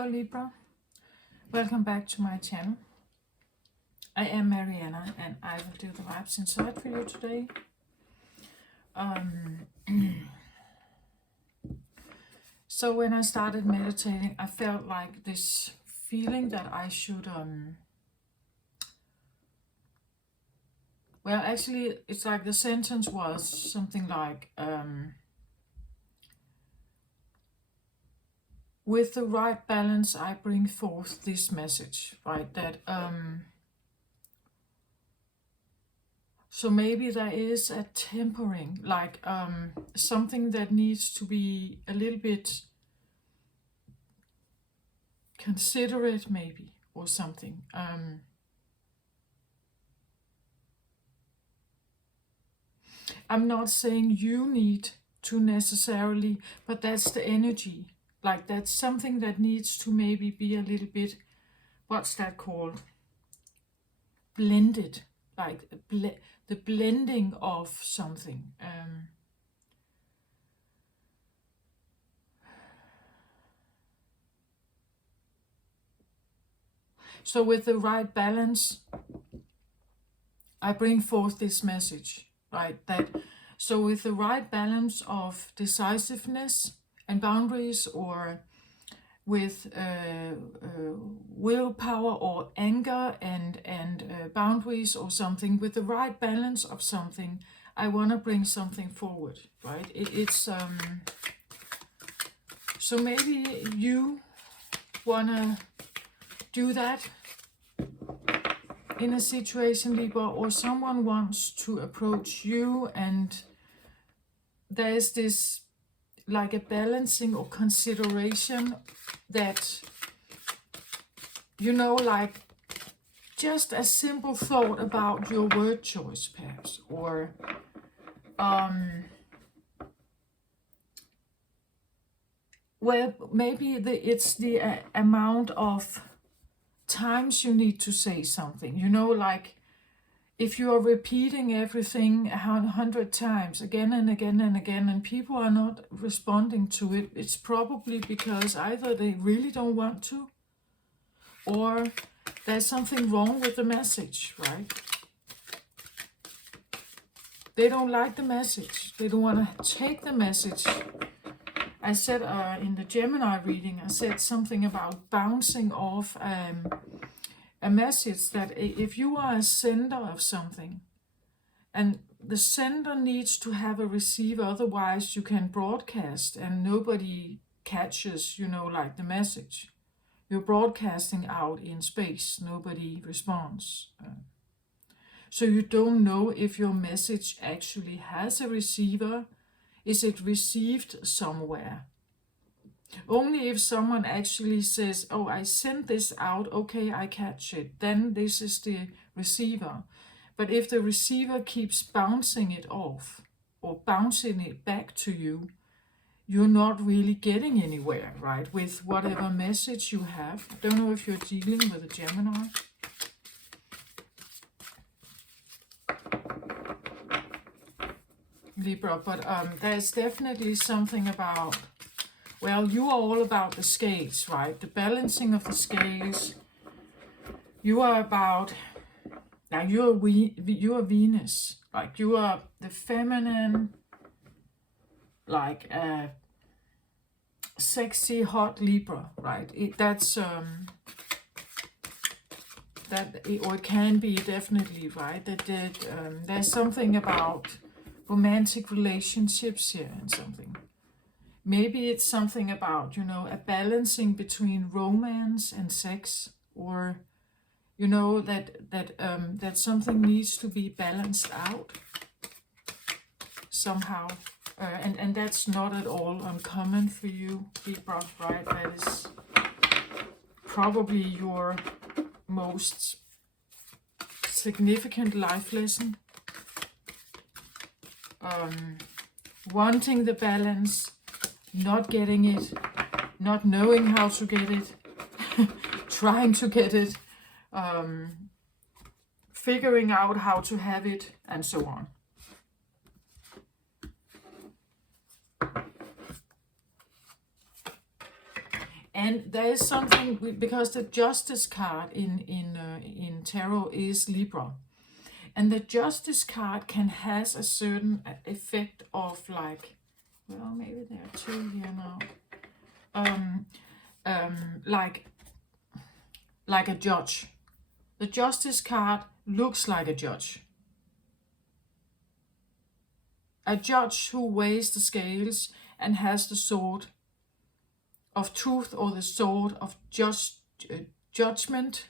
Hello Libra, welcome back to my channel. I am Mariana and I will do the vibes inside for you today. So when I started meditating, I felt like this feeling that I should, well actually it's like the sentence was something like, with the right balance I bring forth this message, right? That so maybe there is a tempering, like something that needs to be a little bit considerate maybe, or something. I'm not saying you need to necessarily, but that's the energy. Like that's something that needs to maybe be a little bit, what's that called? Blended, like the blending of something. So with the right balance, I bring forth this message, right? That so with the right balance of decisiveness and boundaries, or with willpower or anger and boundaries or something, with the right balance of something, I want to bring something forward, right? It's so maybe you want to do that in a situation, Libra, or someone wants to approach you and there's this like a balancing or consideration that, you know, like just a simple thought about your word choice perhaps, or well, maybe it's the amount of times you need to say something, you know, like if you are repeating everything 100 times again and again and again and people are not responding to it, it's probably because either they really don't want to, or there's something wrong with the message, right? They don't like the message, they don't want to take the message. I said in the Gemini reading, I said something about bouncing off a message, that if you are a sender of something and the sender needs to have a receiver, otherwise you can broadcast and nobody catches, you know, like the message. You're broadcasting out in space, nobody responds. So you don't know if your message actually has a receiver. Is it received somewhere? Only if someone actually says, oh, I sent this out, okay, I catch it, then this is the receiver. But if the receiver keeps bouncing it off or bouncing it back to you, you're not really getting anywhere, right, with whatever message you have. I don't know if you're dealing with a Gemini. Libra, but there's definitely something about, well, you are all about the scales, right? The balancing of the scales. You are about, now you are Venus, like you are the feminine, like a sexy, hot Libra, right? That's that, or it can be definitely, right? That there's something about romantic relationships here and something. Maybe it's something about, you know, a balancing between romance and sex, or, you know, that something needs to be balanced out somehow. And that's not at all uncommon for you, Libra, right? That is probably your most significant life lesson. Wanting the balance, not getting it, not knowing how to get it, trying to get it, figuring out how to have it, and so on. And there is something, because the Justice card in tarot is Libra. And the Justice card can has a certain effect of like, well, maybe there are two here now. Like a judge. The Justice card looks like a judge. A judge who weighs the scales and has the sword of truth or the sword of judgment,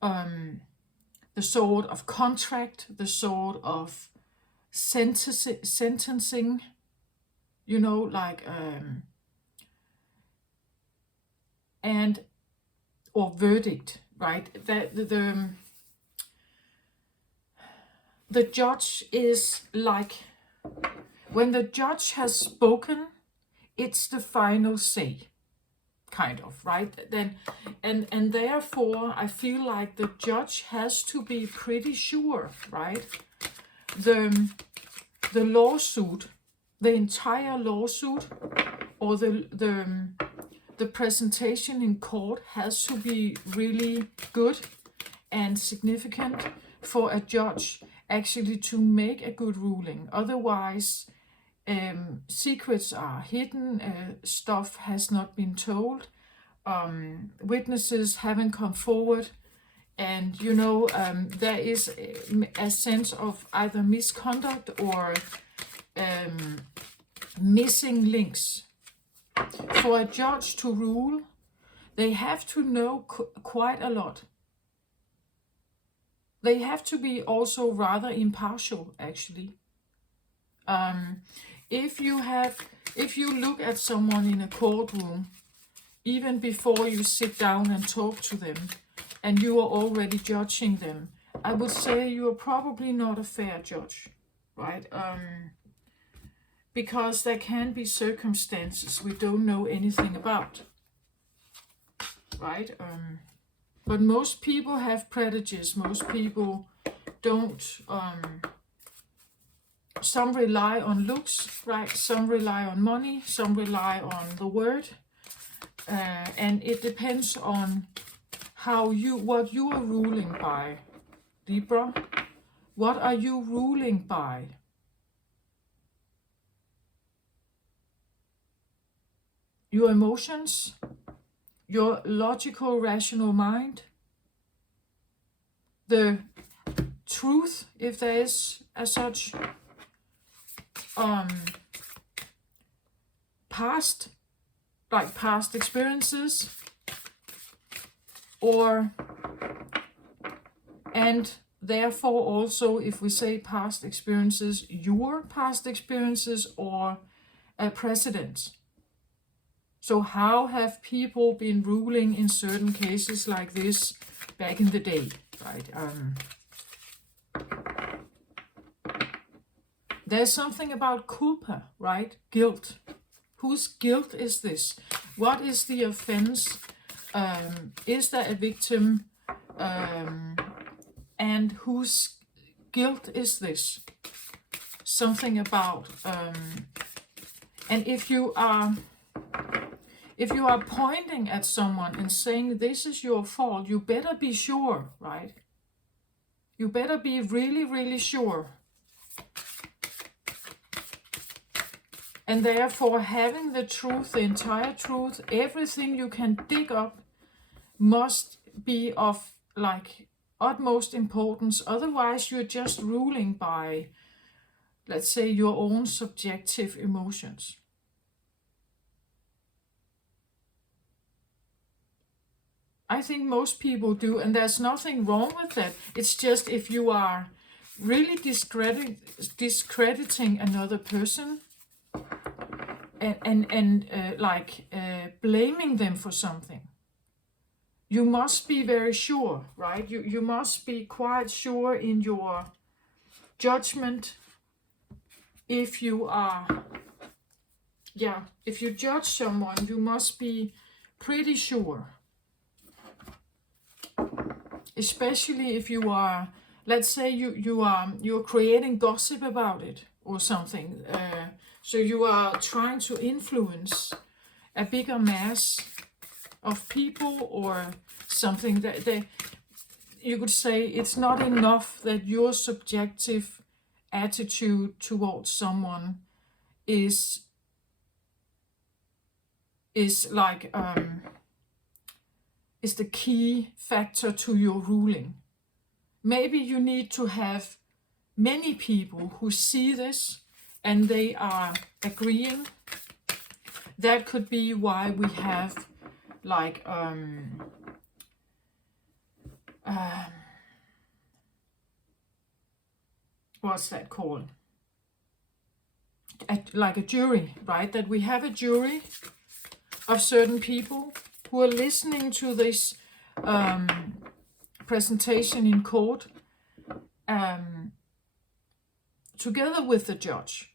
the sword of contract, the sword of sentencing, you know, like, and, or verdict, right? The judge is like, when the judge has spoken, it's the final say, kind of, right? Then, and therefore, I feel like the judge has to be pretty sure, right? The lawsuit, the entire lawsuit, or the presentation in court has to be really good and significant for a judge actually to make a good ruling. Otherwise, secrets are hidden, stuff has not been told, witnesses haven't come forward, and you know, there is a sense of either misconduct or missing links. For a judge to rule, they have to know quite a lot. They have to be also rather impartial, actually. If you look at someone in a courtroom, even before you sit down and talk to them, and you are already judging them, I would say you are probably not a fair judge, right? Because there can be circumstances we don't know anything about, right? But most people have prejudice. Most people don't. Some rely on looks, right? Some rely on money. Some rely on the word, and it depends on what you are ruling by, Libra. What are you ruling by? Your emotions, your logical, rational mind, the truth, if there is as such, past experiences, and therefore also, if we say past experiences, your past experiences or a precedent. So how have people been ruling in certain cases like this back in the day, right? There's something about culpa, right? Guilt. Whose guilt is this? What is the offense? Is there a victim? And whose guilt is this? Something about... and if you are pointing at someone and saying this is your fault, you better be sure, right? You better be really, really sure. And therefore, having the truth, the entire truth, everything you can dig up must be of like utmost importance. Otherwise, you're just ruling by, let's say, your own subjective emotions. I think most people do, and there's nothing wrong with that. It's just if you are really discrediting another person and blaming them for something, you must be very sure, right? You must be quite sure in your judgment. If you judge someone, you must be pretty sure. Especially if you are, let's say you're creating gossip about it or something. So you are trying to influence a bigger mass of people, or something that you could say it's not enough that your subjective attitude towards someone is like is the key factor to your ruling. Maybe you need to have many people who see this and they are agreeing. That could be why we have like what's that called? Like a jury, right? That we have a jury of certain people who are listening to this presentation in court together with the judge.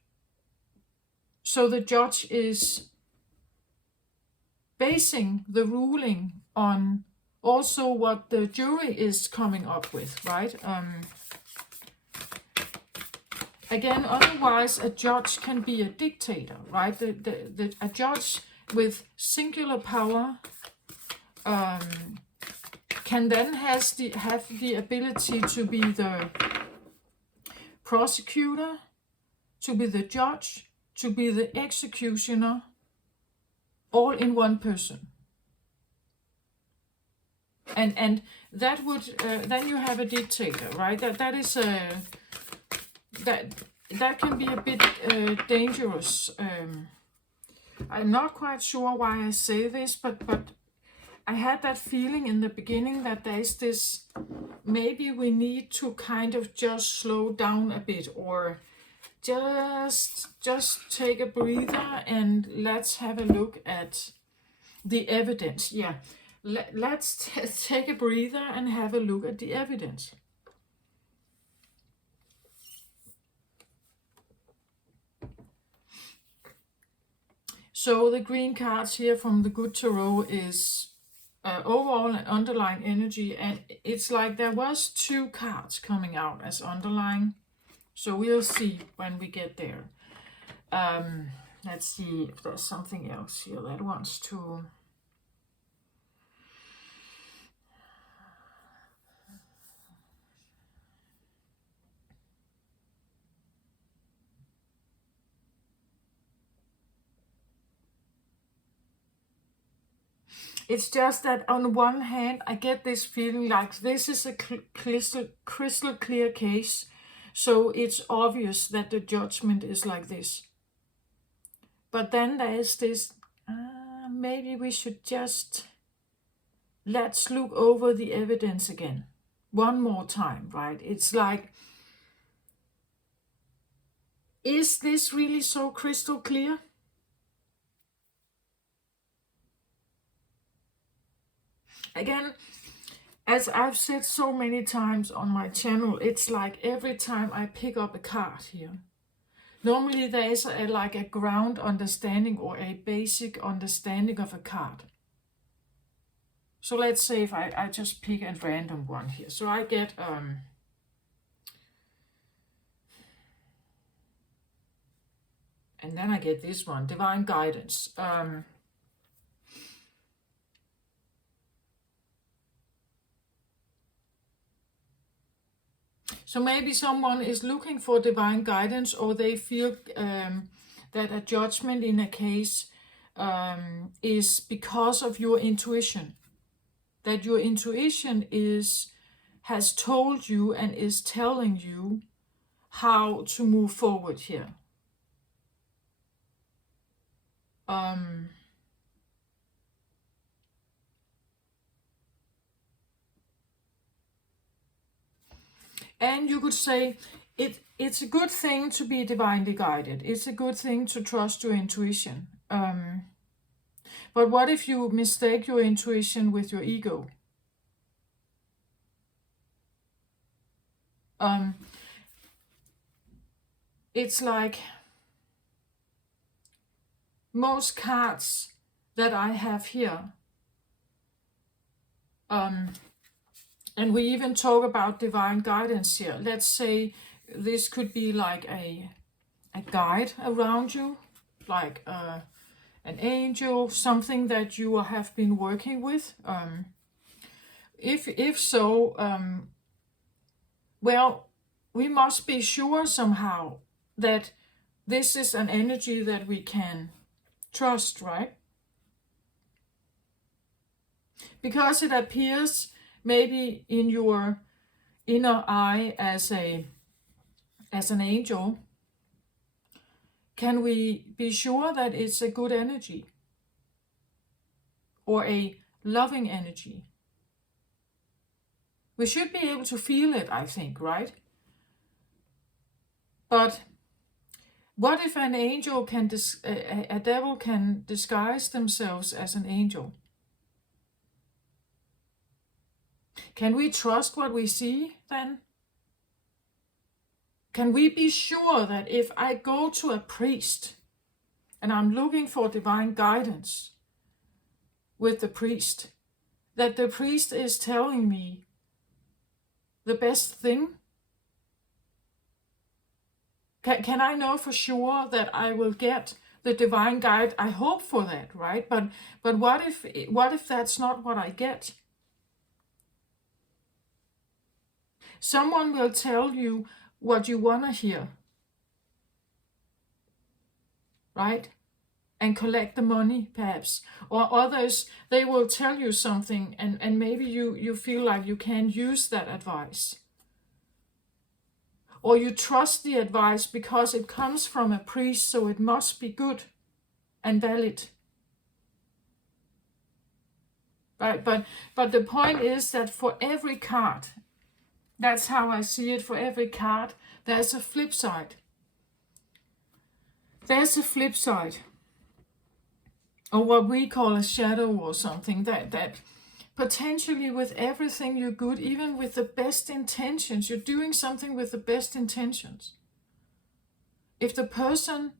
So the judge is basing the ruling on also what the jury is coming up with, right? Again, otherwise a judge can be a dictator, right? A judge with singular power can then have the ability to be the prosecutor, to be the judge, to be the executioner, all in one person. And that would then you have a dictator, right? That is a that can be a bit dangerous. I'm not quite sure why I say this, but I had that feeling in the beginning that there's this, maybe we need to kind of just slow down a bit, or just take a breather and let's have a look at the evidence. Yeah, let's take a breather and have a look at the evidence. So the green cards here from the Good Tarot is overall and underlying energy, and it's like there was 2 cards coming out as underlying. So we'll see when we get there. Let's see if there's something else here that wants to... It's just that on one hand, I get this feeling like this is a crystal clear case. So it's obvious that the judgment is like this. But then there is this, maybe we should just, let's look over the evidence again. One more time, right? It's like, is this really so crystal clear? Again, as I've said so many times on my channel, it's like every time I pick up a card here, normally there is like a ground understanding or a basic understanding of a card. So let's say if I just pick a random one here. So I get and then I get this one, divine guidance. So maybe someone is looking for divine guidance, or they feel that a judgment in a case is because of your intuition. That your intuition has told you and is telling you how to move forward here. And you could say it's a good thing to be divinely guided. It's a good thing to trust your intuition. But what if you mistake your intuition with your ego? It's like most cards that I have here, and we even talk about divine guidance here. Let's say this could be like a guide around you, like an angel, something that you have been working with? If so, well, we must be sure somehow that this is an energy that we can trust, right? Because it appears maybe in your inner eye as an angel. Can we be sure that it's a good energy or a loving energy? We should be able to feel it, I think, right? But what if an angel can, a devil can disguise themselves as an angel? Can we trust what we see then? Can we be sure that if I go to a priest and I'm looking for divine guidance with the priest, that the priest is telling me the best thing? Can I know for sure that I will get the divine guide? I hope for that, right? But what if that's not what I get? Someone will tell you what you want to hear, right? And collect the money, perhaps. Or others, they will tell you something and maybe you feel like you can't use that advice. Or you trust the advice because it comes from a priest, so it must be good and valid. Right? But the point is that for every card, that's how I see it, for every card, there's a flip side. There's a flip side. Or what we call a shadow or something, that potentially with everything you're good, even with the best intentions, you're doing something with the best intentions. If the person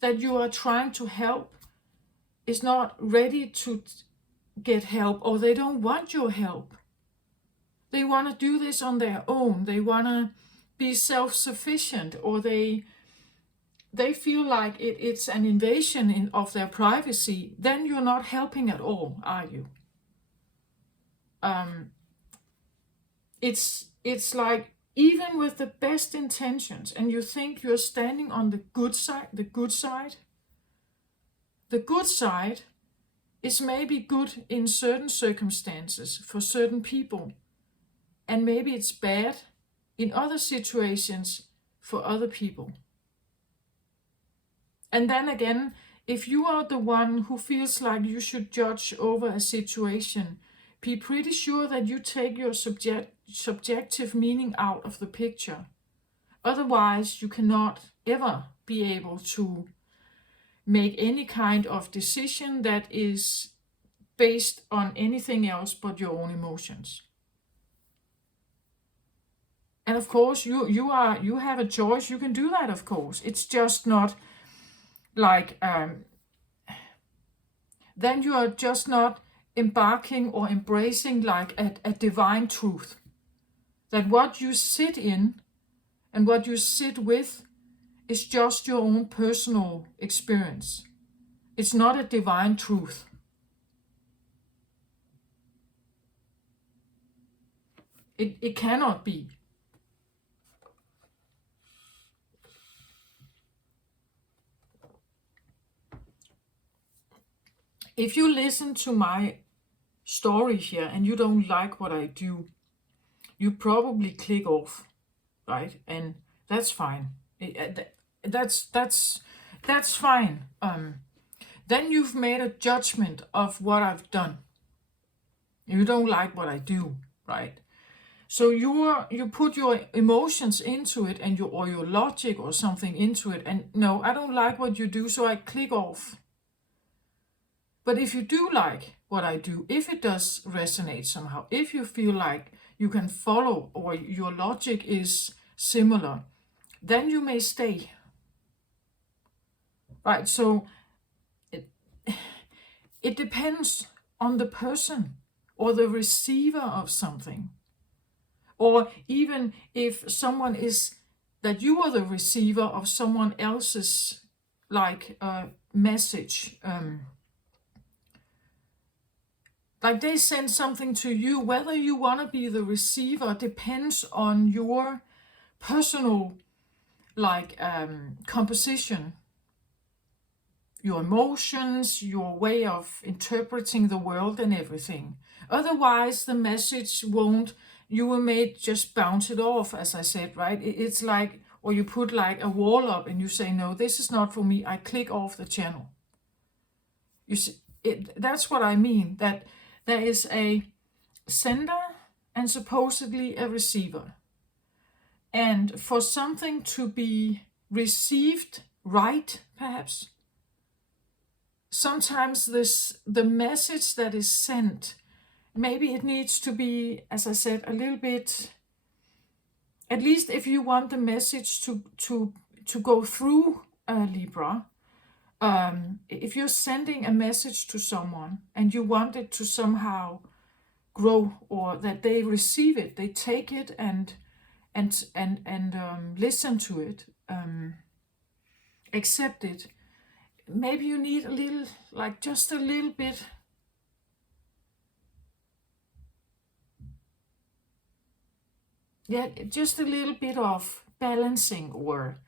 that you are trying to help is not ready to get help, or they don't want your help, they want to do this on their own, they want to be self-sufficient, or they feel like it's an invasion of their privacy, then you're not helping at all, are you? It's like, even with the best intentions, and you think you're standing on the good side, the good side is maybe good in certain circumstances for certain people, and maybe it's bad in other situations for other people. And then again, if you are the one who feels like you should judge over a situation, be pretty sure that you take your subjective meaning out of the picture. Otherwise, you cannot ever be able to make any kind of decision that is based on anything else but your own emotions. And of course, you have a choice. You can do that, of course. It's just not like then you are just not embarking or embracing like a divine truth, that what you sit in and what you sit with is just your own personal experience. It's not a divine truth. It cannot be. If you listen to my story here and you don't like what I do, you probably click off, right? And that's fine. That's fine. Then you've made a judgment of what I've done. You don't like what I do, right? So you put your emotions into it, and your logic or something into it, and no, I don't like what you do, so I click off. But if you do like what I do, if it does resonate somehow, if you feel like you can follow or your logic is similar, then you may stay. Right, so it depends on the person or the receiver of something. Or even if that you are the receiver of someone else's like message. Like they send something to you. Whether you want to be the receiver depends on your personal composition, your emotions, your way of interpreting the world and everything. Otherwise, the message won't, you may just bounce it off, as I said, right? It's like, or you put like a wall up and you say, no, this is not for me. I click off the channel. You see, that's what I mean, that there is a sender and supposedly a receiver. And for something to be received right, perhaps, sometimes the message that is sent, maybe it needs to be, as I said, a little bit, at least if you want the message to go through Libra, if you're sending a message to someone and you want it to somehow grow, or that they receive it, they take it and listen to it, accept it, maybe you need a little, like just a little bit, just a little bit of balancing, or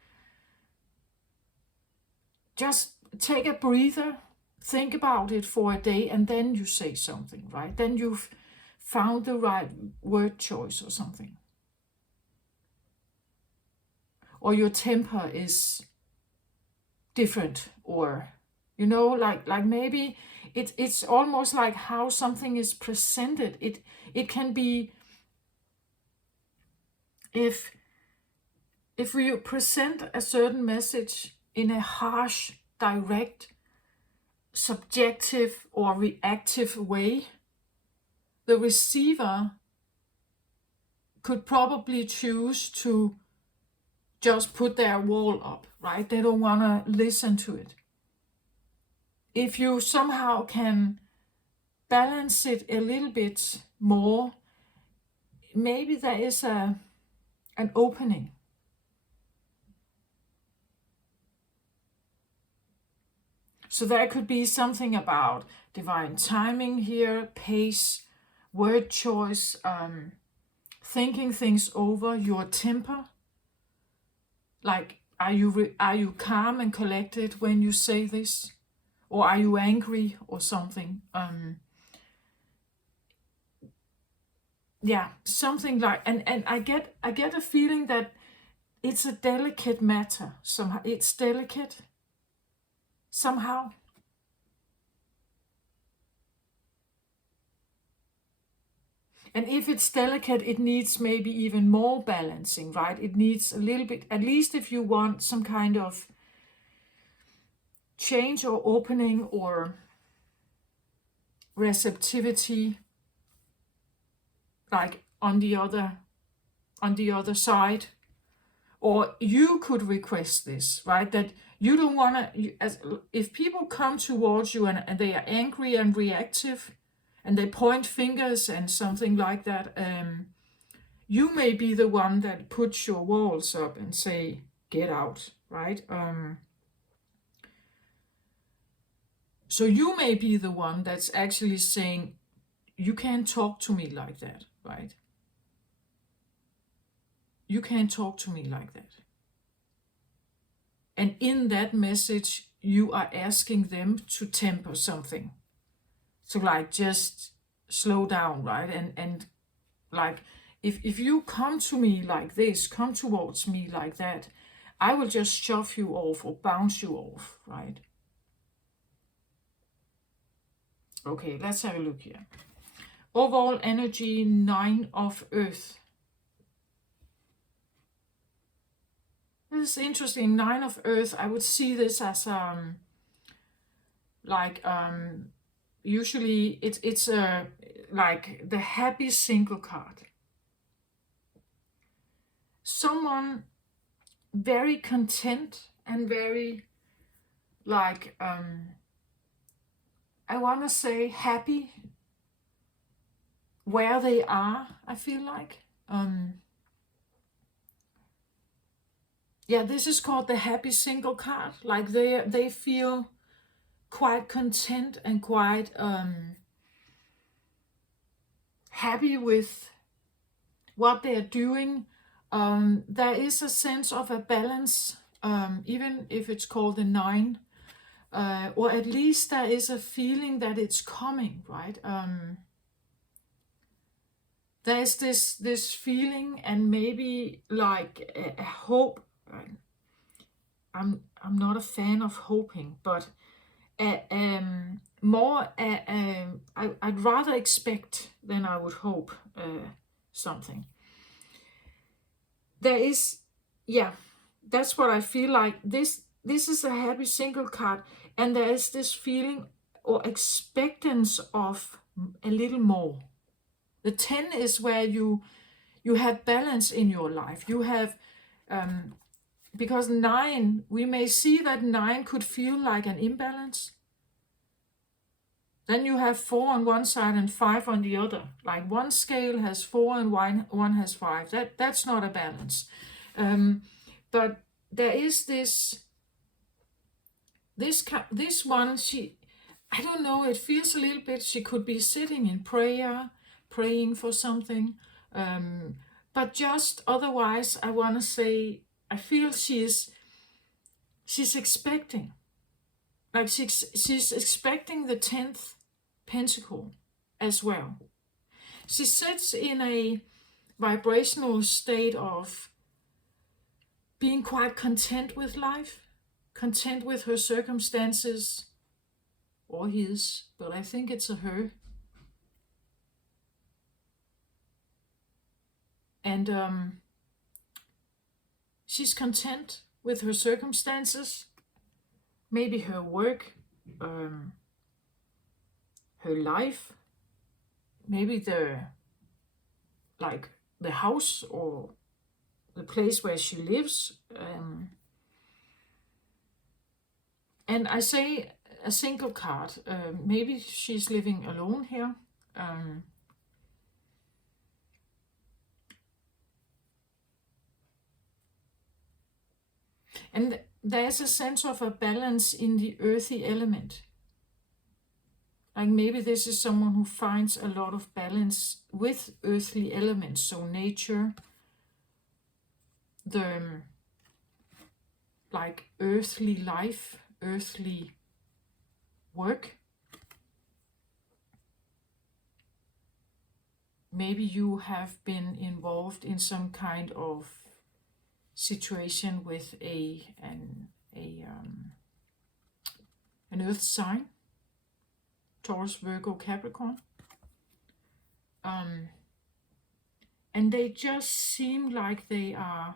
just take a breather, think about it for a day, and then you say something, right? Then you've found the right word choice or something. Or your temper is different, or like maybe it's almost like how something is presented. It can be, if we present a certain message in a harsh, direct, subjective or reactive way, the receiver could probably choose to just put their wall up, right? They don't want to listen to it. If you somehow can balance it a little bit more, maybe there is an opening. So there could be something about divine timing here, pace, word choice, thinking things over, your temper. Like, are you calm and collected when you say this? Or are you angry or something? Something like, and I get a feeling that it's a delicate matter. Somehow it's delicate. Somehow. And if it's delicate, it needs maybe even more balancing, right? It needs a little bit, at least if you want some kind of change or opening or receptivity, like on the other side. Or you could request this, right? That you don't want to, if people come towards you and they are angry and reactive, and they point fingers and something like that, you may be the one that puts your walls up and say, get out, right? So you may be the one that's actually saying, you can't talk to me like that, right? You can't talk to me like that. And in that message, you are asking them to temper something. So like, just slow down, right? And like, if you come to me like this, come towards me like that, I will just shove you off or bounce you off, right? Okay, let's have a look here. Overall energy, 9 of Earth. This is interesting. 9 of Earth, I would see this as usually it's like the happy single card. Someone very content and very like I want to say happy where they are, I feel like. This is called the happy single card. Like they feel quite content and quite happy with what they're doing. There is a sense of a balance, even if it's called a 9, or at least there is a feeling that it's coming, right? There's this feeling, and maybe like a hope. I'm not a fan of hoping, but I'd rather expect than I would hope something. There is, yeah, that's what I feel like. This is a happy single card, and there is this feeling or expectance of a little more. The 10 is where you have balance in your life. You have, because 9, we may see that 9 could feel like an imbalance. Then you have 4 on one side and 5 on the other. Like one scale has 4 and one has 5. That's not a balance. But there is this one. I don't know. It feels a little bit. She could be sitting in prayer, praying for something. But just otherwise, I want to say, I feel she's expecting. Like she's expecting the 10th pentacle as well. She sits in a vibrational state of being quite content with life, content with her circumstances, or his, but I think it's a her. And she's content with her circumstances, maybe her work, her life, maybe the house or the place where she lives. And I say a single card. Maybe she's living alone here. And there's a sense of a balance in the earthy element. Like maybe this is someone who finds a lot of balance with earthly elements. So nature, the like earthly life, earthly work. Maybe you have been involved in some kind of situation with an earth sign, Taurus, Virgo, Capricorn. And they just seem like they are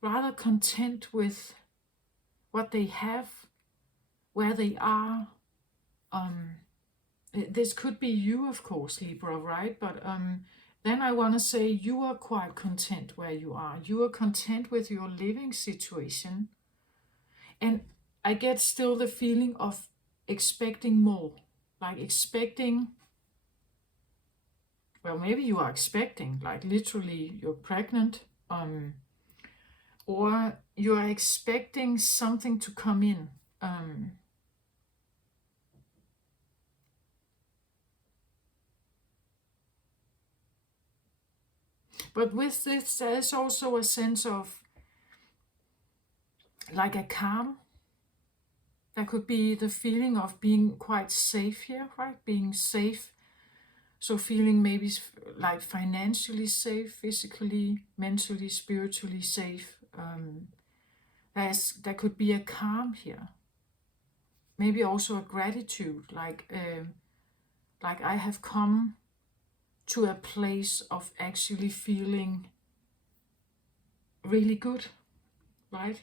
rather content with what they have, where they are. This could be you, of course, Libra, right? But then I want to say you are quite content where you are. You are content with your living situation. And I get still the feeling of expecting more. Like expecting, well, maybe you are expecting, like literally you're pregnant. Or you are expecting something to come in. But with this, there's also a sense of like a calm. There could be the feeling of being quite safe here, right? Being safe. So feeling maybe like financially safe, physically, mentally, spiritually safe. There could be a calm here. Maybe also a gratitude, like I have come to a place of actually feeling really good, right?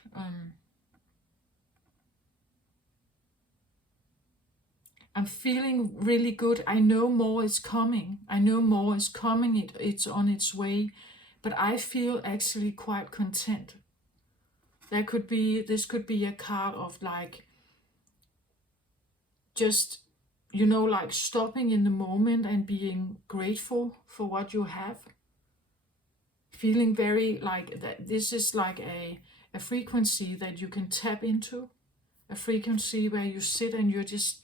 I'm feeling really good. I know more is coming. It's on its way. But I feel actually quite content. This could be a card of like, just, like stopping in the moment and being grateful for what you have. Feeling very like that. This is like a a frequency that you can tap into, a frequency where you sit and you're just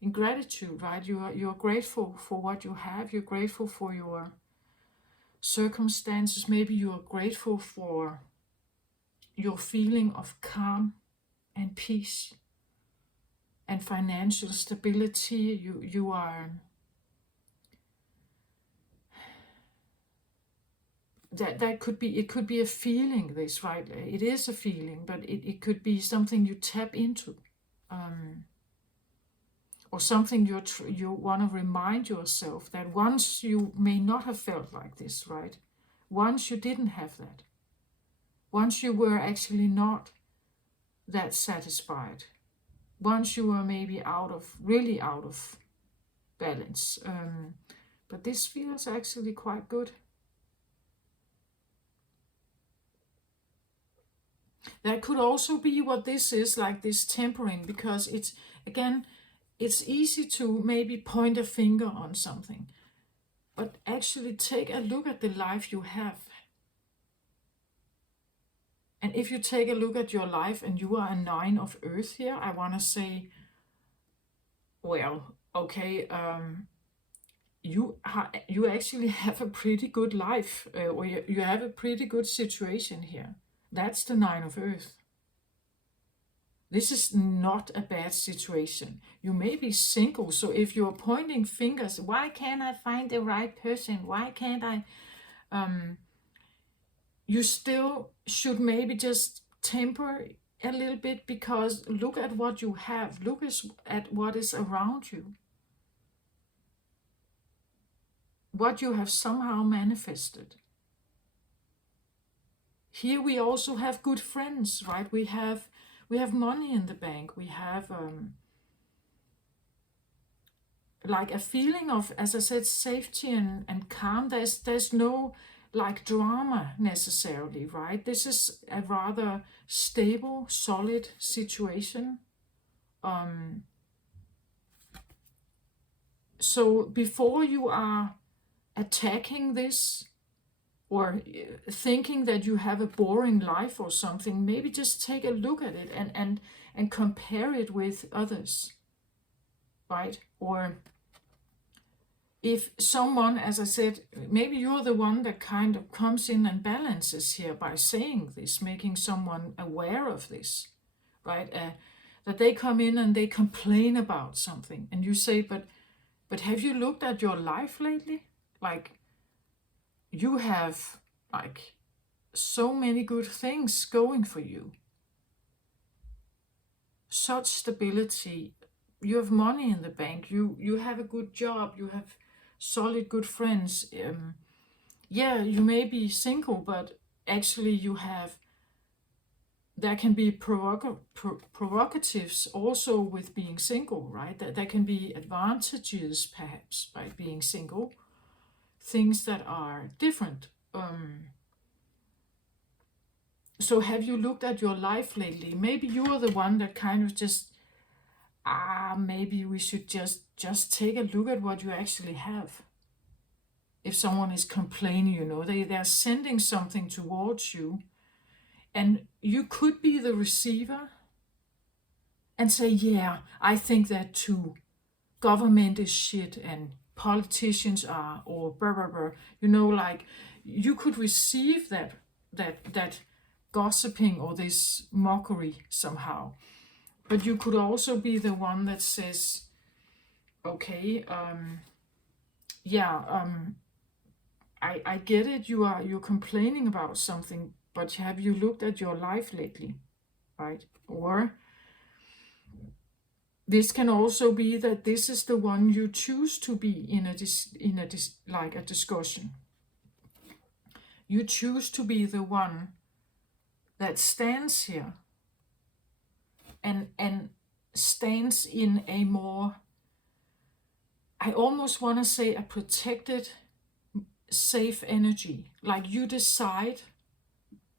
in gratitude, right? You're grateful for what you have. You're grateful for your circumstances. Maybe you are grateful for your feeling of calm and peace and financial stability. You are that could be, it could be a feeling, this, right? It is a feeling, but it could be something you tap into, or something you want to remind yourself that once you may not have felt like this, right? Once you didn't have that. Once you were actually not that satisfied. Once you were maybe really out of balance. But this feels actually quite good. That could also be what this is, like this tempering, because it's, again, it's easy to maybe point a finger on something, but actually take a look at the life you have. And if you take a look at your life and you are a 9 of Earth here, I want to say, well, okay, you actually have a pretty good life, or you have a pretty good situation here. That's the 9 of Earth. This is not a bad situation. You may be single, so if you're pointing fingers, why can't I find the right person? Why can't I? You still should maybe just temper a little bit, because look at what you have. Look at what is around you. What you have somehow manifested. Here we also have good friends, right? We have money in the bank. We have like a feeling of, as I said, safety and calm. There's no like drama necessarily, right? This is a rather stable, solid situation. So before you are attacking this, or thinking that you have a boring life or something, maybe just take a look at it and compare it with others, right? Or if someone, as I said, maybe you're the one that kind of comes in and balances here by saying this, making someone aware of this, right? That they come in and they complain about something, and you say, but have you looked at your life lately? Like, you have like so many good things going for you. Such stability. You have money in the bank. You have a good job. You have solid, good friends. Yeah, you may be single, but actually there can be prerogatives also with being single, right? There can be advantages perhaps by being single. Things that are different. So have you looked at your life lately? Maybe you are the one that kind of just, maybe we should just take a look at what you actually have. If someone is complaining, they're sending something towards you, and you could be the receiver and say, yeah, I think that too. Government is shit, and politicians are, or blah, blah, blah. Like, you could receive that gossiping or this mockery somehow. But you could also be the one that says, okay, I get it, you're complaining about something, but have you looked at your life lately, right? Or this can also be that this is the one you choose to be in a discussion. You choose to be the one that stands here and stands in a more, I almost want to say, a protected, safe energy. Like, you decide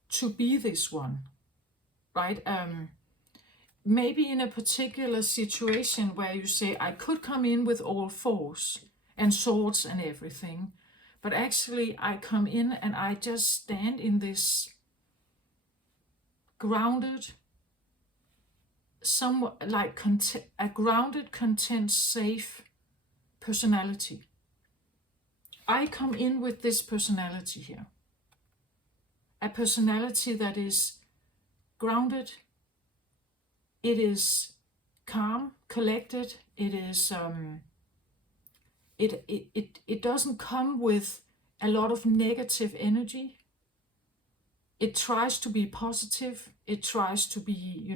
to be this one, right? Maybe in a particular situation where you say, I could come in with all force and swords and everything, but actually I come in and I just stand in this grounded, somewhat like a grounded, content, safe personality. I come in with this personality here. A personality that is grounded, it is calm, collected, it is it doesn't come with a lot of negative energy. It tries to be positive. It tries to be,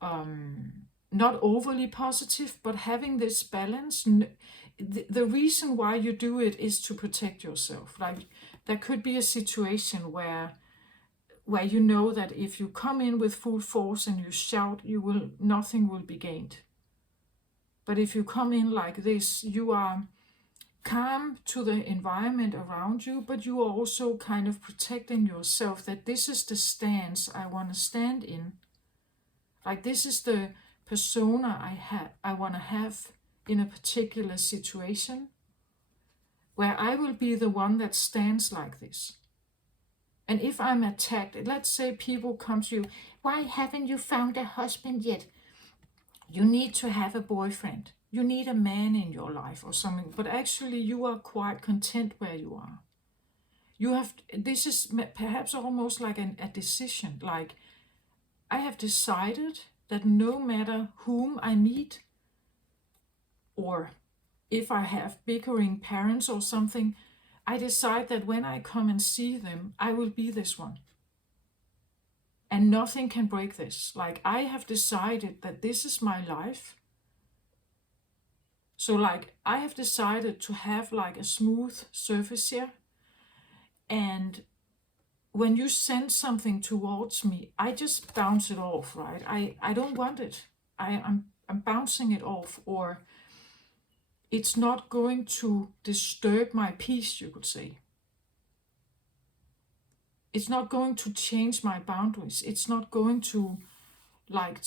not overly positive, but having this balance. The reason why you do it is to protect yourself. Like, there could be a situation where you know that if you come in with full force and you shout, nothing will be gained. But if you come in like this, you are calm to the environment around you, but you are also kind of protecting yourself, that this is the stance I want to stand in. Like, this is the persona I want to have in a particular situation, where I will be the one that stands like this. And if I'm attacked, let's say people come to you, why haven't you found a husband yet? You need to have a boyfriend. You need a man in your life or something. But actually you are quite content where you are. This is perhaps almost like a decision. Like, I have decided that no matter whom I meet, or if I have bickering parents or something, I decide that when I come and see them, I will be this one. And nothing can break this. Like, I have decided that this is my life. So like, I have decided to have like a smooth surface here. And when you send something towards me, I just bounce it off, right? I don't want it. I'm bouncing it off, or it's not going to disturb my peace, you could say. It's not going to change my boundaries. It's not going to like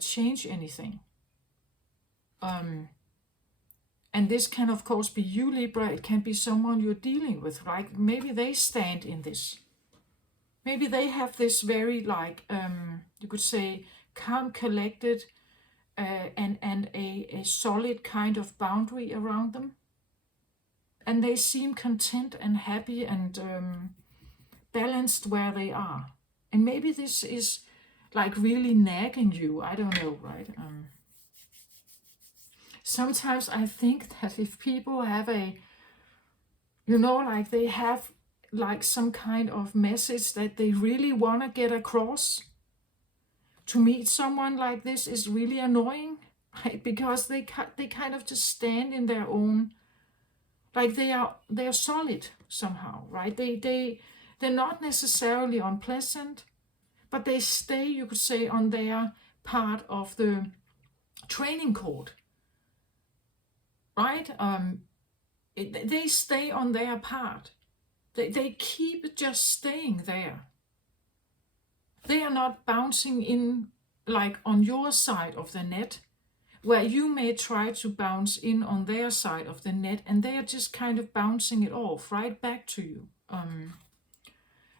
change anything. And this can of course be you, Libra. It can be someone you're dealing with, right? Maybe they stand in this. Maybe they have this very you could say calm, collected, and a solid kind of boundary around them. And they seem content and happy and balanced where they are. And maybe this is like really nagging you. I don't know, right? Sometimes I think that if people have they have like some kind of message that they really want to get across, to meet someone like this is really annoying, right? Because they kind of just stand in their own, like they're solid somehow, right? They're not necessarily unpleasant, but they stay, you could say, on their part of the training court, right? They stay on their part. They keep just staying there. They are not bouncing in like on your side of the net, where you may try to bounce in on their side of the net, and they are just kind of bouncing it off right back to you.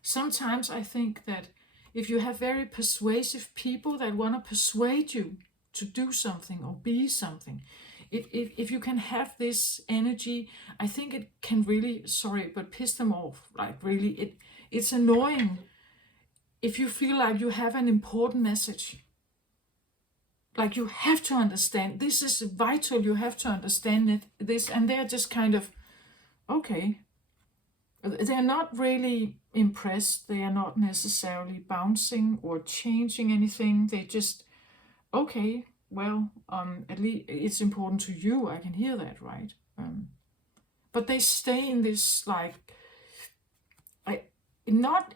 Sometimes I think that if you have very persuasive people that want to persuade you to do something or be something, if you can have this energy, I think it can really, piss them off. Like, really, it's annoying if you feel like you have an important message. Like, you have to understand, this is vital, you have to understand this, and they're just kind of, okay. They're not really impressed. They are not necessarily bouncing or changing anything. They just, okay, well, at least it's important to you. I can hear that, right? But they stay in this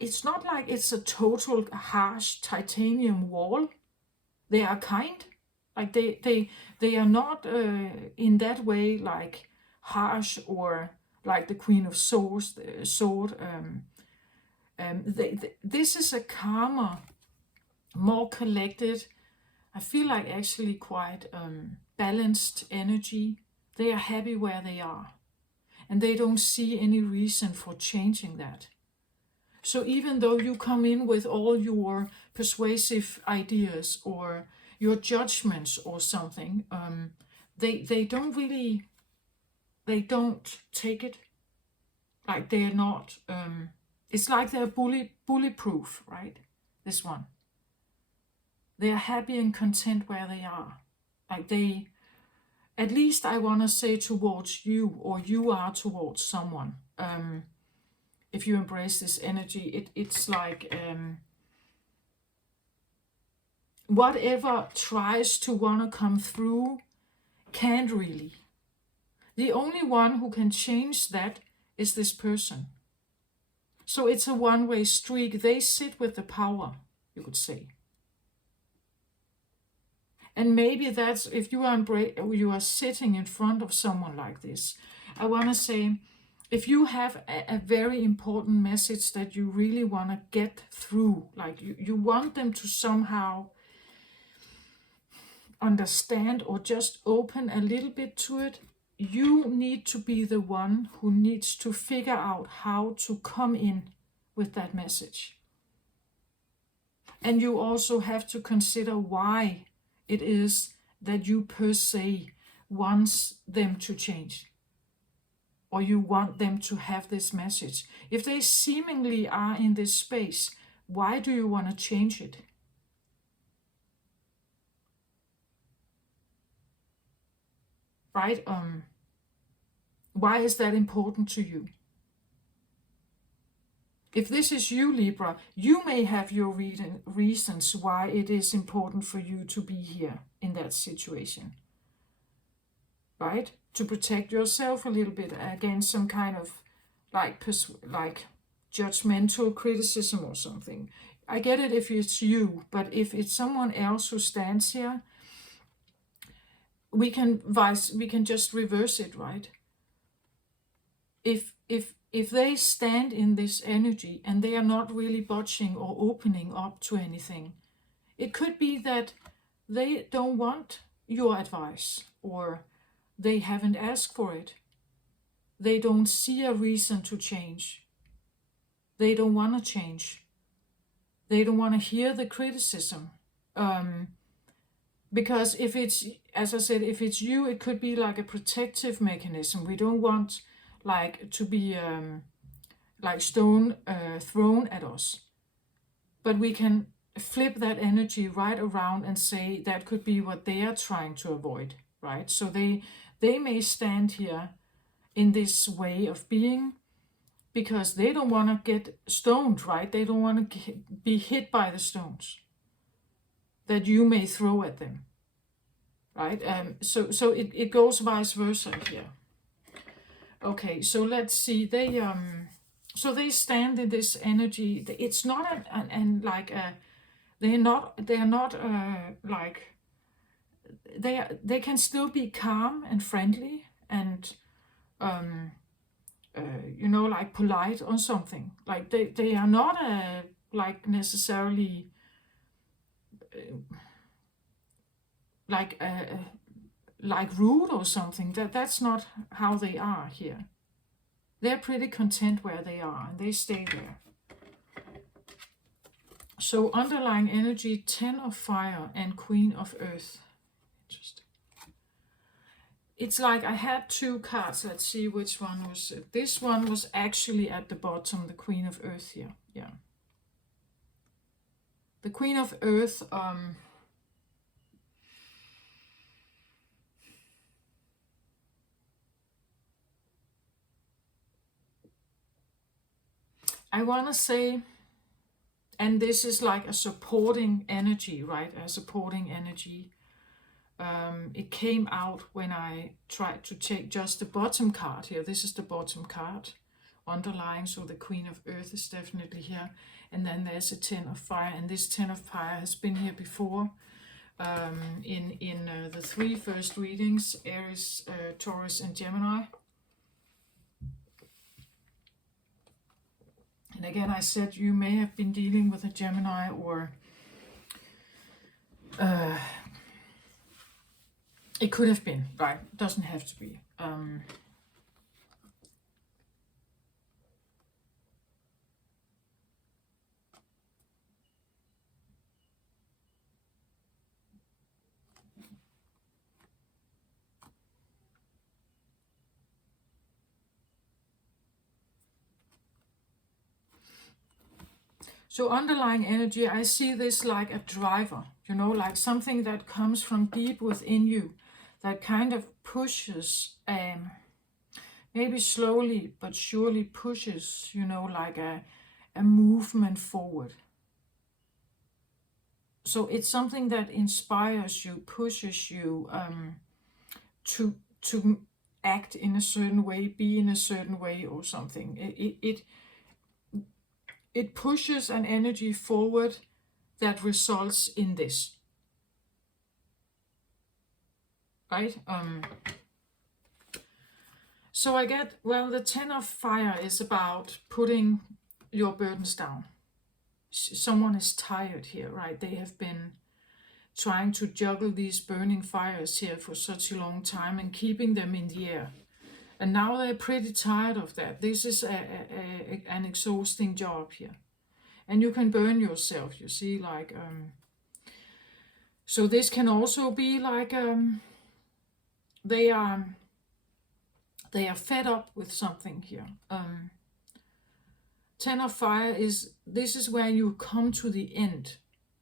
it's not like it's a total harsh titanium wall. They are kind, like they are not in that way like harsh or like the Queen of Swords. This is a calmer, more collected, I feel like actually quite balanced energy. They are happy where they are, and they don't see any reason for changing that. So even though you come in with all your persuasive ideas or your judgments or something, they don't really, they don't take it. Like they're not, it's like they're bullyproof, right? This one. They're happy and content where they are. Like they, at least I want to say towards you, or you are towards someone. If you embrace this energy, it's like whatever tries to want to come through can't really. The only one who can change that is this person. So it's a one-way street. They sit with the power, you could say. And maybe that's, if you are sitting in front of someone like this, I want to say, if you have a very important message that you really want to get through, like you want them to somehow understand or just open a little bit to it, you need to be the one who needs to figure out how to come in with that message. And you also have to consider why it is that you per se wants them to change, or you want them to have this message. If they seemingly are in this space, why do you want to change it? Right? Why is that important to you? If this is you, Libra, you may have your reasons why it is important for you to be here in that situation. Right? To protect yourself a little bit against some kind of like judgmental criticism or something. I get it if it's you, but if it's someone else who stands here, we can just reverse it, right? If they stand in this energy and they are not really budging or opening up to anything, it could be that they don't want your advice, or they haven't asked for it. They don't see a reason to change. They don't want to change. They don't want to hear the criticism. Because if it's, as I said, if it's you, it could be like a protective mechanism. We don't want like to be like stone thrown at us. But we can flip that energy right around and say that could be what they are trying to avoid, right? So they may stand here in this way of being because they don't want to get stoned, right? They don't want to be hit by the stones that you may throw at them, right? So it goes vice versa here. Okay, so let's see. So they stand in this energy. It's not they're not like they can still be calm and friendly and like polite or something. Like they are not like necessarily like rude or something. That's not how they are here. They're pretty content where they are and they stay there. So underlying energy, 10 of Fire and Queen of Earth. Interesting. It's like I had two cards. Let's see which one was it. This one was actually at the bottom, the Queen of Earth here. Yeah. The Queen of Earth, I want to say, and this is like a supporting energy, right? A supporting energy. It came out when I tried to take just the bottom card here. This is the bottom card underlying, so the Queen of Earth is definitely here. And then there's a 10 of Fire, and this 10 of Fire has been here before in the three first readings, Aries, Taurus, and Gemini. And again, I said you may have been dealing with a Gemini, or it could have been, right? It doesn't have to be. So underlying energy, I see this like a driver, you know, like something that comes from deep within you, that kind of pushes, maybe slowly but surely pushes, you know, like a movement forward. So it's something that inspires you, pushes you to act in a certain way, be in a certain way, or something. It pushes an energy forward that results in this, right? So I get, well, the Ten of Fire is about putting your burdens down. Someone is tired here, right? They have been trying to juggle these burning fires here for such a long time and keeping them in the air. And now they're pretty tired of that. This is an exhausting job here. And you can burn yourself, you see, like, so this can also be like, they are fed up with something here. Ten of Fire this is where you come to the end.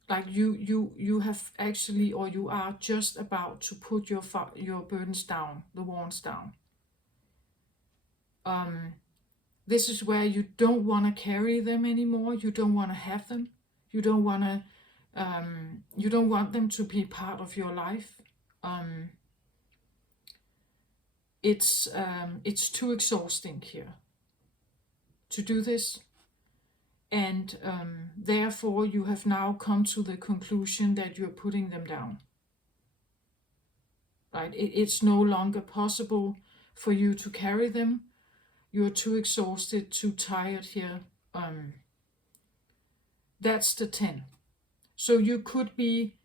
Like you have actually, or you are just about to put your burdens down, the wands down. This is where you don't want to carry them anymore. You don't want to have them. You don't want to. You don't want them to be part of your life. It's too exhausting here to do this, and therefore you have now come to the conclusion that you're putting them down. Right? It's no longer possible for you to carry them. You're too exhausted, too tired here. That's the 10. So you could be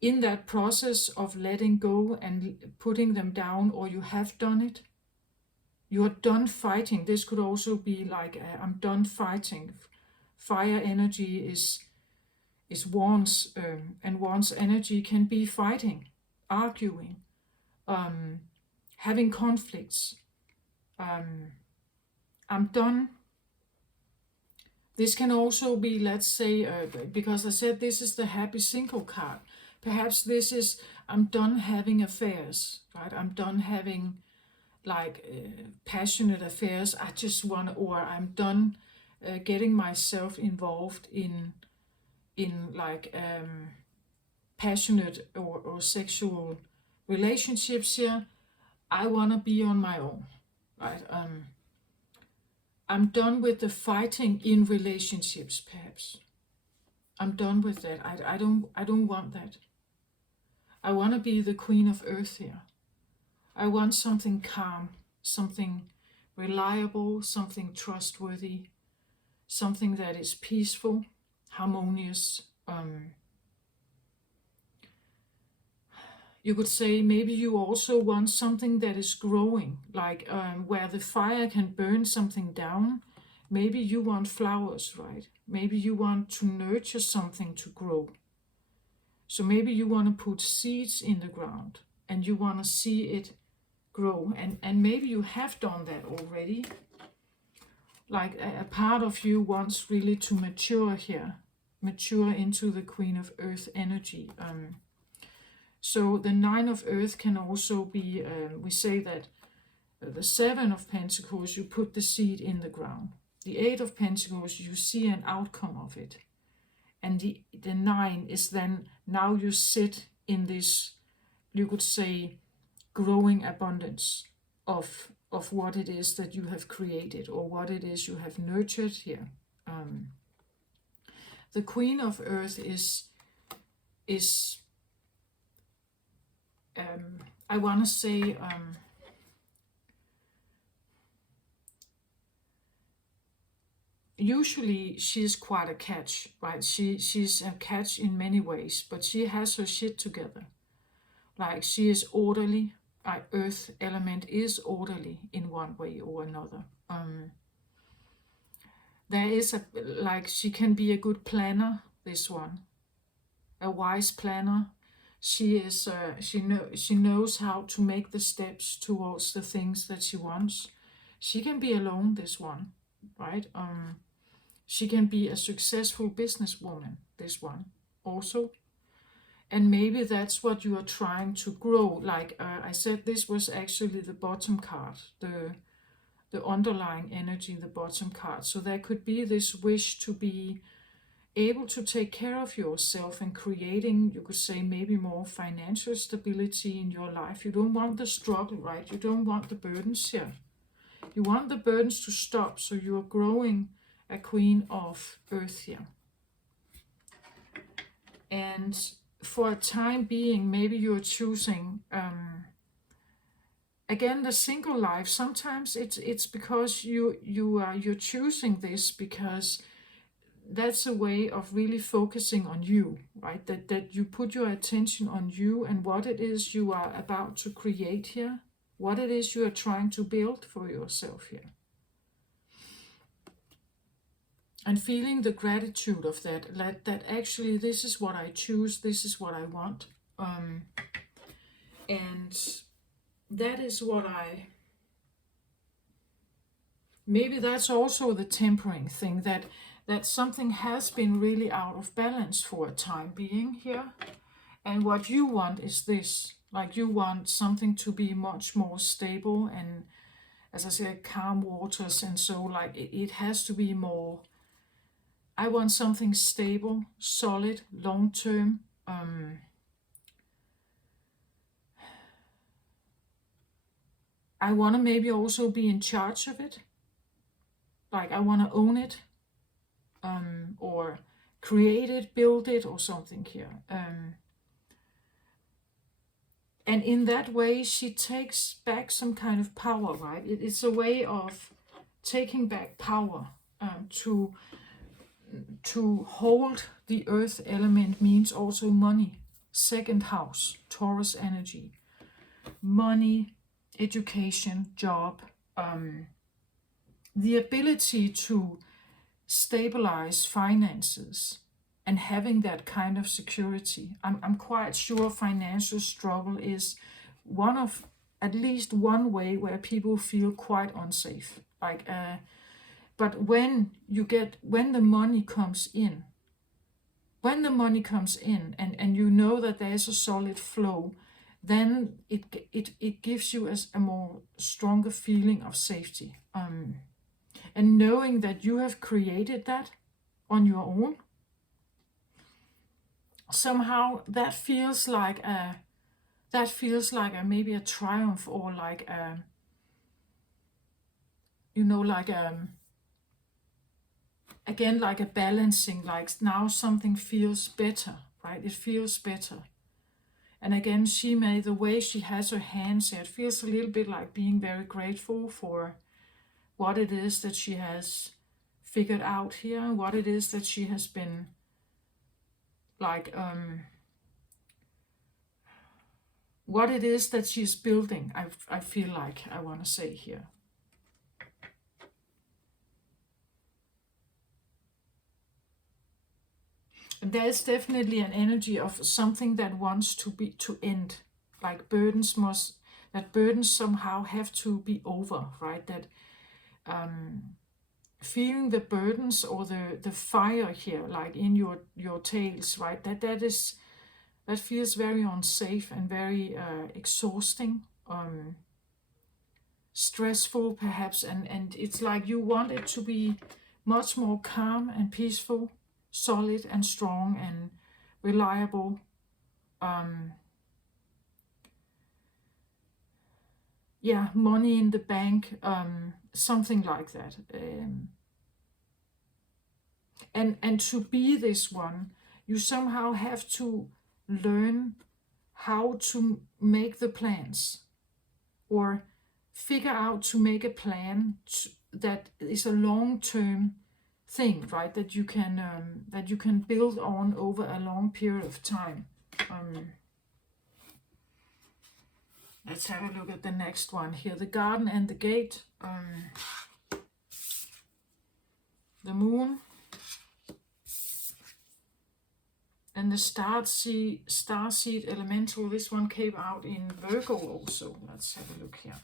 in that process of letting go and putting them down, or you have done it. You're done fighting. This could also be like, I'm done fighting. Fire energy is wands, and wands energy can be fighting, arguing, having conflicts. I'm done. This can also be, let's say, because I said this is the happy single card. Perhaps this is, I'm done having affairs, right? I'm done having like passionate affairs. I just want, or I'm done getting myself involved in like passionate or sexual relationships here. I want to be on my own, right? I'm done with the fighting in relationships, perhaps. I'm done with that. I don't want that. I want to be the Queen of Earth here. I want something calm, something reliable, something trustworthy, something that is peaceful, harmonious. You could say maybe you also want something that is growing, like where the fire can burn something down. Maybe you want flowers, right? Maybe you want to nurture something to grow. So maybe you want to put seeds in the ground and you want to see it grow. And maybe you have done that already. Like a part of you wants really to mature here, mature into the Queen of Earth energy. So the Nine of Earth can also be, we say that the Seven of Pentacles, you put the seed in the ground. The Eight of Pentacles, you see an outcome of it. And the 9 is then, now you sit in this, you could say, growing abundance of what it is that you have created or what it is you have nurtured here. The Queen of Earth is I want to say, usually she's quite a catch, right? She's a catch in many ways, but she has her shit together. Like she is orderly. Earth element is orderly in one way or another. There is like she can be a good planner. This one, a wise planner. She is. She knows how to make the steps towards the things that she wants. She can be alone. This one, right? She can be a successful businesswoman, this one also. And maybe that's what you are trying to grow. Like I said, this was actually the bottom card, the underlying energy, the bottom card. So there could be this wish to be able to take care of yourself and creating, you could say, maybe more financial stability in your life. You don't want the struggle, right? You don't want the burdens here. You want the burdens to stop, so you're growing a Queen of Earth here. And for a time being, maybe you're choosing, again, the single life. Sometimes it's because you're choosing this because that's a way of really focusing on you, right? That you put your attention on you and what it is you are about to create here, what it is you are trying to build for yourself here. And feeling the gratitude of that actually this is what I choose, this is what I want. And that is what maybe that's also the tempering thing, that something has been really out of balance for a time being here. And what you want is this, like you want something to be much more stable and, as I said, calm waters. And so like it has to be more, I want something stable, solid, long-term. I want to maybe also be in charge of it. Like I want to own it. Or create it, build it, or something here. And in that way, she takes back some kind of power, right? It's a way of taking back power. To hold the earth element means also money. Second house, Taurus energy. Money, education, job. The ability to stabilize finances and having that kind of security. I'm quite sure financial struggle is one of, at least one way where people feel quite unsafe. Like, but when the money comes in, and you know that there's a solid flow, then it gives you a more stronger feeling of safety. And knowing that you have created that on your own, somehow that feels like maybe a triumph, or like again, like a balancing, like now something feels better, right? It feels better. And again, the way she has her hands here, it feels a little bit like being very grateful for what it is that she has figured out here, what it is that she has been like, what it is that she's building, I feel like I want to say here. And there's definitely an energy of something that wants to end, like burdens somehow have to be over, right? That feeling the burdens or the fire here, like in your tails, right? That feels very unsafe and very exhausting, stressful perhaps, and it's like you want it to be much more calm and peaceful, solid and strong and reliable. Money in the bank, something like that. And to be this one, you somehow have to learn how to make the plans, or figure out to make a plan that is a long-term thing, right? That you can build on over a long period of time. Let's have a look at the next one here. The garden and the gate. The moon. And the starseed elemental. This one came out in Virgo also. Let's have a look here.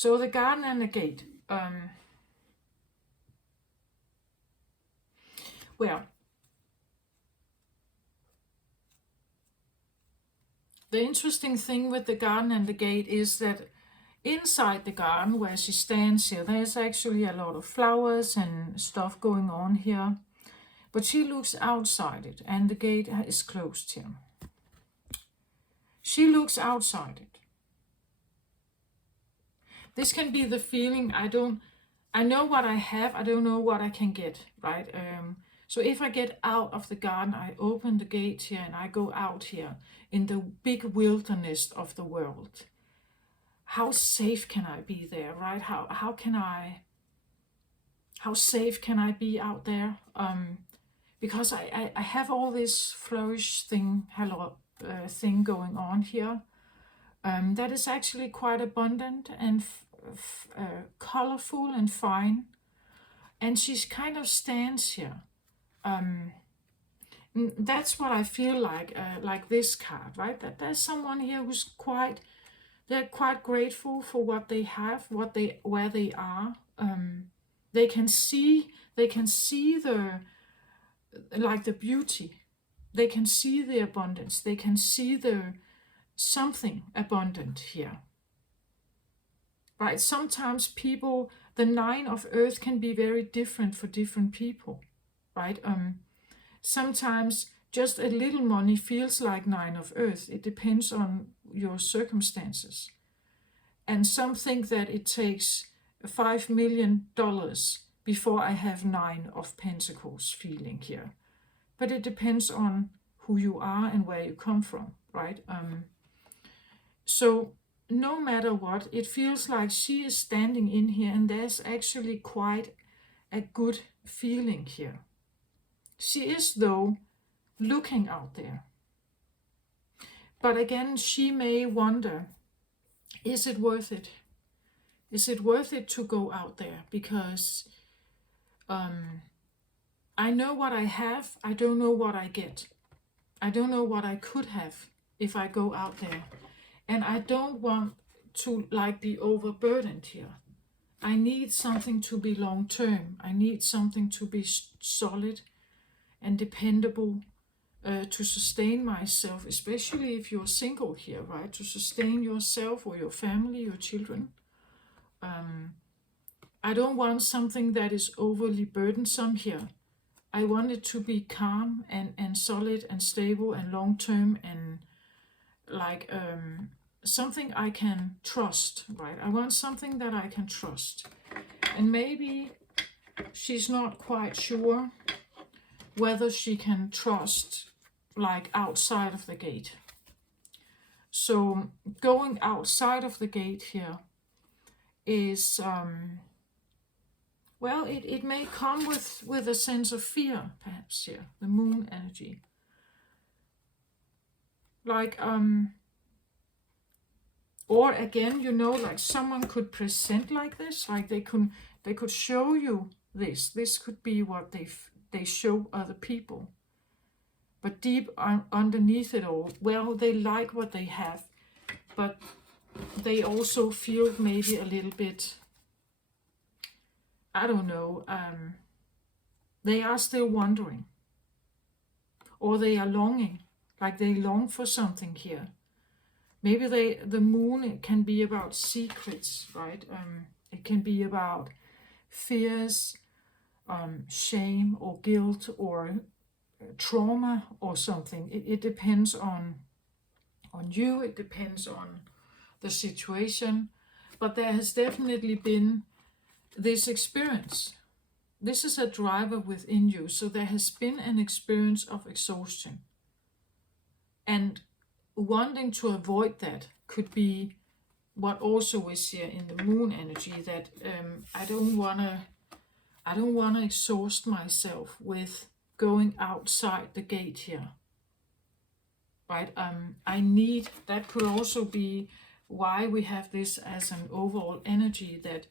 So the garden and the gate. Well, the interesting thing with the garden and the gate is that inside the garden where she stands here, there's actually a lot of flowers and stuff going on here. But she looks outside it, and the gate is closed here. She looks outside it. This can be the feeling, I know what I have, I don't know what I can get, right? So if I get out of the garden, I open the gate here and I go out here in the big wilderness of the world. How safe can I be there, right? How safe can I be out there? Because I have all this flourish thing going on here. That is actually quite abundant and colorful and fine. And she kind of stands here. That's what I feel like this card, right? That there's someone here who's they're quite grateful for what they have, where they are. They can see the beauty. They can see the abundance. They can see the something abundant here. Right? Sometimes people, the 9 of Earth can be very different for different people. Right? Sometimes just a little money feels like 9 of Earth. It depends on your circumstances. And some think that it takes $5 million before I have 9 of Pentacles feeling here. But it depends on who you are and where you come from, right? So no matter what, it feels like she is standing in here and there's actually quite a good feeling here. She is, though, looking out there. But again, she may wonder, is it worth it? Is it worth it to go out there? Because I know what I have, I don't know what I get. I don't know what I could have if I go out there. And I don't want to be overburdened here. I need something to be long term. I need something to be solid and dependable to sustain myself, especially if you're single here, right? To sustain yourself or your family, your children. I don't want something that is overly burdensome here. I want it to be calm and solid and stable and long term and something I can trust, right? I want something that I can trust. And maybe she's not quite sure whether she can trust outside of the gate. So going outside of the gate here is it may come with a sense of fear, perhaps here, the moon energy. Or again, someone could present like this, they could show you this. This could be what they show other people. But deep underneath it all, they like what they have, but they also feel maybe a little bit, I don't know, they are still wondering. Or they are longing, they long for something here. Maybe the moon can be about secrets, right? It can be about fears, shame or guilt or trauma or something. It depends on you, it depends on the situation. But there has definitely been this experience. This is a driver within you. So there has been an experience of exhaustion. And wanting to avoid that could be what also is here in the moon energy, that I don't want to exhaust myself with going outside the gate here. Right? I need, that could also be why we have this as an overall energy, that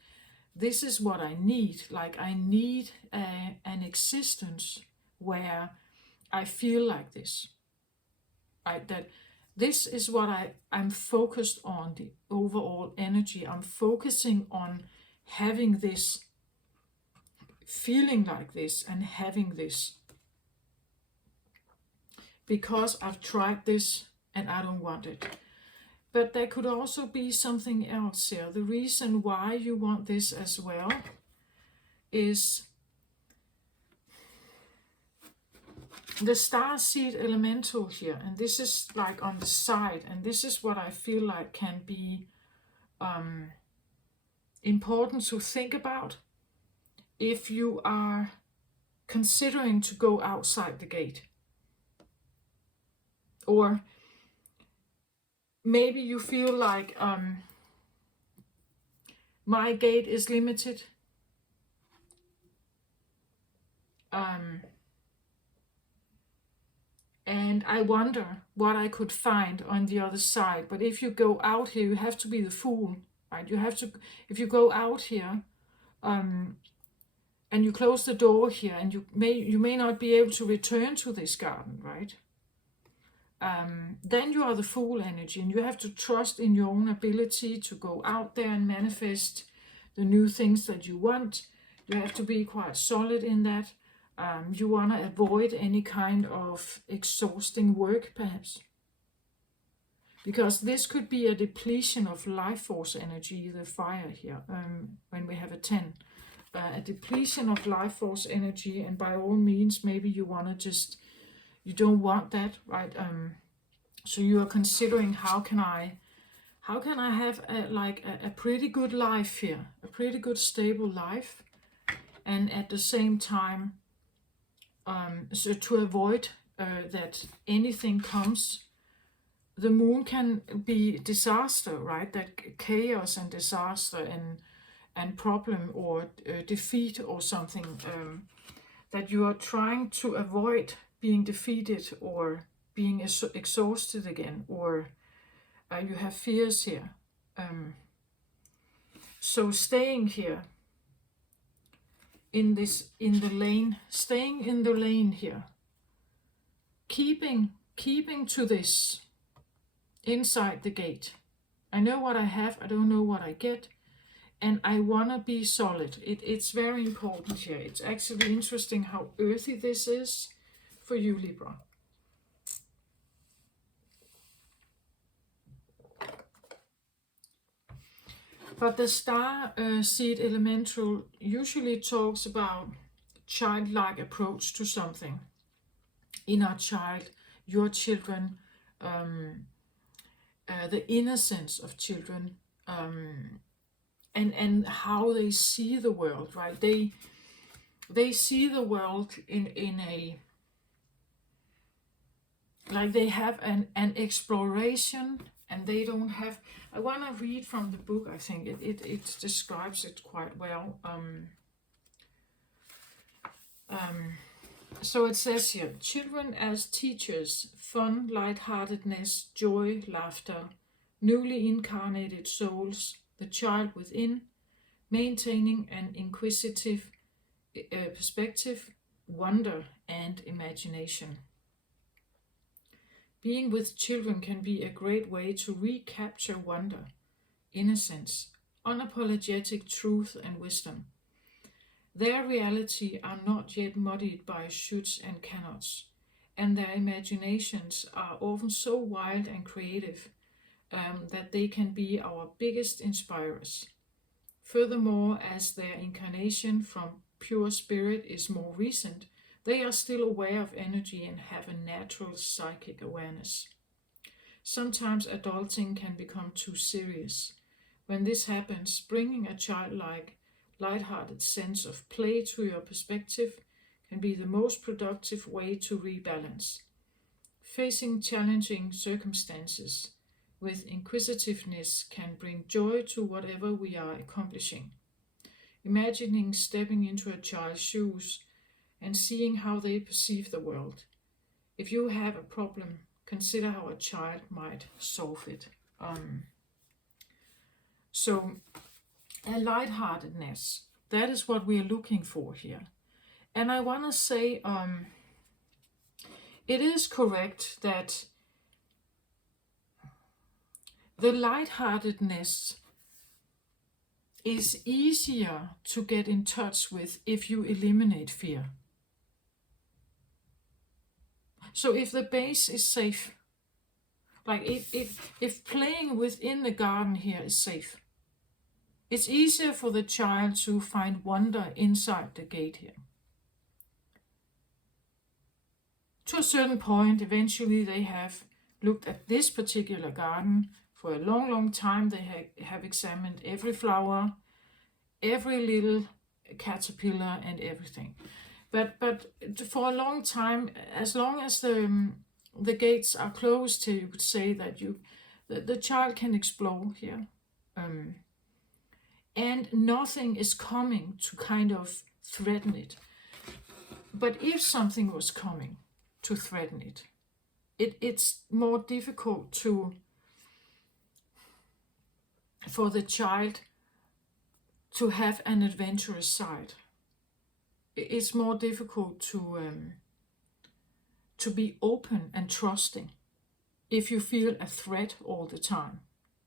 this is what I need. I need an existence where I feel like this. Right? That this is what I'm focused on, the overall energy. I'm focusing on having this, feeling like this, and having this. Because I've tried this and I don't want it. But there could also be something else here. The reason why you want this as well is the star seed elemental here. And this is like on the side. And this is what I feel like can be important to think about if you are considering to go outside the gate. Or maybe you feel like my gate is limited. And I wonder what I could find on the other side. But if you go out here, you have to be the fool, right? You have to, if you go out here, and you close the door here, and you may not be able to return to this garden, right? Then you are the fool energy, and you have to trust in your own ability to go out there and manifest the new things that you want. You have to be quite solid in that. You want to avoid any kind of exhausting work, perhaps. Because this could be a depletion of life force energy, the fire here, when we have a 10. A depletion of life force energy, and by all means, maybe you want to just, you don't want that, right? So you are considering how can I have a pretty good life here, a pretty good stable life, and at the same time, so to avoid that anything comes, the moon can be disaster, right? That chaos and disaster and problem or defeat or something, that you are trying to avoid being defeated or being exhausted again, or you have fears here. So staying here in the lane, staying in the lane here, keeping to this inside the gate. I know what I have, I don't know what I get, and I want to be solid. It's very important here. It's actually interesting how earthy this is for you, Libra. But the star seed elemental usually talks about childlike approach to something. Inner child, your children, the innocence of children, and how they see the world, right? They see the world in a, like they have an exploration, and they don't have, I want to read from the book. I think it describes it quite well. So it says here, children as teachers, fun, lightheartedness, joy, laughter, newly incarnated souls, the child within, maintaining an inquisitive perspective, wonder, and imagination. Being with children can be a great way to recapture wonder, innocence, unapologetic truth and wisdom. Their reality are not yet muddied by shoulds and cannots, and their imaginations are often so wild and creative that they can be our biggest inspirers. Furthermore, as their incarnation from pure spirit is more recent, they are still aware of energy and have a natural psychic awareness. Sometimes adulting can become too serious. When this happens, bringing a childlike, lighthearted sense of play to your perspective can be the most productive way to rebalance. Facing challenging circumstances with inquisitiveness can bring joy to whatever we are accomplishing. Imagining stepping into a child's shoes and seeing how they perceive the world. If you have a problem, consider how a child might solve it. So, a lightheartedness, that is what we are looking for here. And I want to say, it is correct that the lightheartedness is easier to get in touch with if you eliminate fear. So if the base is safe, like if playing within the garden here is safe, it's easier for the child to find wonder inside the gate here. To a certain point, eventually they have looked at this particular garden for a long, long time. They have examined every flower, every little caterpillar and everything. But for a long time, as long as the gates are closed here, you could say that the child can explore here. And nothing is coming to kind of threaten it. But if something was coming to threaten it, it's more difficult for the child to have an adventurous side. It's more difficult to be open and trusting if you feel a threat all the time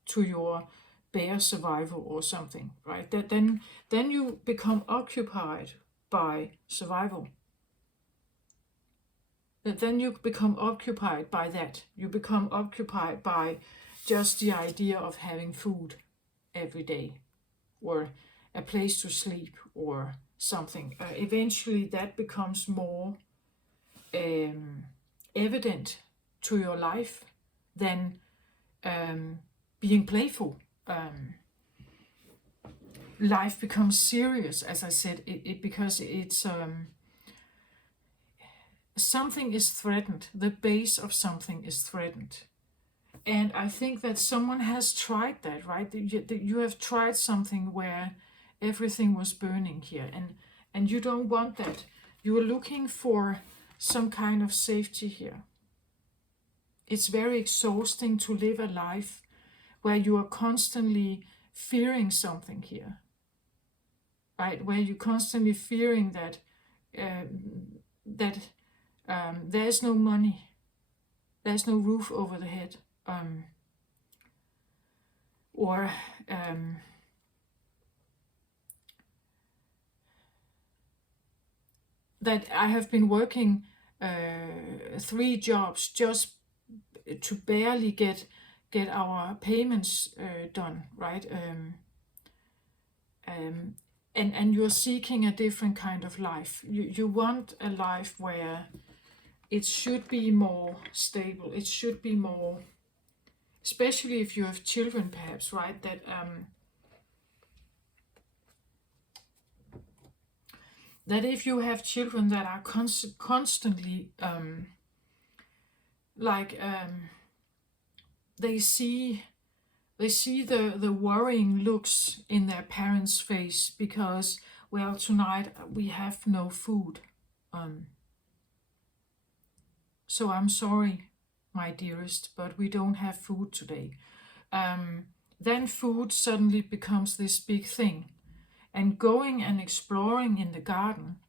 to your bare survival or something, right? Then you become occupied by survival. Then you become occupied by that. You become occupied by just the idea of having food every day, or a place to sleep, or something. Eventually that becomes more evident to your life than being playful. Life becomes serious, as I said, because it's something is threatened. The base of something is threatened. And I think that someone has tried that, right? You have tried something where everything was burning here, and you don't want that. You are looking for some kind of safety here. It's very exhausting to live a life where you are constantly fearing something here, right? Where you're constantly fearing that there's no money, there's no roof over the head, or that I have been working 3 jobs just to barely get our payments done, right? And you're seeking a different kind of life. You want a life where it should be more stable. It should be more, especially if you have children, perhaps, right? That if you have children that are constantly they see the worrying looks in their parents' face because, well, tonight we have no food. So I'm sorry, my dearest, but we don't have food today. Then food suddenly becomes this big thing. And going and exploring in the garden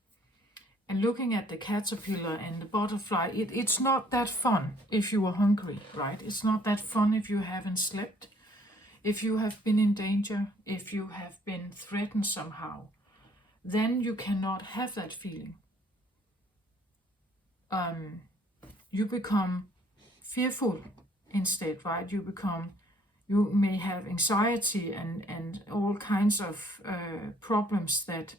and looking at the caterpillar and the butterfly, it's not that fun if you are hungry, right? It's not that fun if you haven't slept, if you have been in danger, if you have been threatened somehow. Then you cannot have that feeling. You become fearful instead, right? You may have anxiety and all kinds of problems that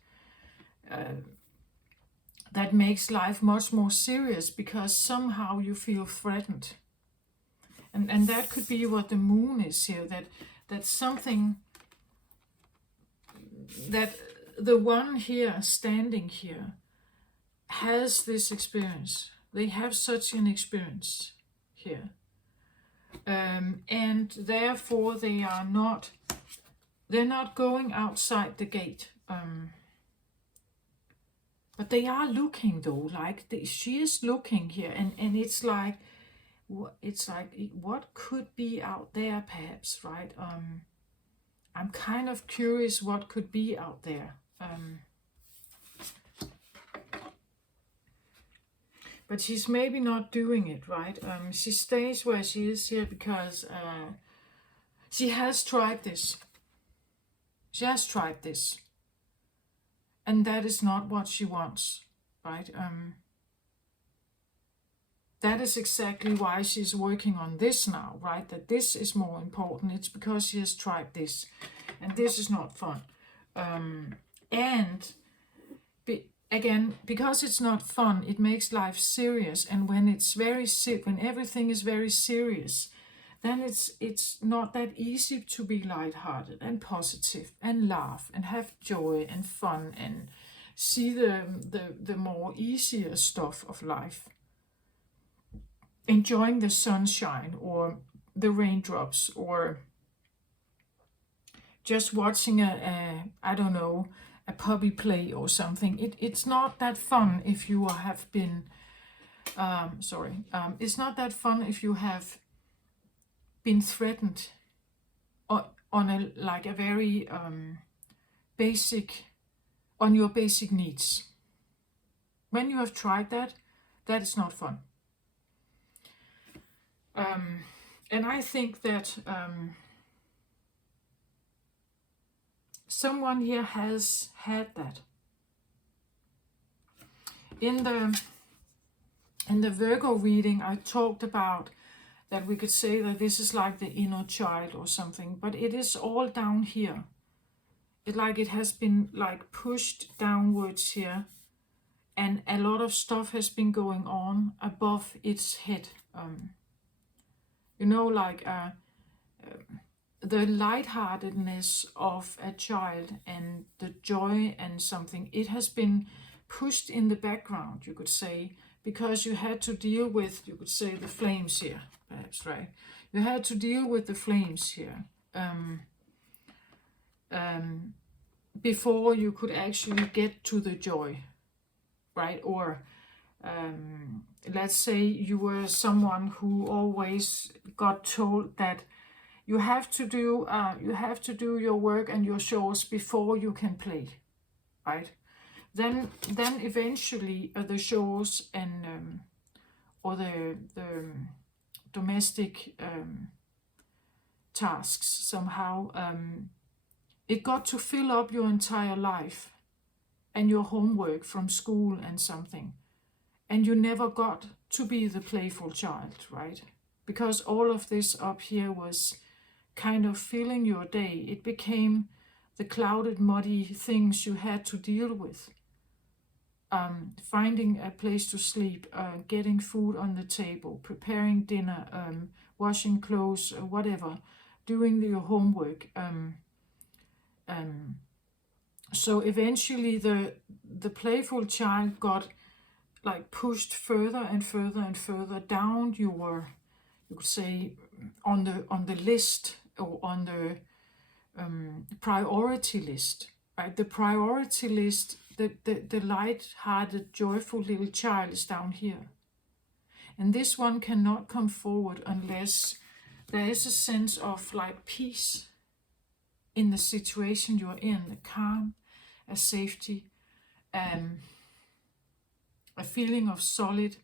makes life much more serious because somehow you feel threatened. And that could be what the moon is here, that something, that the one here standing here has this experience. They have such an experience here. And therefore they're not going outside the gate. But they are looking though, she is looking here, and it's like what could be out there, perhaps, right? I'm kind of curious what could be out there. But she's maybe not doing it, right? She stays where she is here because She has tried this. She has tried this. And that is not what she wants, right? That is exactly why she's working on this now, right? That this is more important. It's because she has tried this. And this is not fun. And again, because it's not fun, it makes life serious. And when it's very when everything is very serious, then it's not that easy to be lighthearted and positive and laugh and have joy and fun and see the more easier stuff of life. Enjoying the sunshine or the raindrops or just watching I don't know, a puppy play or something. It's not that fun if you have been, it's not that fun if you have been threatened on a very basic, on your basic needs. When you have tried that, that is not fun. And I think that someone here has had that. In the Virgo reading, I talked about that we could say that this is like the inner child or something, but it is all down here. It has been like pushed downwards here, and a lot of stuff has been going on above its head. The lightheartedness of a child and the joy and something, it has been pushed in the background, you could say, because you had to deal with, you could say, the flames here, perhaps, right? You had to deal with the flames here before you could actually get to the joy, right? Or let's say you were someone who always got told that you have to do your work and your chores before you can play, right? Then eventually the chores and or the domestic tasks somehow it got to fill up your entire life and your homework from school and something, and you never got to be the playful child, right? Because all of this up here was kind of filling your day. It became the clouded, muddy things you had to deal with. Finding a place to sleep, getting food on the table, preparing dinner, washing clothes, whatever, doing your homework. So eventually the playful child got like pushed further and further and further down your, you could say, on the list, or on the priority list, right? The priority list, the light-hearted, joyful little child is down here. And this one cannot come forward unless there is a sense of like peace in the situation you're in, the calm, a safety, a feeling of solid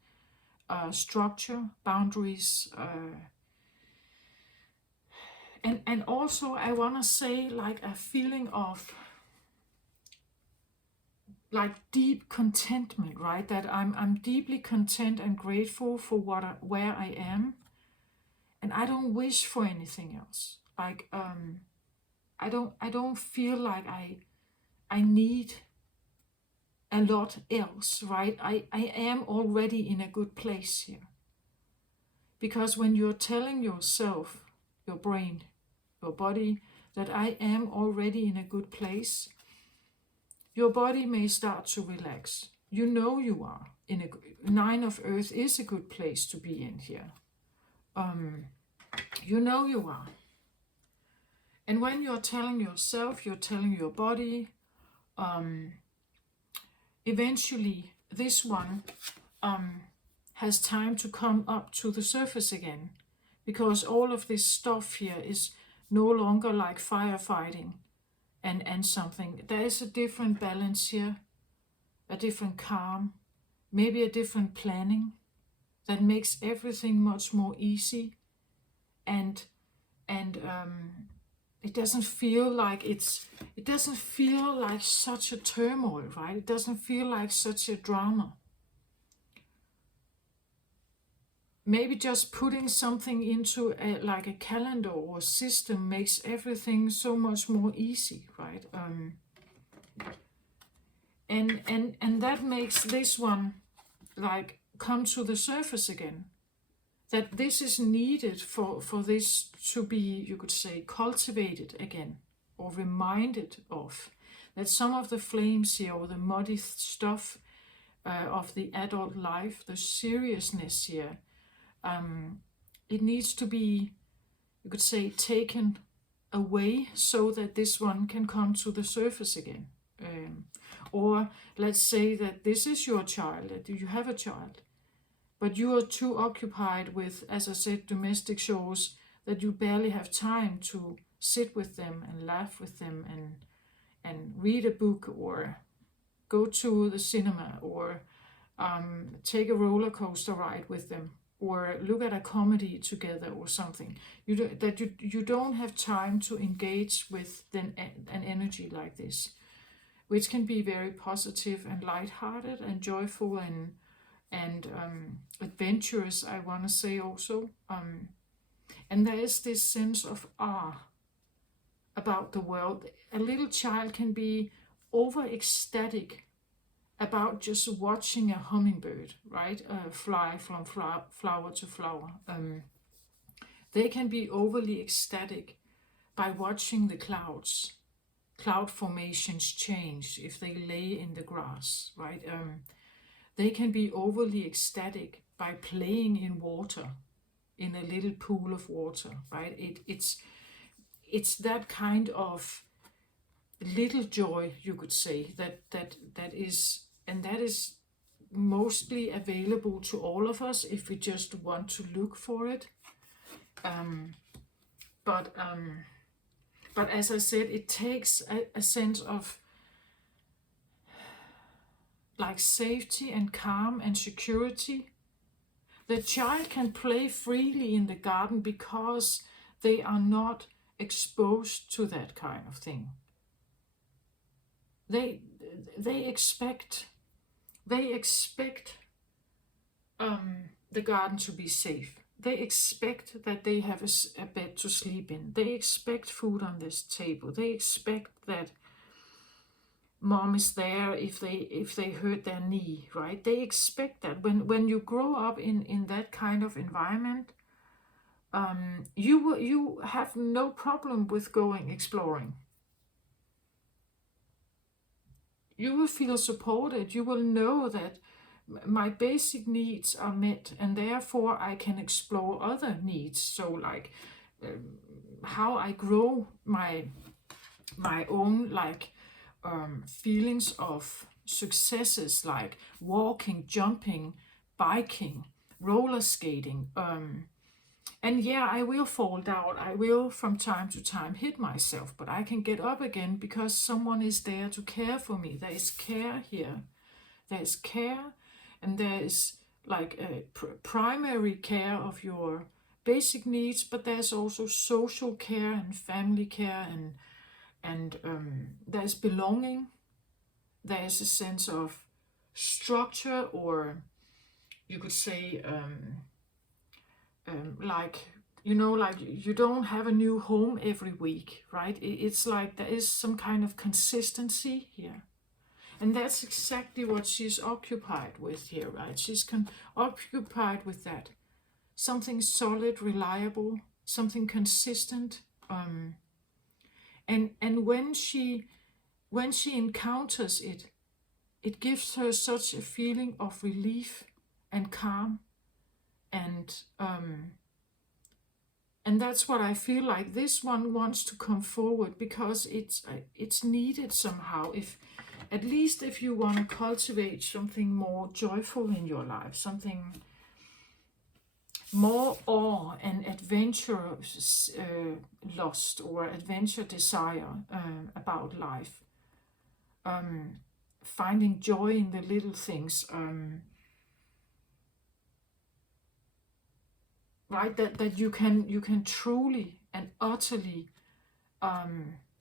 structure, boundaries, and also I want to say like a feeling of like deep contentment, right? That I'm deeply content and grateful for where I am, and I don't wish for anything else. Like I don't feel like I need a lot else, right? I am already in a good place here. Because when you're telling yourself, your brain, your body, that I am already in a good place, your body may start to relax. You know you are in a 9 of Earth is a good place to be in here. You know you are. And when you're telling yourself, you're telling your body, eventually this one has time to come up to the surface again, because all of this stuff here is no longer like firefighting and something. There is a different balance here, a different calm, maybe a different planning that makes everything much more easy and and it doesn't feel like it doesn't feel like such a turmoil, right? It doesn't feel like such a drama. Maybe just putting something into like a calendar or a system makes everything so much more easy, right? And that makes this one like come to the surface again. That this is needed for this to be, you could say, cultivated again, or reminded of. That some of the flames here, or the muddy stuff of the adult life, the seriousness here, it needs to be, you could say, taken away so that this one can come to the surface again. Or let's say that this is your child, that you have a child, but you are too occupied with, as I said, domestic chores, that you barely have time to sit with them and laugh with them and read a book, or go to the cinema, or take a roller coaster ride with them, or look at a comedy together or something. You don't have time to engage with an energy like this, which can be very positive and lighthearted and joyful and adventurous, I want to say also. And there is this sense of awe about the world. A little child can be over ecstatic about just watching a hummingbird, right, fly from flower to flower. They can be overly ecstatic by watching the cloud formations change if they lay in the grass, right? They can be overly ecstatic by playing in water, in a little pool of water, right? It's that kind of little joy, you could say, that is, and that is mostly available to all of us if we just want to look for it. But as I said, it takes a sense of like safety and calm and security. The child can play freely in the garden because they are not exposed to that kind of thing. They expect the garden to be safe. They expect that they have a bed to sleep in. They expect food on this table. They expect that mom is there if they hurt their knee, right? They expect that. When you grow up in that kind of environment, you have no problem with going exploring. You will feel supported. You will know that my basic needs are met, and therefore I can explore other needs. So like how I grow my own like feelings of successes, like walking, jumping, biking, roller skating. And yeah, I will fall down. I will from time to time hit myself, but I can get up again because someone is there to care for me. There is care here. There is care, and there is like a primary care of your basic needs, but there's also social care and family care, and there's belonging. There's a sense of structure, or you could say like, you know, like you don't have a new home every week, right? It's like there is some kind of consistency here. And that's exactly what she's occupied with here, right? She's occupied with that. Something solid, reliable, something consistent. And when she encounters it, it gives her such a feeling of relief and calm, and that's what I feel like this one wants to come forward, because it's needed somehow. If at least if you want to cultivate something more joyful in your life, something more awe and adventure lust or adventure desire about life, finding joy in the little things, right? That you can truly utterly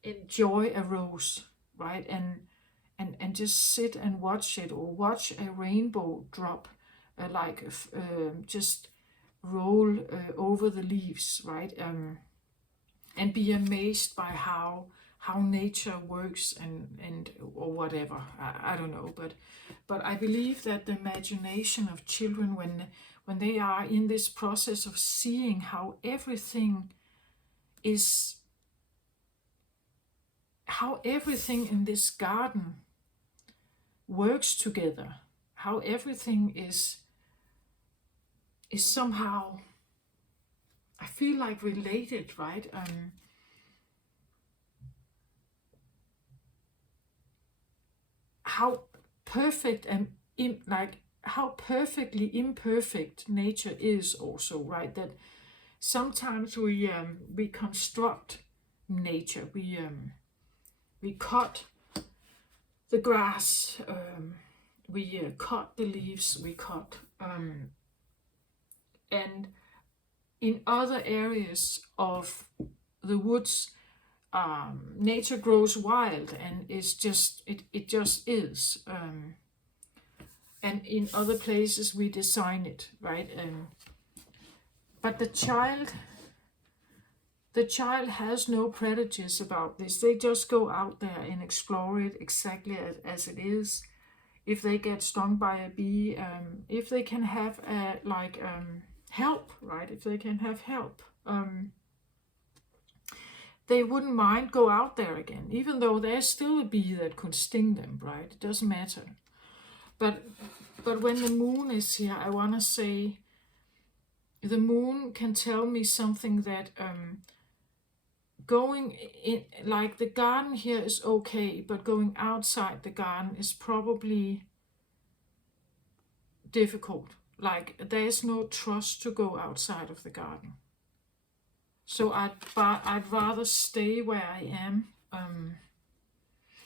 enjoy a rose, right? And just sit and watch it, or watch a rainbow drop, just roll over the leaves, right? And be amazed by how nature works, and or whatever. I don't know, but I believe that the imagination of children, when they are in this process of seeing how everything in this garden works together, how everything is somehow, I feel like, related, right? How perfect and how perfectly imperfect nature is also, right? That sometimes we construct nature, we cut the grass, we cut the leaves, we cut, and in other areas of the woods, nature grows wild, and it just is. And in other places we design it, right? But the child has no prejudice about this. They just go out there and explore it exactly as it is. If they get stung by a bee, if they can have help, right? If they can have help, they wouldn't mind go out there again, even though there's still a bee that could sting them, right? It doesn't matter. But when the moon is here, I want to say the moon can tell me something, that going in, like, the garden here is okay, but going outside the garden is probably difficult. Like, there's no trust to go outside of the garden. So I'd rather stay where I am,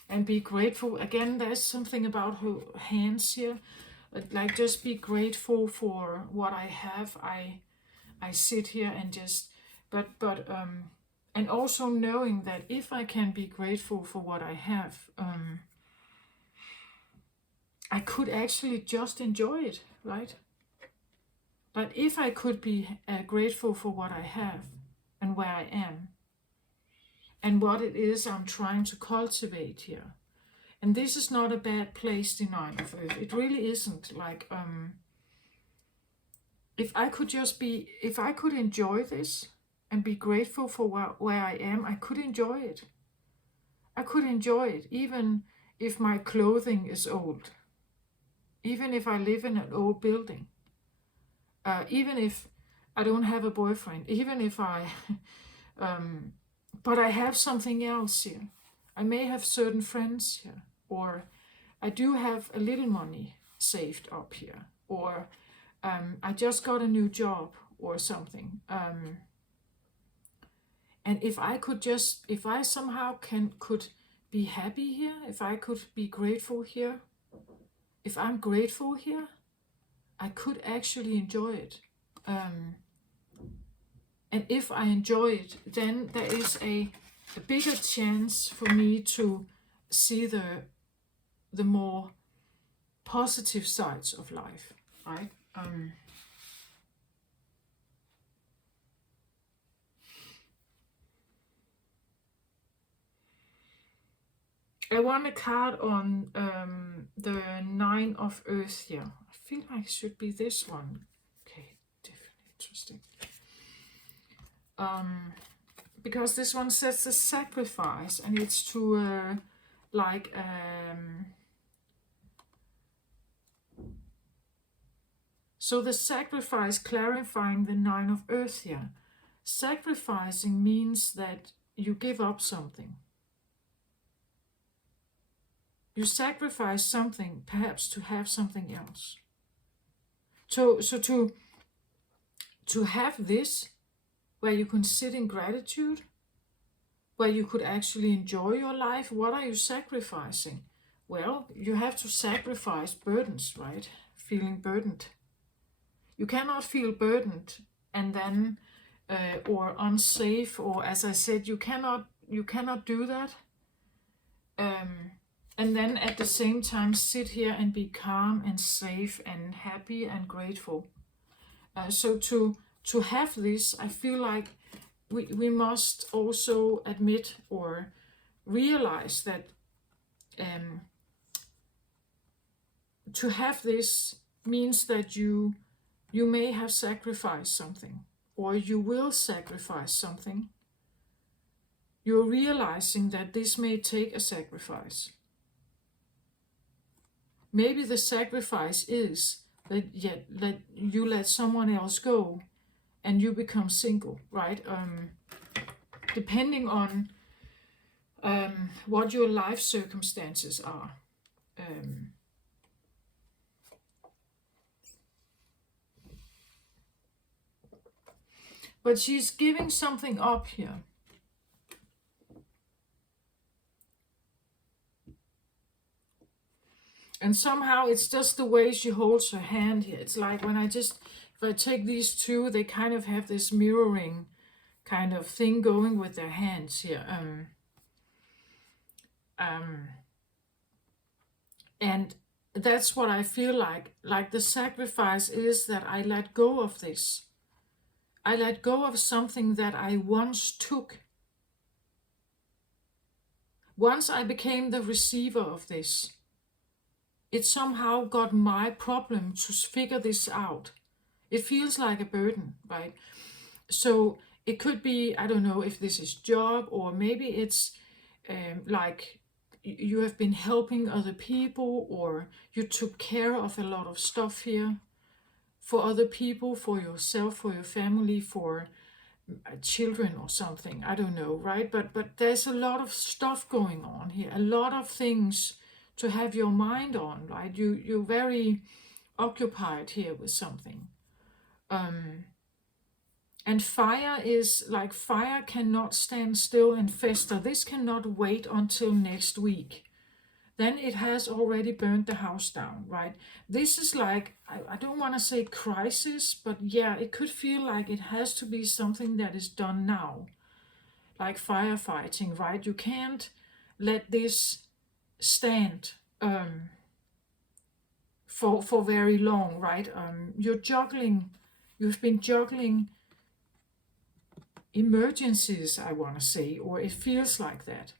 and be grateful. Again, there's something about her hands here. Like, just be grateful for what I have. I sit here and just, but and also knowing that if I can be grateful for what I have, I could actually just enjoy it, right? But if I could be grateful for what I have and where I am and what it is I'm trying to cultivate here, and this is not a bad place, the Nine of Earth. It really isn't. Like, if I could enjoy this and be grateful for where I am, I could enjoy it. I could enjoy it, even if my clothing is old, even if I live in an old building, even if I don't have a boyfriend, even if but I have something else here. I may have certain friends here, or I do have a little money saved up here, or I just got a new job or something. And if I somehow could be happy here, if I could be grateful here, if I'm grateful here, I could actually enjoy it. And if I enjoy it, then there is a bigger chance for me to see the more positive sides of life, right? I want a card on the Nine of Earth here. I feel like it should be this one. Okay, definitely interesting. Because this one says the sacrifice, and it's to so the sacrifice, clarifying the Nine of Earth here. Sacrificing means that you give up something. You sacrifice something, perhaps to have something else. So to have this, where you can sit in gratitude, where you could actually enjoy your life, what are you sacrificing? Well, you have to sacrifice burdens, right? Feeling burdened. You cannot feel burdened and then or unsafe, or as I said, you cannot do that. And then at the same time sit here and be calm and safe and happy and grateful. So to have this, I feel like we must also admit or realize that to have this means that you may have sacrificed something, or you will sacrifice something. You're realizing that this may take a sacrifice. Maybe the sacrifice is that you let someone else go and you become single, right? Depending on what your life circumstances are. But she's giving something up here. And somehow it's just the way she holds her hand here. It's like if I take these two, they kind of have this mirroring kind of thing going with their hands here. And that's what I feel like. Like the sacrifice is that I let go of this. I let go of something that I once took. Once I became the receiver of this, it somehow got my problem to figure this out. It feels like a burden, right? So it could be, I don't know if this is job, or maybe it's like you have been helping other people, or you took care of a lot of stuff here for other people, for yourself, for your family, for children or something. I don't know, right? But there's a lot of stuff going on here, a lot of things to have your mind on, right? You're very occupied here with something. And fire is like, fire cannot stand still and fester. This cannot wait until next week. Then it has already burned the house down, right? This is like, I don't want to say crisis, but yeah, it could feel like it has to be something that is done now. Like firefighting, right? You can't let this stand for very long, right? You've been juggling emergencies, I want to say, or it feels like that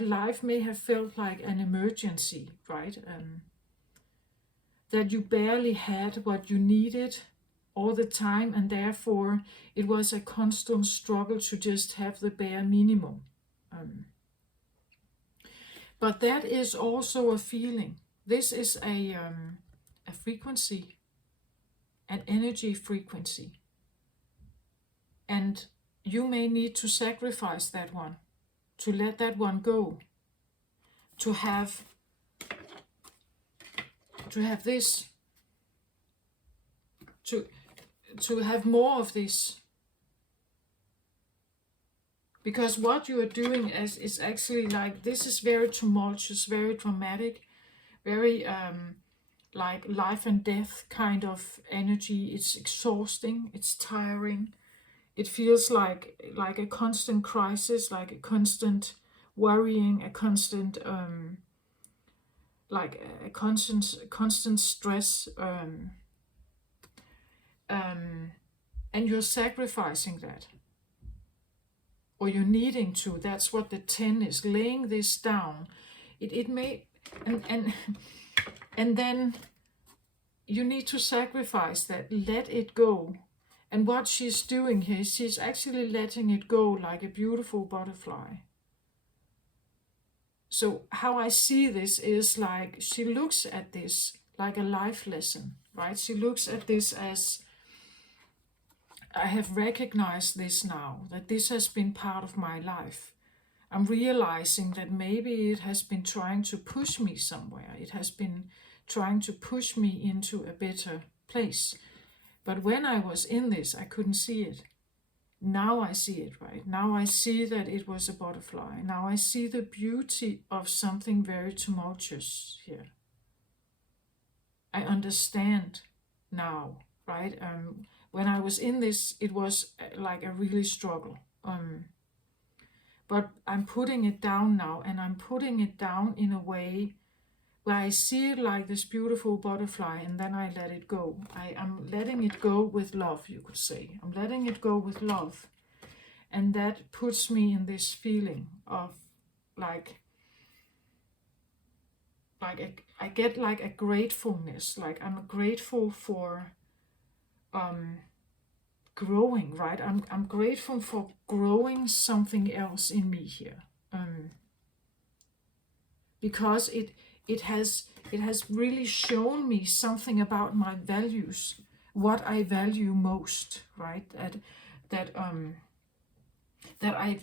life may have felt like an emergency, right? That you barely had what you needed all the time, and therefore it was a constant struggle to just have the bare minimum. But that is also a feeling. This is a frequency, an energy frequency. And you may need to sacrifice that one, to let that one go, to have this, to have more of this. Because what you are doing is actually like, this is very tumultuous, very dramatic, very like life and death kind of energy. It's exhausting, it's tiring. It feels like a constant crisis, like a constant worrying, a constant like a constant stress, and you're sacrificing that, or you're needing to. That's what the 10 is, laying this down. It may, and then you need to sacrifice that, let it go. And what she's doing here, she's actually letting it go like a beautiful butterfly. So how I see this is like, she looks at this like a life lesson, right? She looks at this as, I have recognized this now, that this has been part of my life. I'm realizing that maybe it has been trying to push me somewhere. It has been trying to push me into a better place. But when I was in this, I couldn't see it. Now I see it, right? Now I see that it was a butterfly. Now I see the beauty of something very tumultuous here. I understand now, right? when I was in this, it was like a really struggle. But I'm putting it down now, and I'm putting it down in a way where I see it like this beautiful butterfly, and then I let it go. I'm letting it go with love, you could say. I'm letting it go with love. And that puts me in this feeling of like I get like a gratefulness, like I'm grateful for growing, right? I'm grateful for growing something else in me here, because it has really shown me something about my values, what I value most, right? That I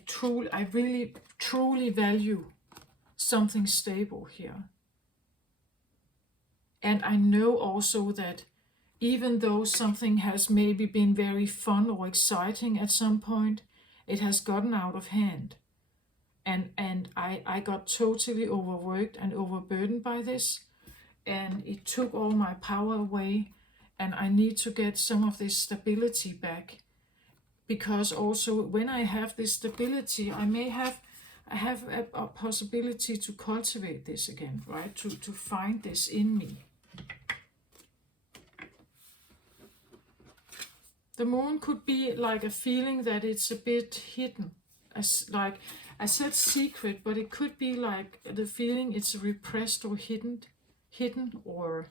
really truly value something stable here. And I know also that even though something has maybe been very fun or exciting at some point, it has gotten out of hand. And I got totally overworked and overburdened by this. And it took all my power away. And I need to get some of this stability back. Because also when I have this stability, I have a possibility to cultivate this again, right? To find this in me. The moon could be like a feeling that it's a bit hidden, as like I said secret, but it could be like the feeling it's repressed or hidden, or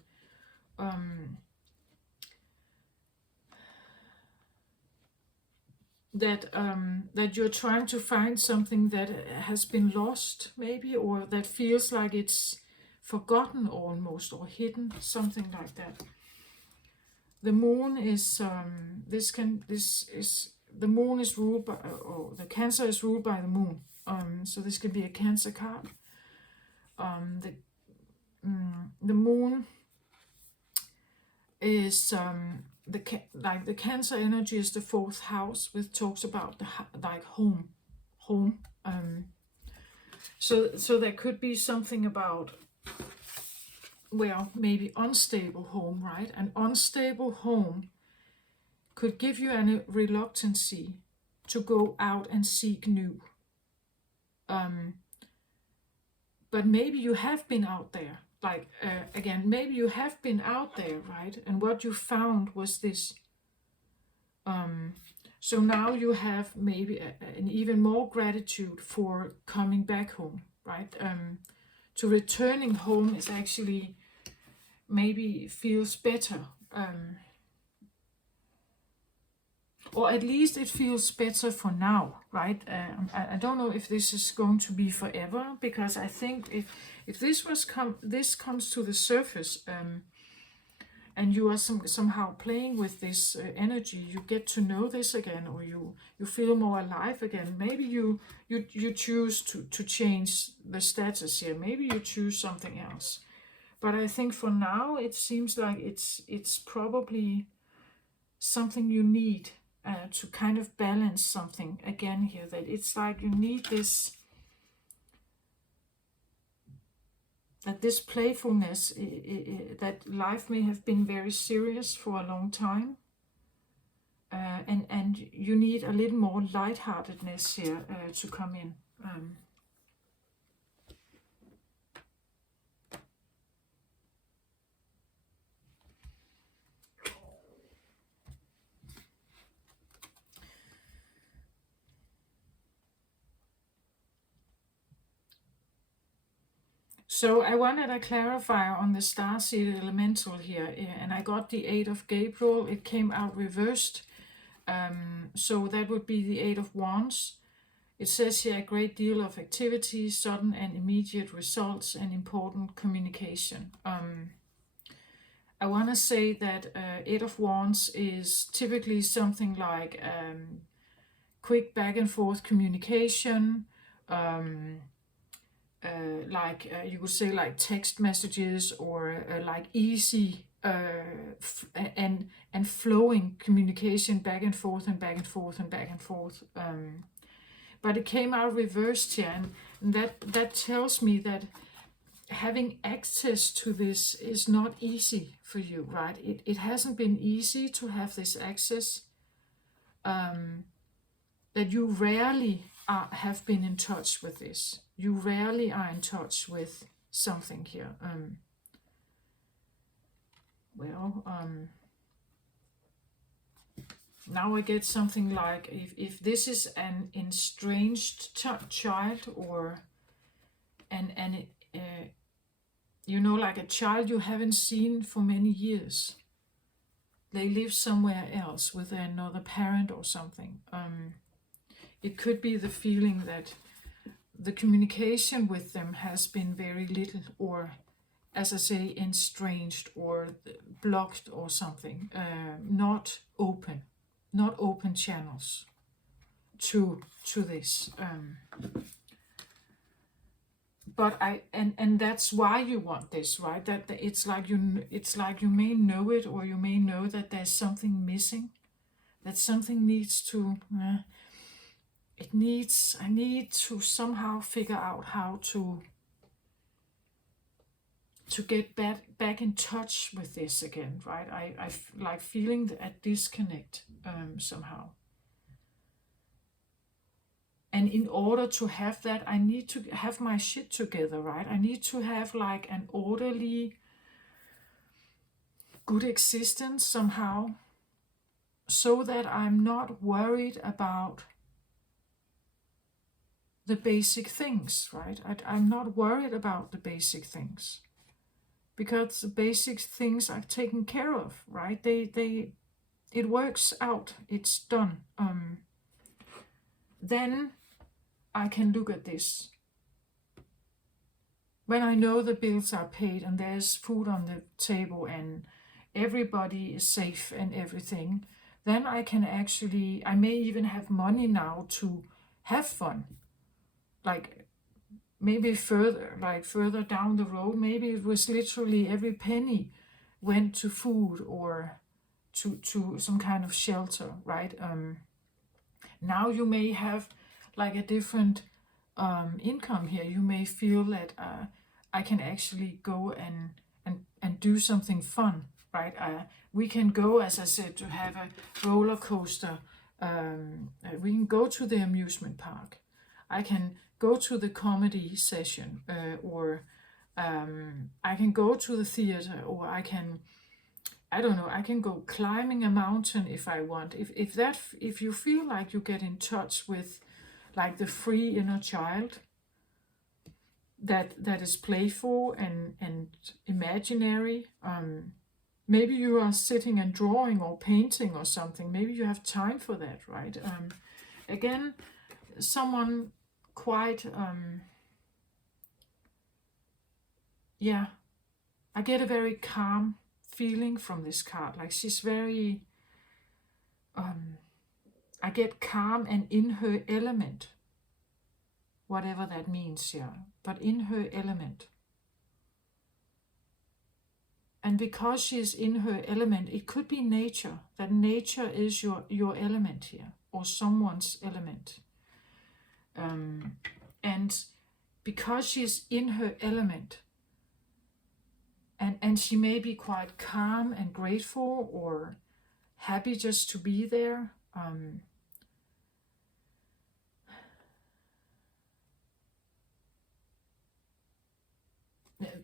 that you're trying to find something that has been lost, maybe, or that feels like it's forgotten almost, or hidden, something like that. The moon is the moon is ruled by, or the Cancer is ruled by the moon. So this could be a Cancer card. The moon is the Cancer energy is the 4th house, which talks about the like home. So there could be something about, well, maybe unstable home, right? An unstable home could give you a reluctancy to go out and seek new. But maybe you have been out there. Like, again, maybe you have been out there, right? And what you found was this. So now you have maybe an even more gratitude for coming back home, right? To returning home is actually maybe feels better. Or at least it feels better for now, right? I don't know if this is going to be forever, because I think if this comes to the surface, and you are somehow playing with this energy, you get to know this again, or you feel more alive again. Maybe you choose to change the status here. Maybe you choose something else. But I think for now it seems like it's probably something you need to kind of balance something again here. That it's like you need this. That this playfulness, that life may have been very serious for a long time, and you need a little more lightheartedness here to come in. So I wanted a clarifier on the starseed elemental here, and I got the 8 of Gabriel. It came out reversed, so that would be the 8 of Wands. It says here a great deal of activity, sudden and immediate results, and important communication. I want to say that 8 of Wands is typically something like quick back and forth communication, you could say like text messages, or like easy and flowing communication back and forth and back and forth and back and forth. But it came out reversed here, and that tells me that having access to this is not easy for you, right? It hasn't been easy to have this access, that you rarely have been in touch with this. You rarely are in touch with something here. Now I get something like, if this is an estranged child, or like a child you haven't seen for many years. They live somewhere else with another parent or something. It could be the feeling that the communication with them has been very little, or, as I say, estranged or blocked or something. Not open channels to this. But and that's why you want this, right? That it's like you may know it, or you may know that there's something missing, that something needs to. I need to somehow figure out how to get back in touch with this again, right? I like feeling a disconnect somehow. And in order to have that, I need to have my shit together, right? I need to have like an orderly, good existence somehow, so that I'm not worried about the basic things, right? I'm not worried about the basic things, because the basic things are taken care of, right? It works out, it's done. Then I can look at this. When I know the bills are paid and there's food on the table and everybody is safe and everything, then I may even have money now to have fun. Like maybe further down the road, maybe it was literally every penny went to food or to some kind of shelter, right? Now you may have like a different income here. You may feel that I can actually go and do something fun, right? We can go, as I said, to have a roller coaster. We can go to the amusement park. I can go to the comedy session, or I can go to the theater, or I can go climbing a mountain if I want. If you feel like you get in touch with like the free inner child that is playful and imaginary, maybe you are sitting and drawing or painting or something. Maybe you have time for that, right? Again, someone quite I get a very calm feeling from this card. Like she's very I get calm and in her element, whatever that means, but in her element. And because she is in her element, it could be nature, that nature is your element here, or someone's element. And because she's in her element, and she may be quite calm and grateful or happy just to be there.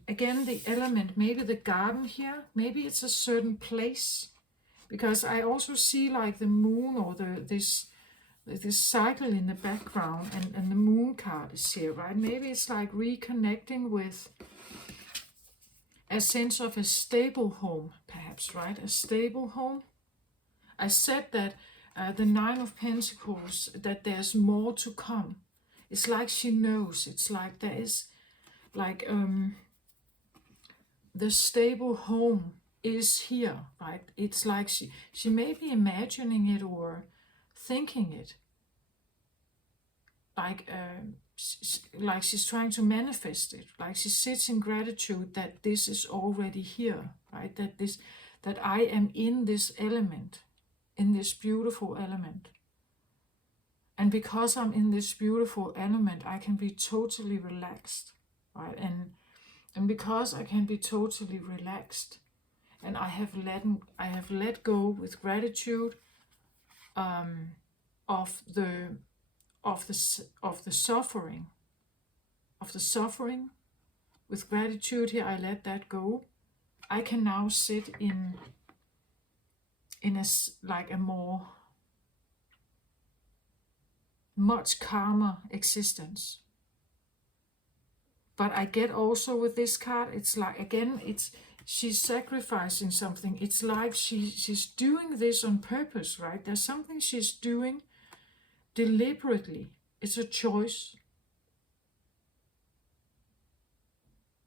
Again, the element, maybe the garden here, maybe it's a certain place, because I also see like the moon, or this cycle in the background, and the moon card is here, right? Maybe it's like reconnecting with a sense of a stable home, perhaps, right? A stable home. I said that the Nine of Pentacles, that there's more to come. It's like she knows. It's like there is like the stable home is here, right? It's like she may be imagining it or thinking it. Like she's trying to manifest it. Like she sits in gratitude that this is already here, right? That I am in this element, in this beautiful element. And because I'm in this beautiful element, I can be totally relaxed, right? And And because I can be totally relaxed, and I have let go with gratitude of the of the suffering with gratitude here. I let that go. I can now sit in like a more much calmer existence. But I get also with this card, it's like, again, it's she's sacrificing something. It's like she's doing this on purpose, right? There's something she's doing deliberately. It's a choice.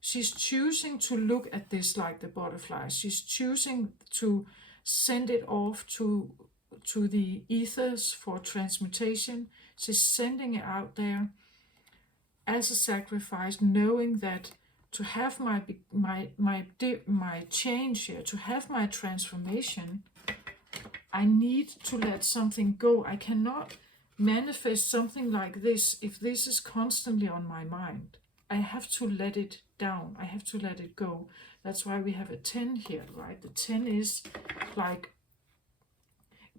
She's choosing to look at this like the butterfly. She's choosing to send it off to the ethers for transmutation. She's sending it out there as a sacrifice, knowing that to have my change here, to have my transformation, I need to let something go. I cannot manifest something like this if this is constantly on my mind. I have to let it down. I have to let it go. That's why we have a 10 here, right? The 10 is like,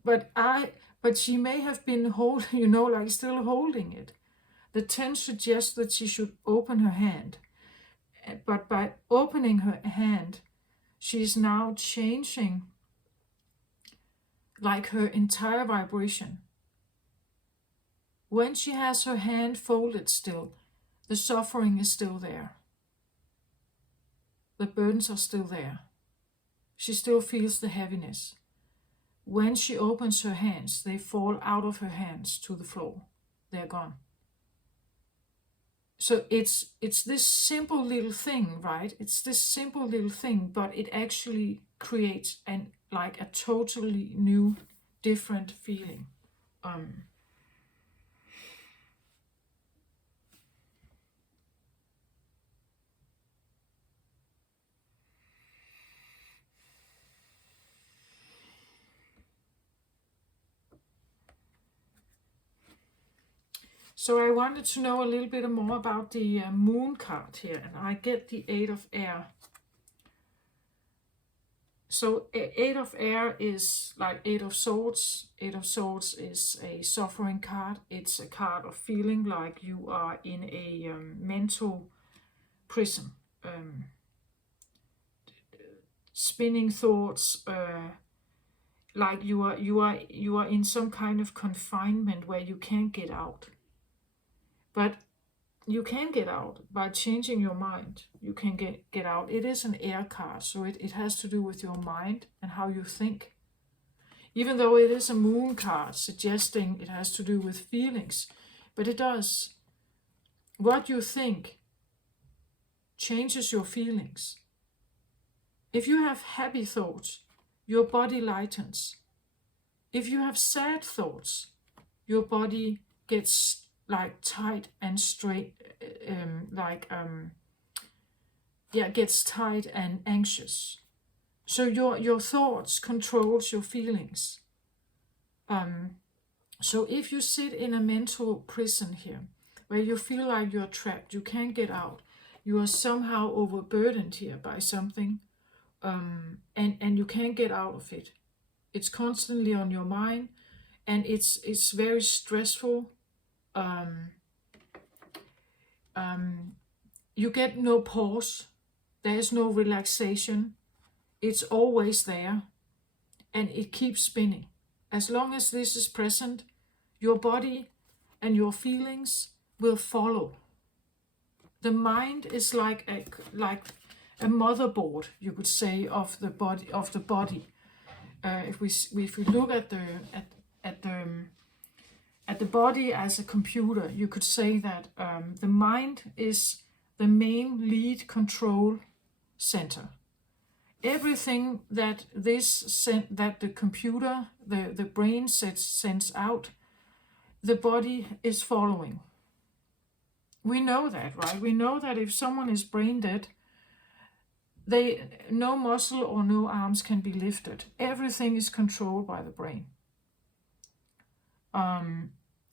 but she may have been holding, like still holding it. The 10 suggests that she should open her hand. But by opening her hand, she is now changing like her entire vibration. When she has her hand folded still, the suffering is still there. The burdens are still there. She still feels the heaviness. When she opens her hands, they fall out of her hands to the floor. They're gone. So it's this simple little thing, right? It's this simple little thing, but it actually creates like a totally new, different feeling. So I wanted to know a little bit more about the moon card here, and I get the 8 of air. So 8 of air is like 8 of swords. 8 of swords is a suffering card. It's a card of feeling like you are in a mental prison. Spinning thoughts, like you are in some kind of confinement where you can't get out. But you can get out by changing your mind. You can get out. It is an air card, so it has to do with your mind and how you think. Even though it is a moon card suggesting it has to do with feelings, but it does. What you think changes your feelings. If you have happy thoughts, your body lightens. If you have sad thoughts, your body gets like tight and straight, gets tight and anxious. So your thoughts controls your feelings. So if you sit in a mental prison here, where you feel like you're trapped, you can't get out, you are somehow overburdened here by something, and you can't get out of it. It's constantly on your mind, and it's very stressful. You get no pause. There's no relaxation. It's always there, and it keeps spinning. As long as this is present, your body and your feelings will follow. The mind is like a motherboard, you could say, of the body. If we look at the body as a computer, you could say that the mind is the main lead control center. Everything that the computer, the brain sends out, the body is following. We know that, right? We know that if someone is brain dead, no muscle or no arms can be lifted. Everything is controlled by the brain.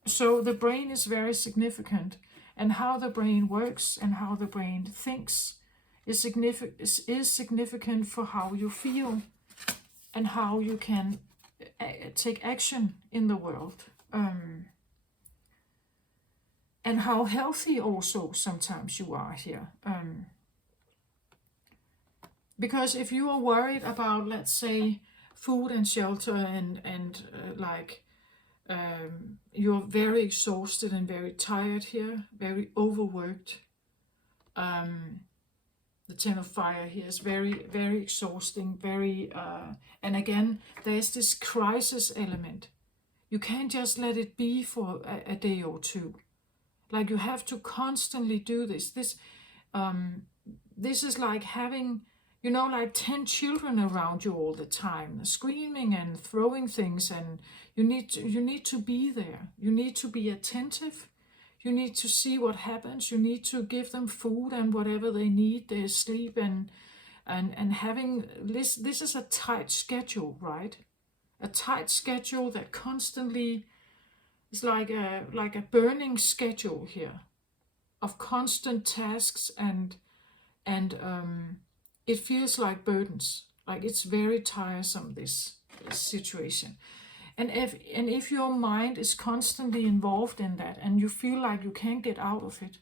So the brain is very significant, and how the brain works and how the brain thinks is significant for how you feel and how you can take action in the world. And how healthy also sometimes you are here. Because if you are worried about, let's say, food and shelter and you're very exhausted and very tired here, very overworked. The Ten of Fire here is very, very exhausting, very, and again, there's this crisis element. You can't just let it be for a day or two. Like, you have to constantly do this. This is like having, like 10 children around you all the time, screaming and throwing things, and you need to be there. You need to be attentive. You need to see what happens. You need to give them food and whatever they need, their sleep, and having this. This is a tight schedule, right? A tight schedule that constantly is like a burning schedule here of constant tasks, and it feels like burdens. Like, it's very tiresome, this situation. And if your mind is constantly involved in that and you feel like you can't get out of it,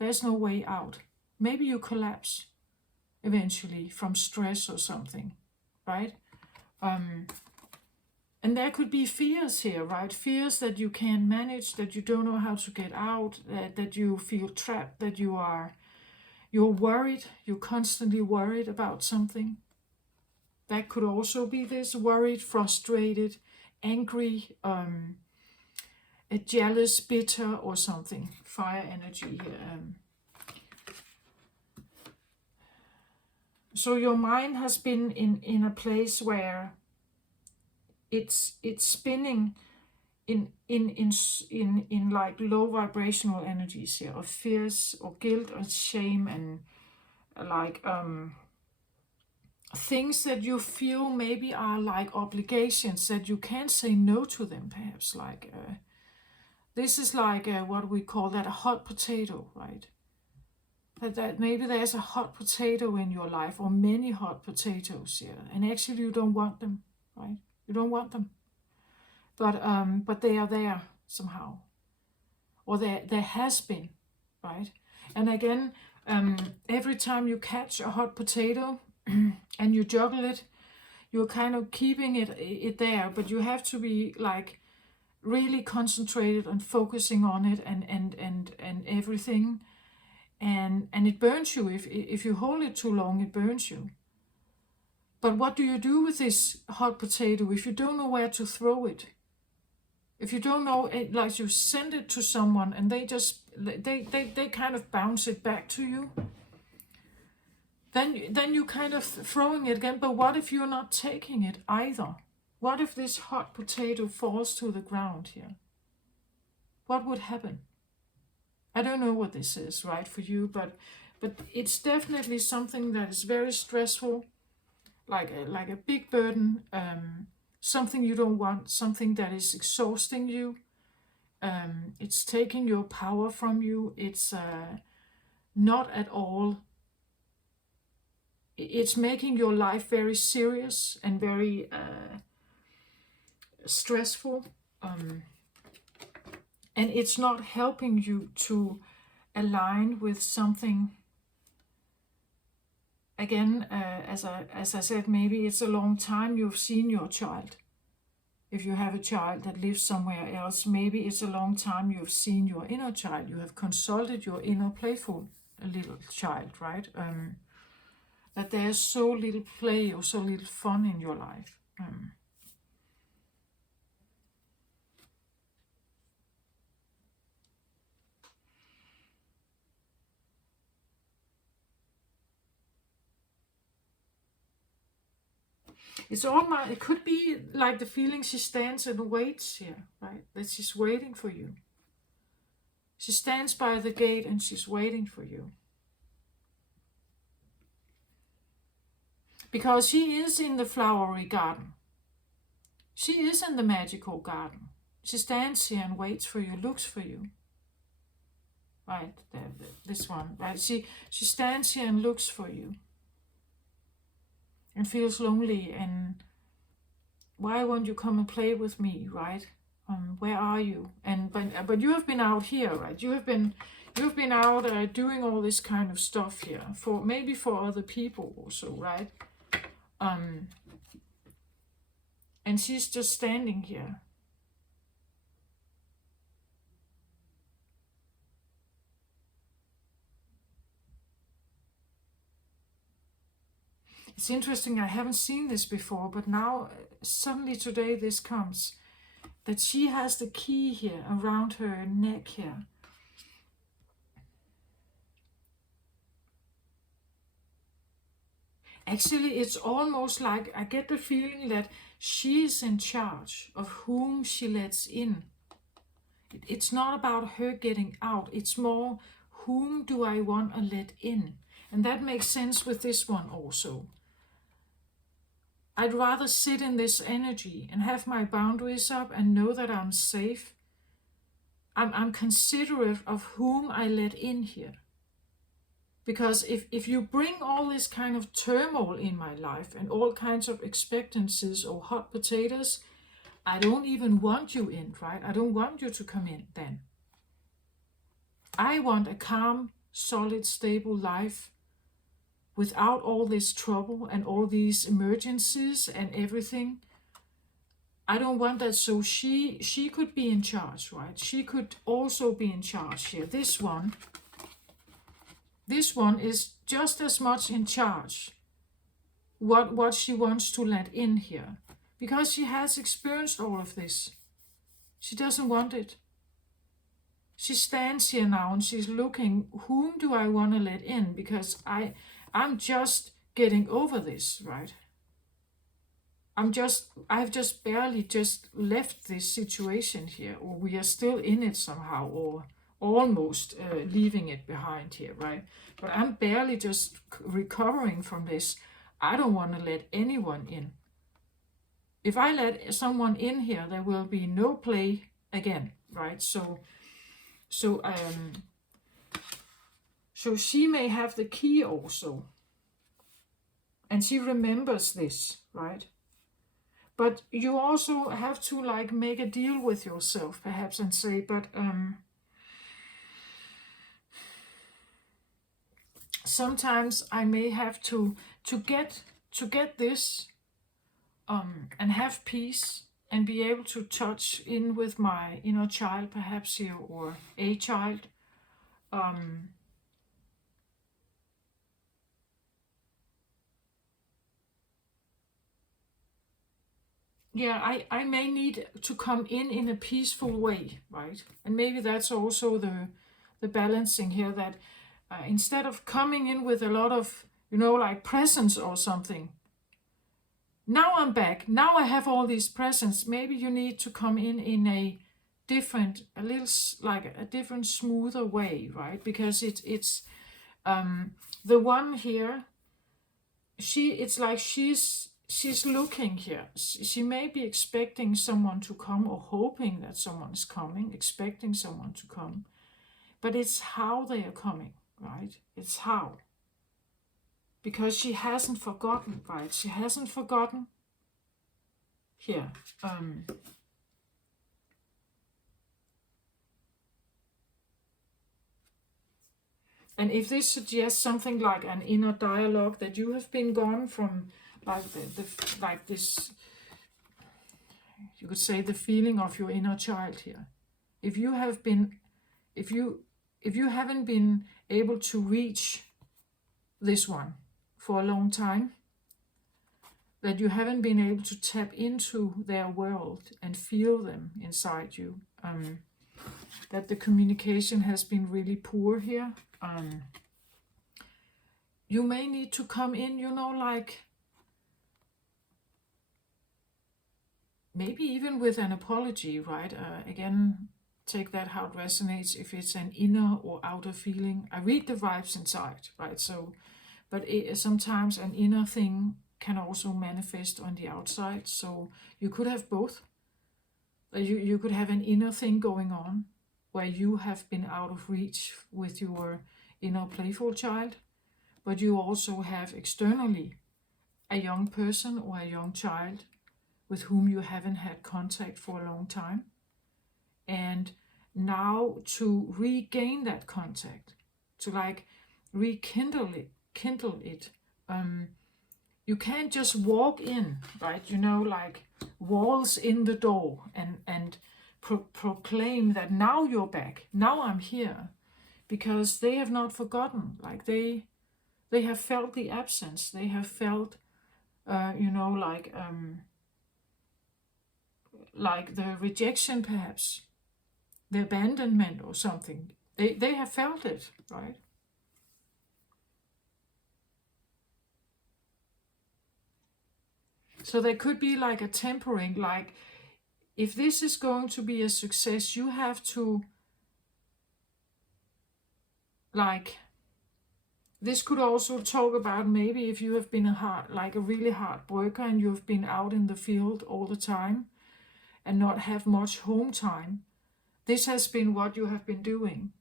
there's no way out. Maybe you collapse eventually from stress or something, right? And there could be fears here, right? Fears that you can't manage, that you don't know how to get out, that you feel trapped, that you're worried, you're constantly worried about something. That could also be this: worried, frustrated, angry, jealous, bitter, or something. Fire energy here. So your mind has been in a place where it's spinning in like low vibrational energies here, of fears or guilt or shame, and like things that you feel maybe are like obligations, that you can't say no to them, perhaps. Like this is like what we call that a hot potato, right? That maybe there's a hot potato in your life, or many hot potatoes here, and actually you don't want them, right? You don't want them, but they are there somehow, or there has been, right? And again, every time you catch a hot potato and you juggle it, you're kind of keeping it there, but you have to be like really concentrated on focusing on it and everything, and it burns you. If you hold it too long, it burns you. But what do you do with this hot potato if you don't know where to throw it? If you don't know, like, you send it to someone and they kind of bounce it back to you, then you kind of throwing it again. But what if you're not taking it either? What if this hot potato falls to the ground here? What would happen? I don't know what this is, right, for you, but it's definitely something that is very stressful, like a big burden, something you don't want, something that is exhausting you. It's taking your power from you. It's not at all. It's making your life very serious and very stressful. And it's not helping you to align with something. Again, as I said, maybe it's a long time you've seen your child. If you have a child that lives somewhere else, maybe it's a long time you've seen your inner child. You have consulted your inner playful little child, right? That there's so little play or so little fun in your life. It could be like the feeling she stands and waits here, right? That she's waiting for you. She stands by the gate and she's waiting for you. Because she is in the flowery garden. She is in the magical garden. She stands here and waits for you, looks for you. right? This one, right? She stands here and looks for you and feels lonely and why won't you come and play with me, right? Where are you? And but you have been out here, right? You've been out doing all this kind of stuff here for maybe for other people also, right? And she's just standing here. It's interesting, I haven't seen this before, but now suddenly today this comes, that she has the key here around her neck here. Actually, it's almost like I get the feeling that she's in charge of whom she lets in. It's not about her getting out, it's more whom do I want to let in. And that makes sense with this one also. I'd rather sit in this energy and have my boundaries up and know that I'm safe. I'm considerate of whom I let in here. Because if you bring all this kind of turmoil in my life and all kinds of expectancies or hot potatoes, I don't even want you in, right? I don't want you to come in then. I want a calm, solid, stable life without all this trouble and all these emergencies and everything. I don't want that. So she could be in charge, right? She could also be in charge here. This one is just as much in charge what she wants to let in here, because she has experienced all of this. She doesn't want it. She stands here now and she's looking, whom do I want to let in? Because I'm just getting over this, right? I've just barely just left this situation here, or we are still in it somehow, or almost leaving it behind here, right? But I'm barely just recovering from this. I don't want to let anyone in. If I let someone in here, there will be no play again, right? So she may have the key also, and she remembers this, right? But you also have to like make a deal with yourself, perhaps, and say, but sometimes I may have to get this and have peace and be able to touch in with my inner child, perhaps here, or a child. Yeah, I may need to come in a peaceful way, right? And maybe that's also the balancing here, that instead of coming in with a lot of, like presents or something, now I'm back, now I have all these presents, maybe you need to come in a different, a little like a different, smoother way, right? Because it's the one here, it's like she's looking here. She may be expecting someone to come, or hoping that someone is coming, expecting someone to come. But it's how they are coming, right? It's how. Because she hasn't forgotten, right? She hasn't forgotten here. And if this suggests something like an inner dialogue, that you have been gone from, like like this, you could say, the feeling of your inner child here. If you haven't been able to reach this one for a long time, that you haven't been able to tap into their world and feel them inside you, that the communication has been really poor here. You may need to come in, like maybe even with an apology, right? Again, take that how it resonates, if it's an inner or outer feeling. I read the vibes inside, right? So, but sometimes an inner thing can also manifest on the outside. So you could have both. You could have an inner thing going on, where you have been out of reach with your inner playful child, but you also have externally a young person or a young child with whom you haven't had contact for a long time. And now to regain that contact, to like rekindle it, you can't just walk in, right? You know, like walls in the door and proclaim that now you're back, now I'm here, because they have not forgotten. Like they have felt the absence, they have felt, you know, like the rejection, perhaps the abandonment or something. They have felt it, right? So there could be like a tempering, like if this is going to be a success, you have to, like, this could also talk about maybe if you have been a really hard worker and you've been out in the field all the time and not have much home time. This has been what you have been doing.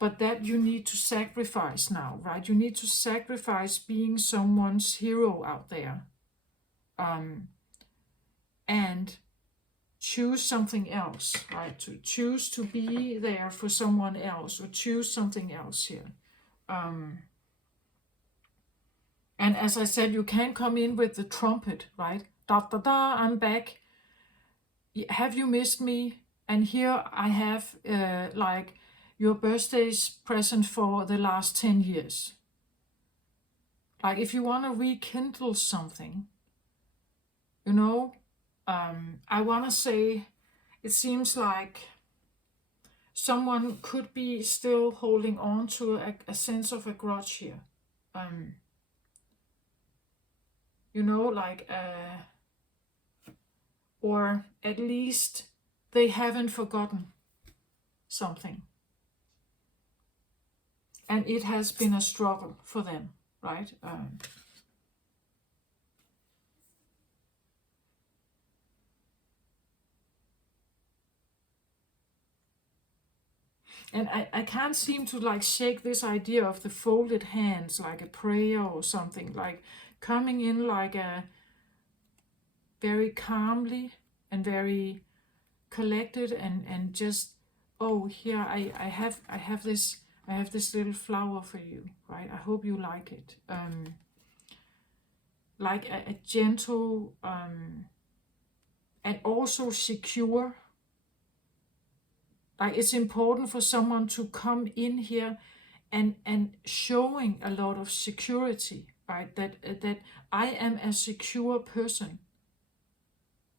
But that you need to sacrifice now, right? You need to sacrifice being someone's hero out there. And choose something else, right? To choose to be there for someone else, or choose something else here. And as I said, you can come in with the trumpet, right? Da da da, I'm back. Have you missed me? And here I have like your birthday's present for the last 10 years. Like if you want to rekindle something, you know, I want to say it seems like someone could be still holding on to a sense of a grudge here. You know, like, or at least they haven't forgotten something. And it has been a struggle for them, right? And I can't seem to like shake this idea of the folded hands, like a prayer or something, like coming in like a very calmly and very collected and just, oh, here I have this little flower for you, right? I hope you like it. Like a gentle and also secure. Like it's important for someone to come in here and showing a lot of security, right? That I am a secure person.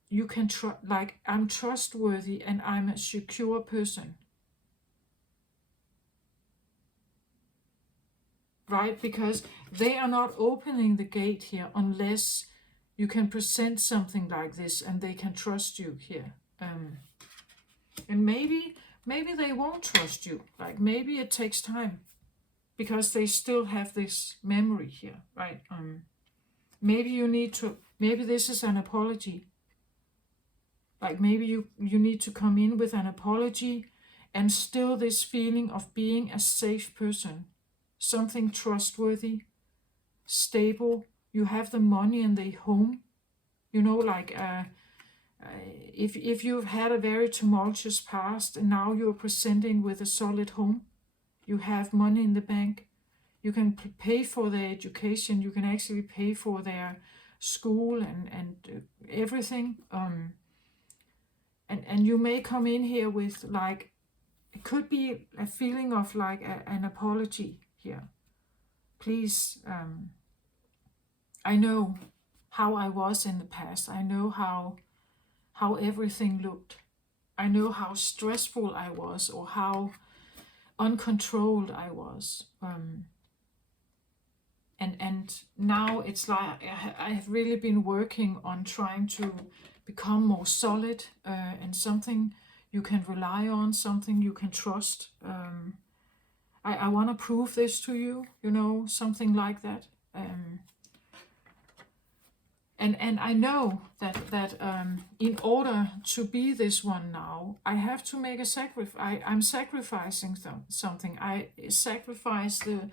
You can like I'm trustworthy and I'm a secure person, right? Because they are not opening the gate here unless you can present something like this and they can trust you here. And maybe they won't trust you. Like maybe it takes time because they still have this memory here, right? Maybe you need to, maybe this is an apology. Like maybe you need to come in with an apology and still this feeling of being a safe person, something trustworthy, stable. You have the money and the home, you know, like if you've had a very tumultuous past and now you're presenting with a solid home, you have money in the bank, you can pay for their education, you can actually pay for their school and everything. And you may come in here with like, it could be a feeling of like an apology here. Please, I know how I was in the past. I know how everything looked. I know how stressful I was or how uncontrolled I was. And now it's like I have really been working on trying to become more solid and something you can rely on, something you can trust. I want to prove this to you, you know, something like that. And I know that in order to be this one now, I have to make a sacrifice. I'm sacrificing something. I sacrifice the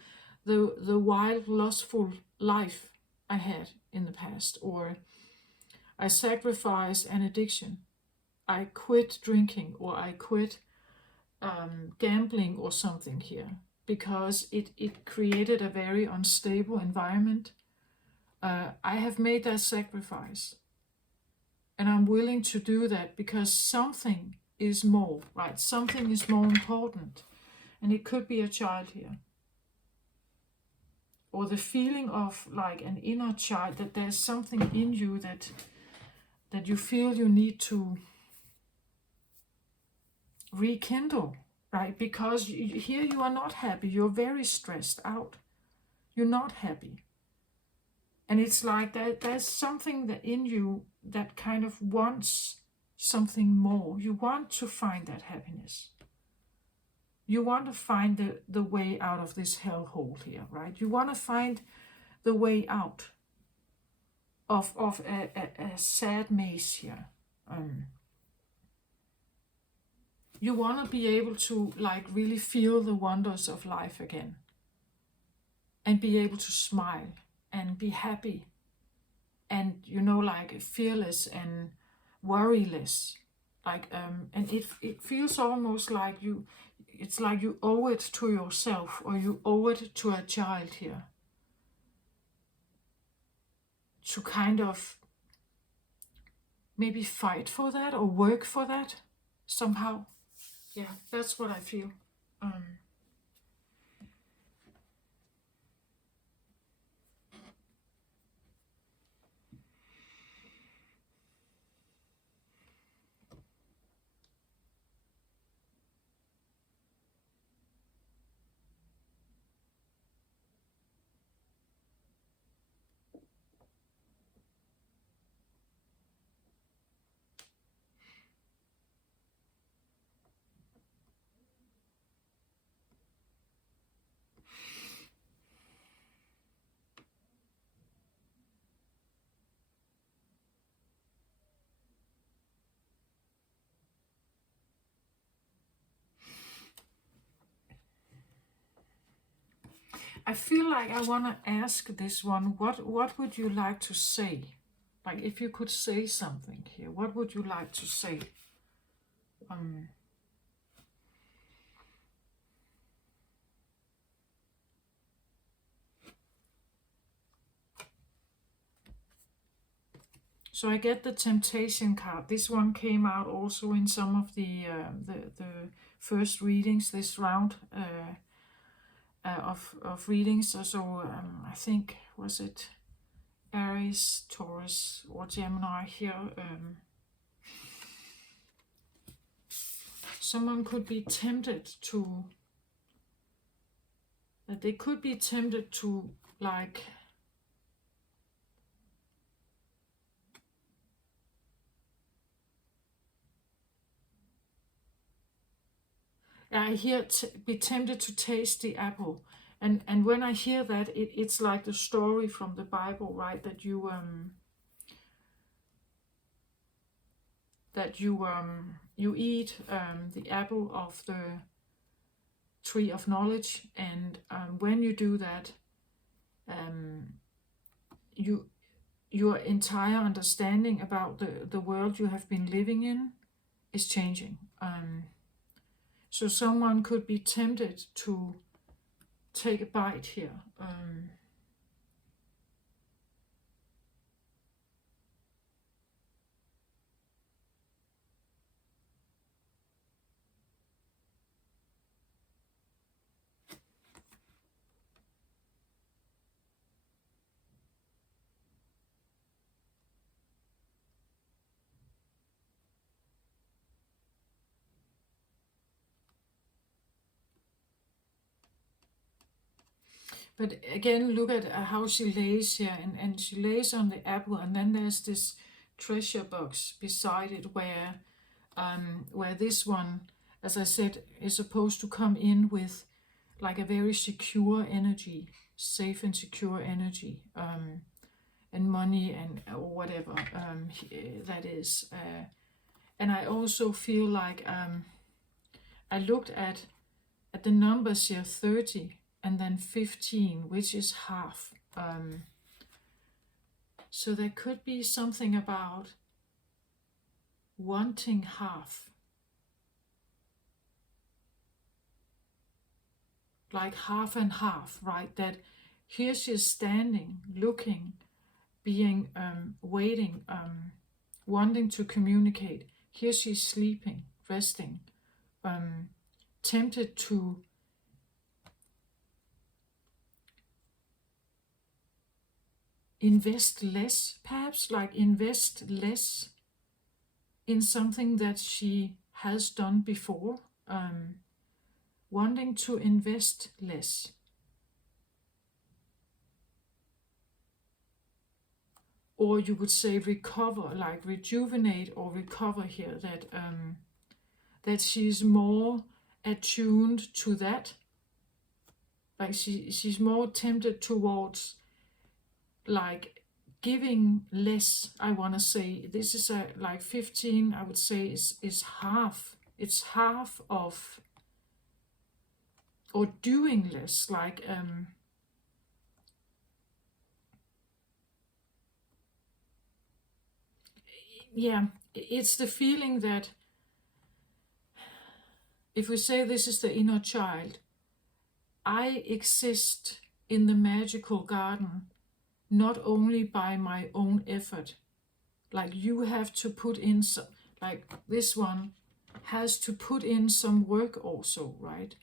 wild, lustful life I had in the past, or I sacrifice an addiction. I quit drinking, or I quit gambling or something here, because it created a very unstable environment. I have made that sacrifice, and I'm willing to do that because something is more, right? Something is more important. And it could be a child here, or the feeling of like an inner child, that there's something in you that you feel you need to rekindle, right? Because here you are not happy. You're very stressed out. You're not happy. And it's like that there's something that in you that kind of wants something more. You want to find that happiness. You want to find the way out of this hellhole here, right? You want to find the way out of a sad maze here. You want to be able to like really feel the wonders of life again, and be able to smile and be happy, and like fearless and worryless, like and it feels almost like it's like you owe it to yourself, or you owe it to a child here, to kind of maybe fight for that or work for that somehow. Yeah, that's what I feel. I feel like I want to ask this one, what would you like to say? Like, if you could say something here, what would you like to say? So I get the Temptation card. This one came out also in some of the first readings this round of readings. So I think, was it Aries, Taurus, or Gemini here? Someone could be tempted to, that they could be tempted to like I hear be tempted to taste the apple, and when I hear that, it's like the story from the Bible, right? That you eat the apple of the tree of knowledge, and when you do that, your entire understanding about the world you have been living in is changing. So someone could be tempted to take a bite here. But again, look at how she lays here, and she lays on the apple, and then there's this treasure box beside it where this one, as I said, is supposed to come in with like a very secure energy, safe and secure energy. and money and or whatever that is. And I also feel like I looked at the numbers here, 30 and then 15, which is half. So there could be something about wanting half. Like half and half, right? That here she's standing, looking, being, waiting, wanting to communicate. Here she's sleeping, resting, tempted to invest less, perhaps, like invest less in something that she has done before, wanting to invest less. Or you could say recover, like rejuvenate or recover here, that she's more attuned to that. Like she's more tempted towards like giving less, I want to say. This is like 15, I would say, is half. It's half of, or doing less, like yeah, it's the feeling that if we say this is the inner child, I exist in the magical garden not only by my own effort. Like you have to put in some, like this one has to put in some work also, right?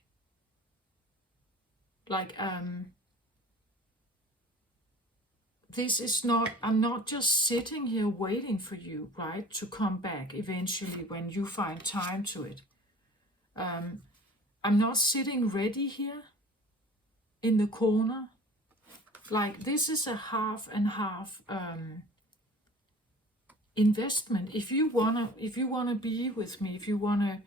Like this is not, I'm not just sitting here waiting for you, right, to come back eventually when you find time to it. I'm not sitting ready here in the corner. Like this is a half and half investment. If you wanna be with me, if you wanna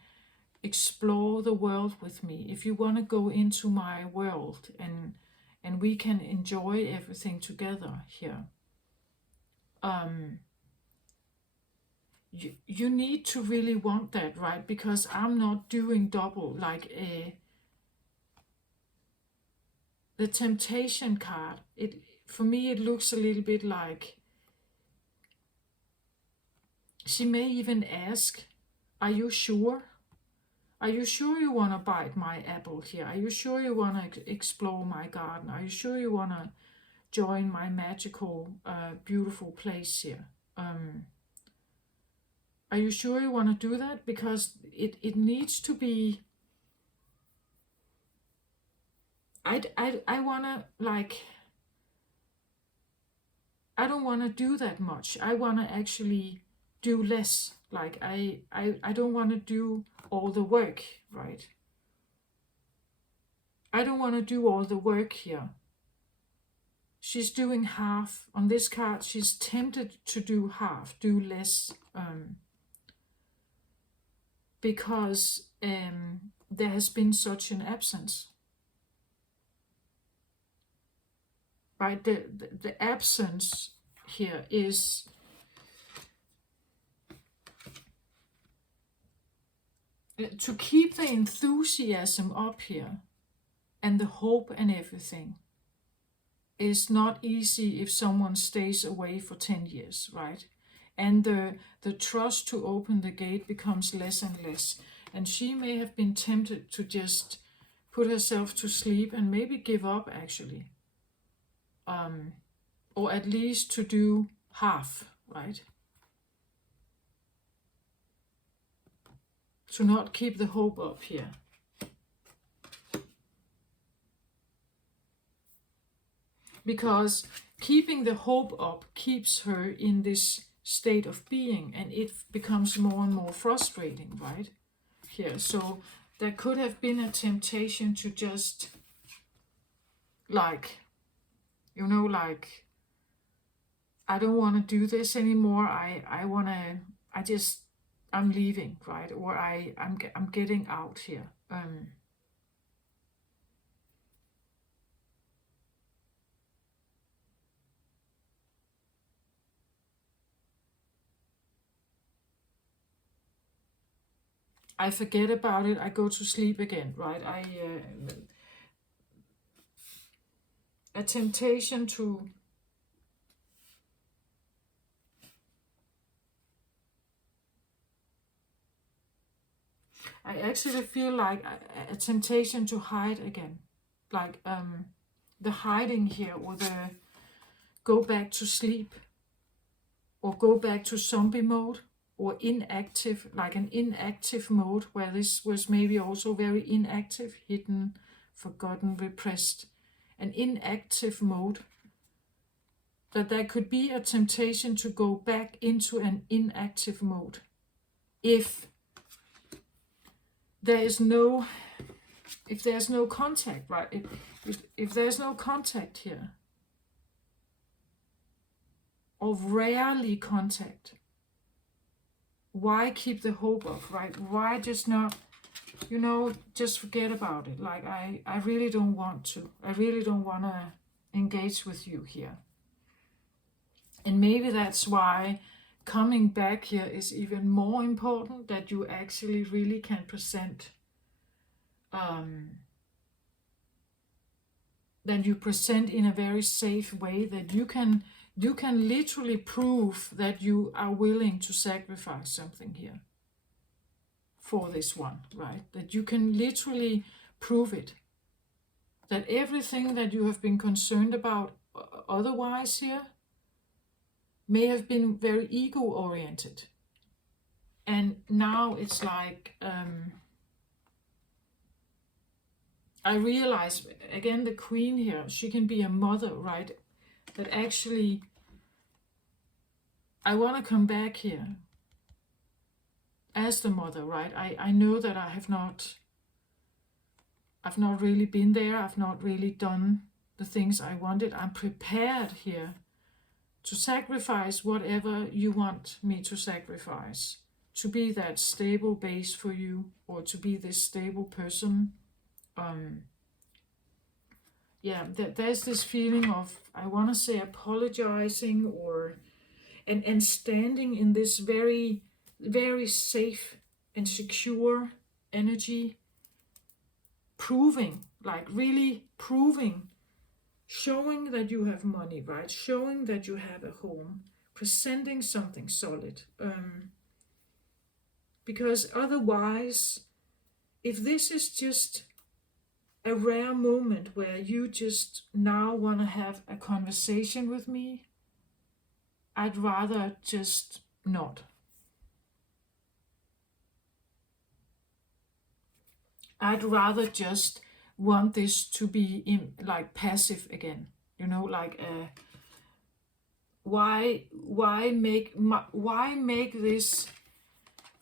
explore the world with me, if you wanna go into my world and we can enjoy everything together here, you need to really want that, right? Because I'm not doing double. Like the temptation card, it for me it looks a little bit like she may even ask, are you sure? Are you sure you want to bite my apple here? Are you sure you want to explore my garden? Are you sure you want to join my magical, beautiful place here? Are you sure you want to do that? Because it needs to be... I want to, like... I don't want to do that much. I want to actually do less. Like, I don't want to do all the work, right? I don't want to do all the work here. She's doing half. On this card, she's tempted to do half, do less. Because there has been such an absence. Right? The absence here is... to keep the enthusiasm up here and the hope and everything is not easy if someone stays away for 10 years, right? And the trust to open the gate becomes less and less. And she may have been tempted to just put herself to sleep and maybe give up, actually. Or at least to do half, right? To not keep the hope up here. Because keeping the hope up keeps her in this state of being, and it becomes more and more frustrating, right? Here, so there could have been a temptation to just, like, you know, like, I don't want to do this anymore. I'm leaving, right? Or I'm getting out here. I forget about it, I go to sleep again, right? A temptation to I actually feel like a temptation to hide again, like the hiding here, or the go back to sleep, or go back to zombie mode, or inactive, like an inactive mode, where this was maybe also very inactive, hidden, forgotten, repressed, an inactive mode, that there could be a temptation to go back into an inactive mode if there is no, if there's no contact, right? If there's no contact here, or rarely contact, why keep the hope up, right? Why just not, just forget about it? Like, I really don't want to. I really don't want to engage with you here. And maybe that's why coming back here is even more important, that you actually really can present, that you present in a very safe way, that you can literally prove that you are willing to sacrifice something here for this one, right? That you can literally prove it. That everything that you have been concerned about otherwise here may have been very ego-oriented. And now it's like, I realize, again, the queen here, she can be a mother, right? That actually, I want to come back here as the mother, right? I know that I've not really been there. I've not really done the things I wanted. I'm prepared here to sacrifice whatever you want me to sacrifice, to be that stable base for you, or to be this stable person. There's this feeling of, I want to say, apologizing, or and standing in this very, very safe and secure energy, proving, like really proving, showing that you have money, right? Showing that you have a home, presenting something solid. Because otherwise, if this is just a rare moment where you just now want to have a conversation with me, I'd rather just not. I'd rather just want this to be like passive again, like why make this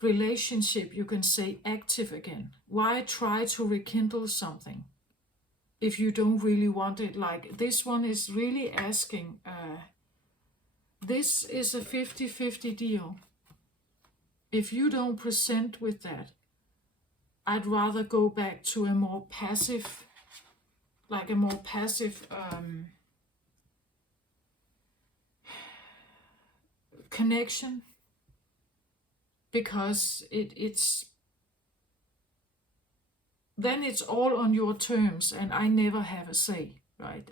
relationship, you can say, active again? Why try to rekindle something if you don't really want it? Like, this one is really asking, this is a 50-50 deal. If you don't present with that, I'd rather go back to a more passive, connection, because it's then it's all on your terms, and I never have a say, right?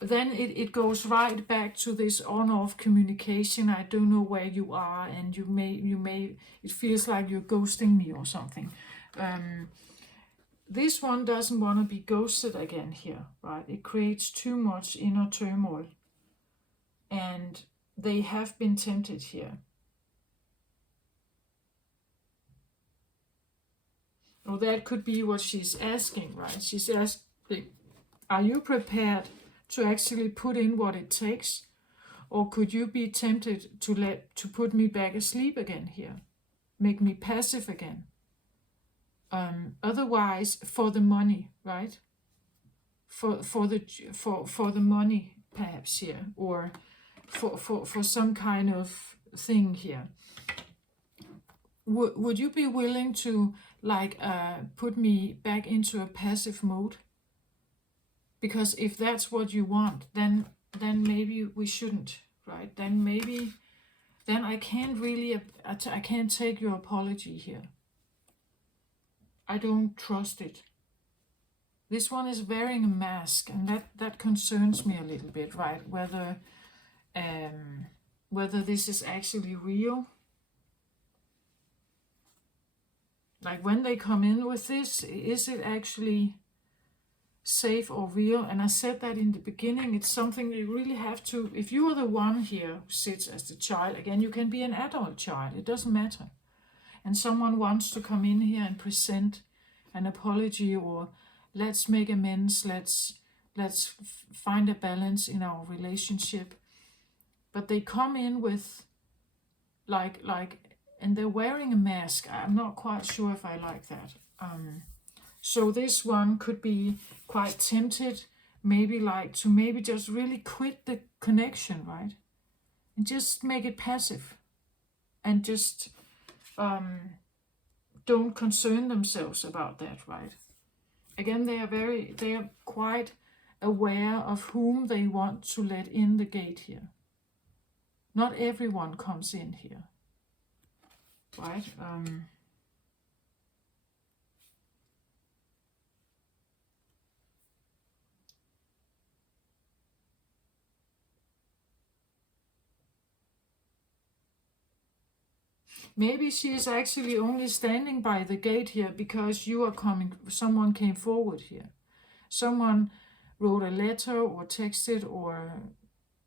Then it goes right back to this on-off communication. I don't know where you are, and you may it feels like you're ghosting me or something. This one doesn't want to be ghosted again here, right? It creates too much inner turmoil, and they have been tempted here. Or that could be what she's asking, right? She's asking, are you prepared to actually put in what it takes? Or could you be tempted to put me back asleep again here? Make me passive again? Otherwise, for the money, right? For the money, perhaps here, or for some kind of thing here. Would you be willing to put me back into a passive mode? Because if that's what you want, then maybe we shouldn't, right? Then maybe then I can't really, I can't take your apology here. I don't trust it. This one is wearing a mask, and that concerns me a little bit, right? Whether this is actually real. Like when they come in with this, is it actually safe or real? And I said that in the beginning, it's something you really have to, if you are the one here who sits as the child, again, you can be an adult child, it doesn't matter. And someone wants to come in here and present an apology, or let's make amends, let's find a balance in our relationship. But they come in with like and they're wearing a mask. I'm not quite sure if I like that. So this one could be quite tempted, maybe just really quit the connection, right? And just make it passive. And just don't concern themselves about that, right? Again, they are quite aware of whom they want to let in the gate here. Not everyone comes in here, right? Maybe she is actually only standing by the gate here because you are coming, someone came forward here. Someone wrote a letter or texted or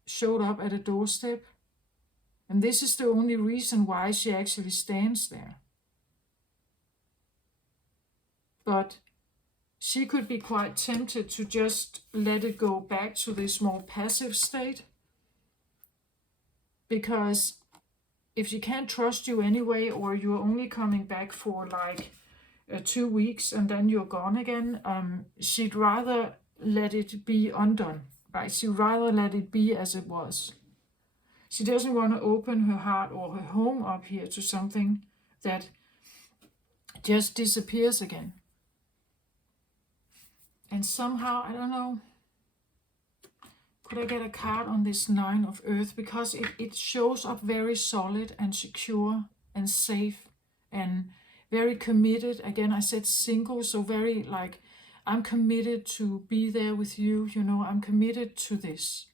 showed up at a doorstep. And this is the only reason why she actually stands there. But she could be quite tempted to just let it go back to this more passive state. Because if she can't trust you anyway, or you're only coming back for like 2 weeks and then you're gone again, she'd rather let it be undone, right? She'd rather let it be as it was. She doesn't want to open her heart or her home up here to something that just disappears again. And somehow, I don't know, could I get a card on this Nine of Earth? Because it shows up very solid and secure and safe and very committed. Again, I said single, so very like, I'm committed to be there with you, I'm committed to this.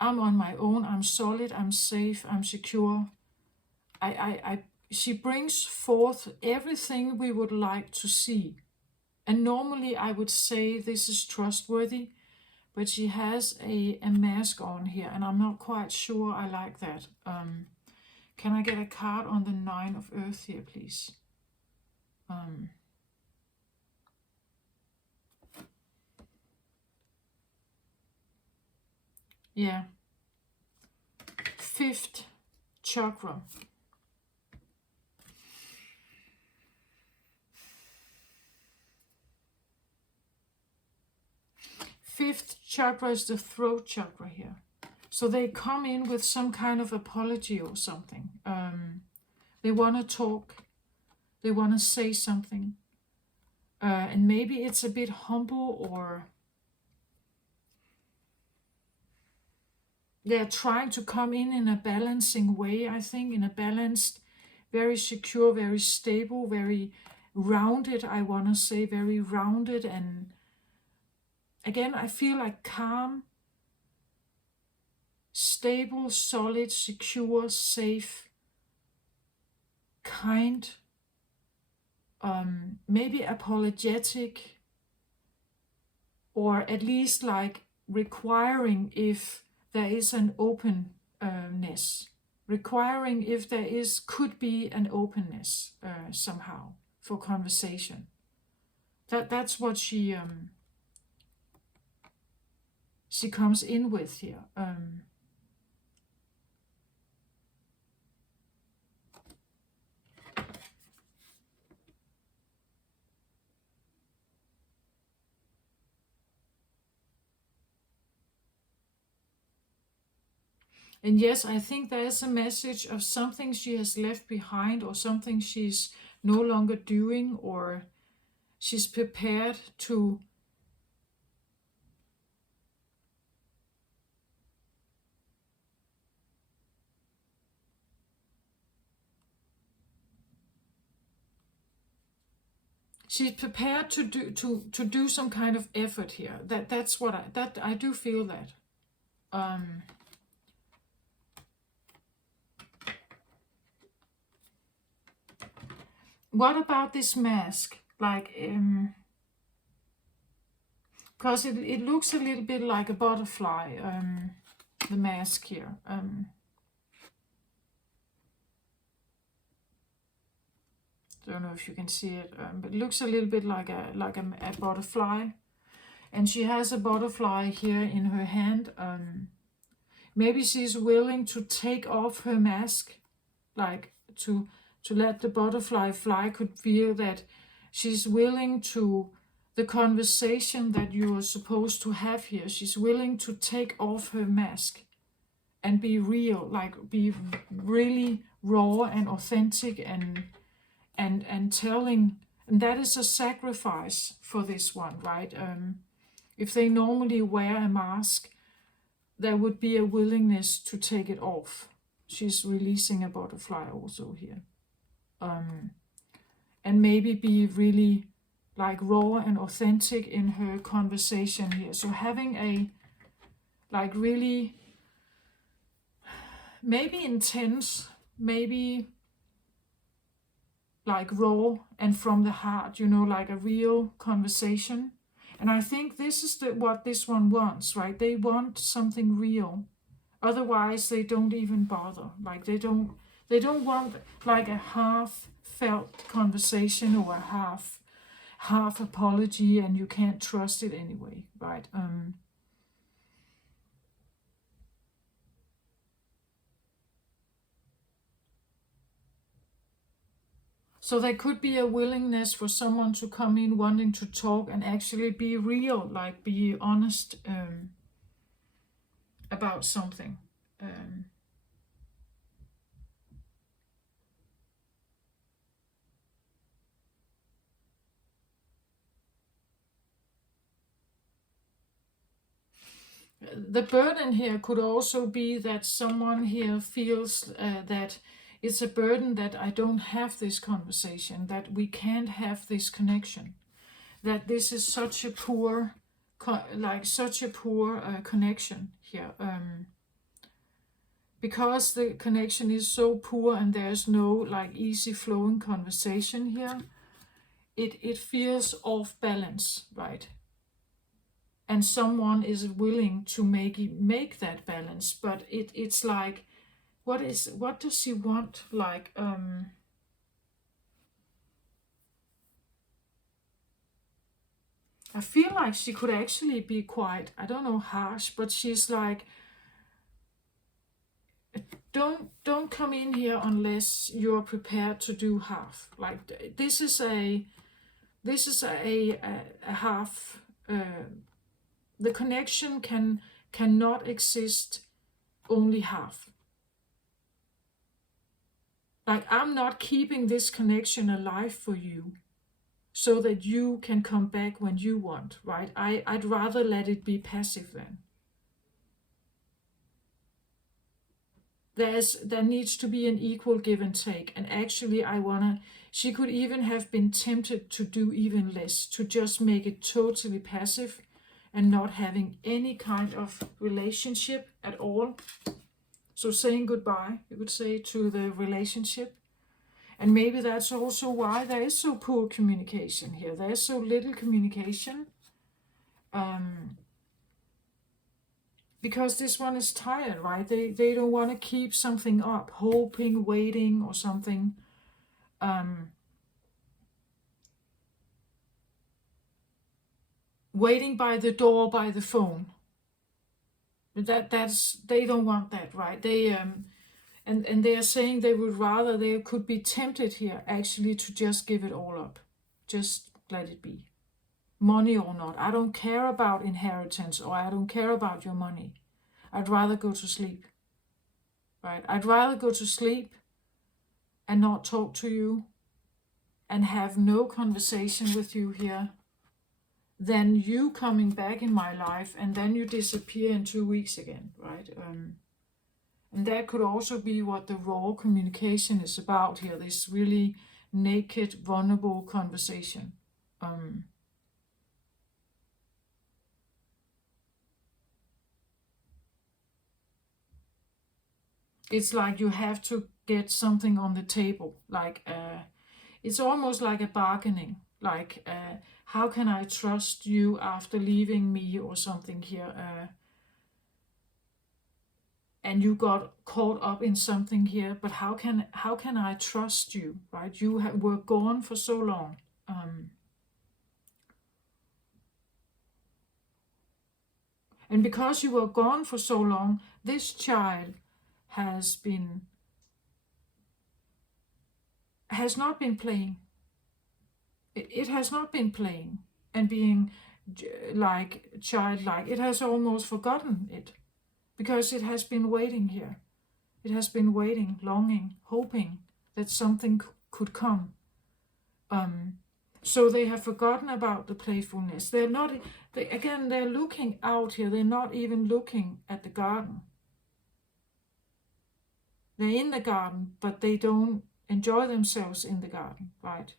I'm on my own, I'm solid, I'm safe, I'm secure. She brings forth everything we would like to see. And normally I would say this is trustworthy, but she has a mask on here, and I'm not quite sure I like that. Can I get a card on the Nine of Earth here, please? Yeah. 5th chakra. Fifth chakra is the throat chakra here. So they come in with some kind of apology or something. They want to talk. They want to say something. And maybe it's a bit humble, or they're trying to come in a balancing way, I think, in a balanced, very secure, very stable, very rounded, I want to say, very rounded. And again, I feel like calm, stable, solid, secure, safe, kind, maybe apologetic, or at least like requiring if there is an openness, requiring if there could be an openness somehow for conversation. That's what she comes in with here. And yes, I think there is a message of something she has left behind, or something she's no longer doing, or she's prepared to she's prepared to do some kind of effort here. That's what I do feel that. What about this mask? Like, because it looks a little bit like a butterfly, the mask here. Don't know if you can see it, but it looks a little bit like a butterfly. And she has a butterfly here in her hand. Maybe she's willing to take off her mask, like to let the butterfly fly. Could feel that she's willing to, the conversation that you are supposed to have here, she's willing to take off her mask and be real, like be really raw and authentic and telling. And that is a sacrifice for this one, right? If they normally wear a mask, there would be a willingness to take it off. She's releasing a butterfly also here. And maybe be really like raw and authentic in her conversation here. So having a like really maybe intense, maybe like raw and from the heart, like a real conversation. And I think this is what this one wants, right? They want something real. Otherwise, they don't even bother. Like they don't want like a half-felt conversation or a half apology, and you can't trust it anyway, right? So there could be a willingness for someone to come in wanting to talk and actually be real, like be honest about something. The burden here could also be that someone here feels that it's a burden that I don't have this conversation, that we can't have this connection, that this is such a poor, connection here. Because the connection is so poor and there's no like easy flowing conversation here, it feels off balance, right? And someone is willing to make that balance, but it's like, what does she want? Like, I feel like she could actually be quite, I don't know, harsh, but she's like, don't come in here unless you're prepared to do half. Like this is a half. The connection cannot exist only half. Like, I'm not keeping this connection alive for you so that you can come back when you want, right? I'd rather let it be passive then. There needs to be an equal give and take. And actually, she could even have been tempted to do even less, to just make it totally passive and not having any kind of relationship at all. So saying goodbye, you could say, to the relationship. And maybe that's also why there is so poor communication here. There's so little communication. Because this one is tired, right? They don't want to keep something up, hoping, waiting, or something. Waiting by the door, by the phone. That's they don't want that, right? They and they are saying they could be tempted here actually to just give it all up, just let it be, money or not. I don't care about inheritance, or I don't care about your money. I'd rather go to sleep, right? I'd rather go to sleep and not talk to you and have no conversation with you here than you coming back in my life and then you disappear in 2 weeks again, right? And that could also be what the raw communication is about here, this really naked, vulnerable conversation. It's like you have to get something on the table. Like it's almost like a bargaining. Like how can I trust you after leaving me or something here? And you got caught up in something here. But how can I trust you? Right? You were gone for so long. And because you were gone for so long, this child has not been playing. It has not been playing and being like childlike. It has almost forgotten it because it has been waiting here. It has been waiting, longing, hoping that something could come. So they have forgotten about the playfulness. They're not. They're looking out here. They're not even looking at the garden. They're in the garden, but they don't enjoy themselves in the garden, right?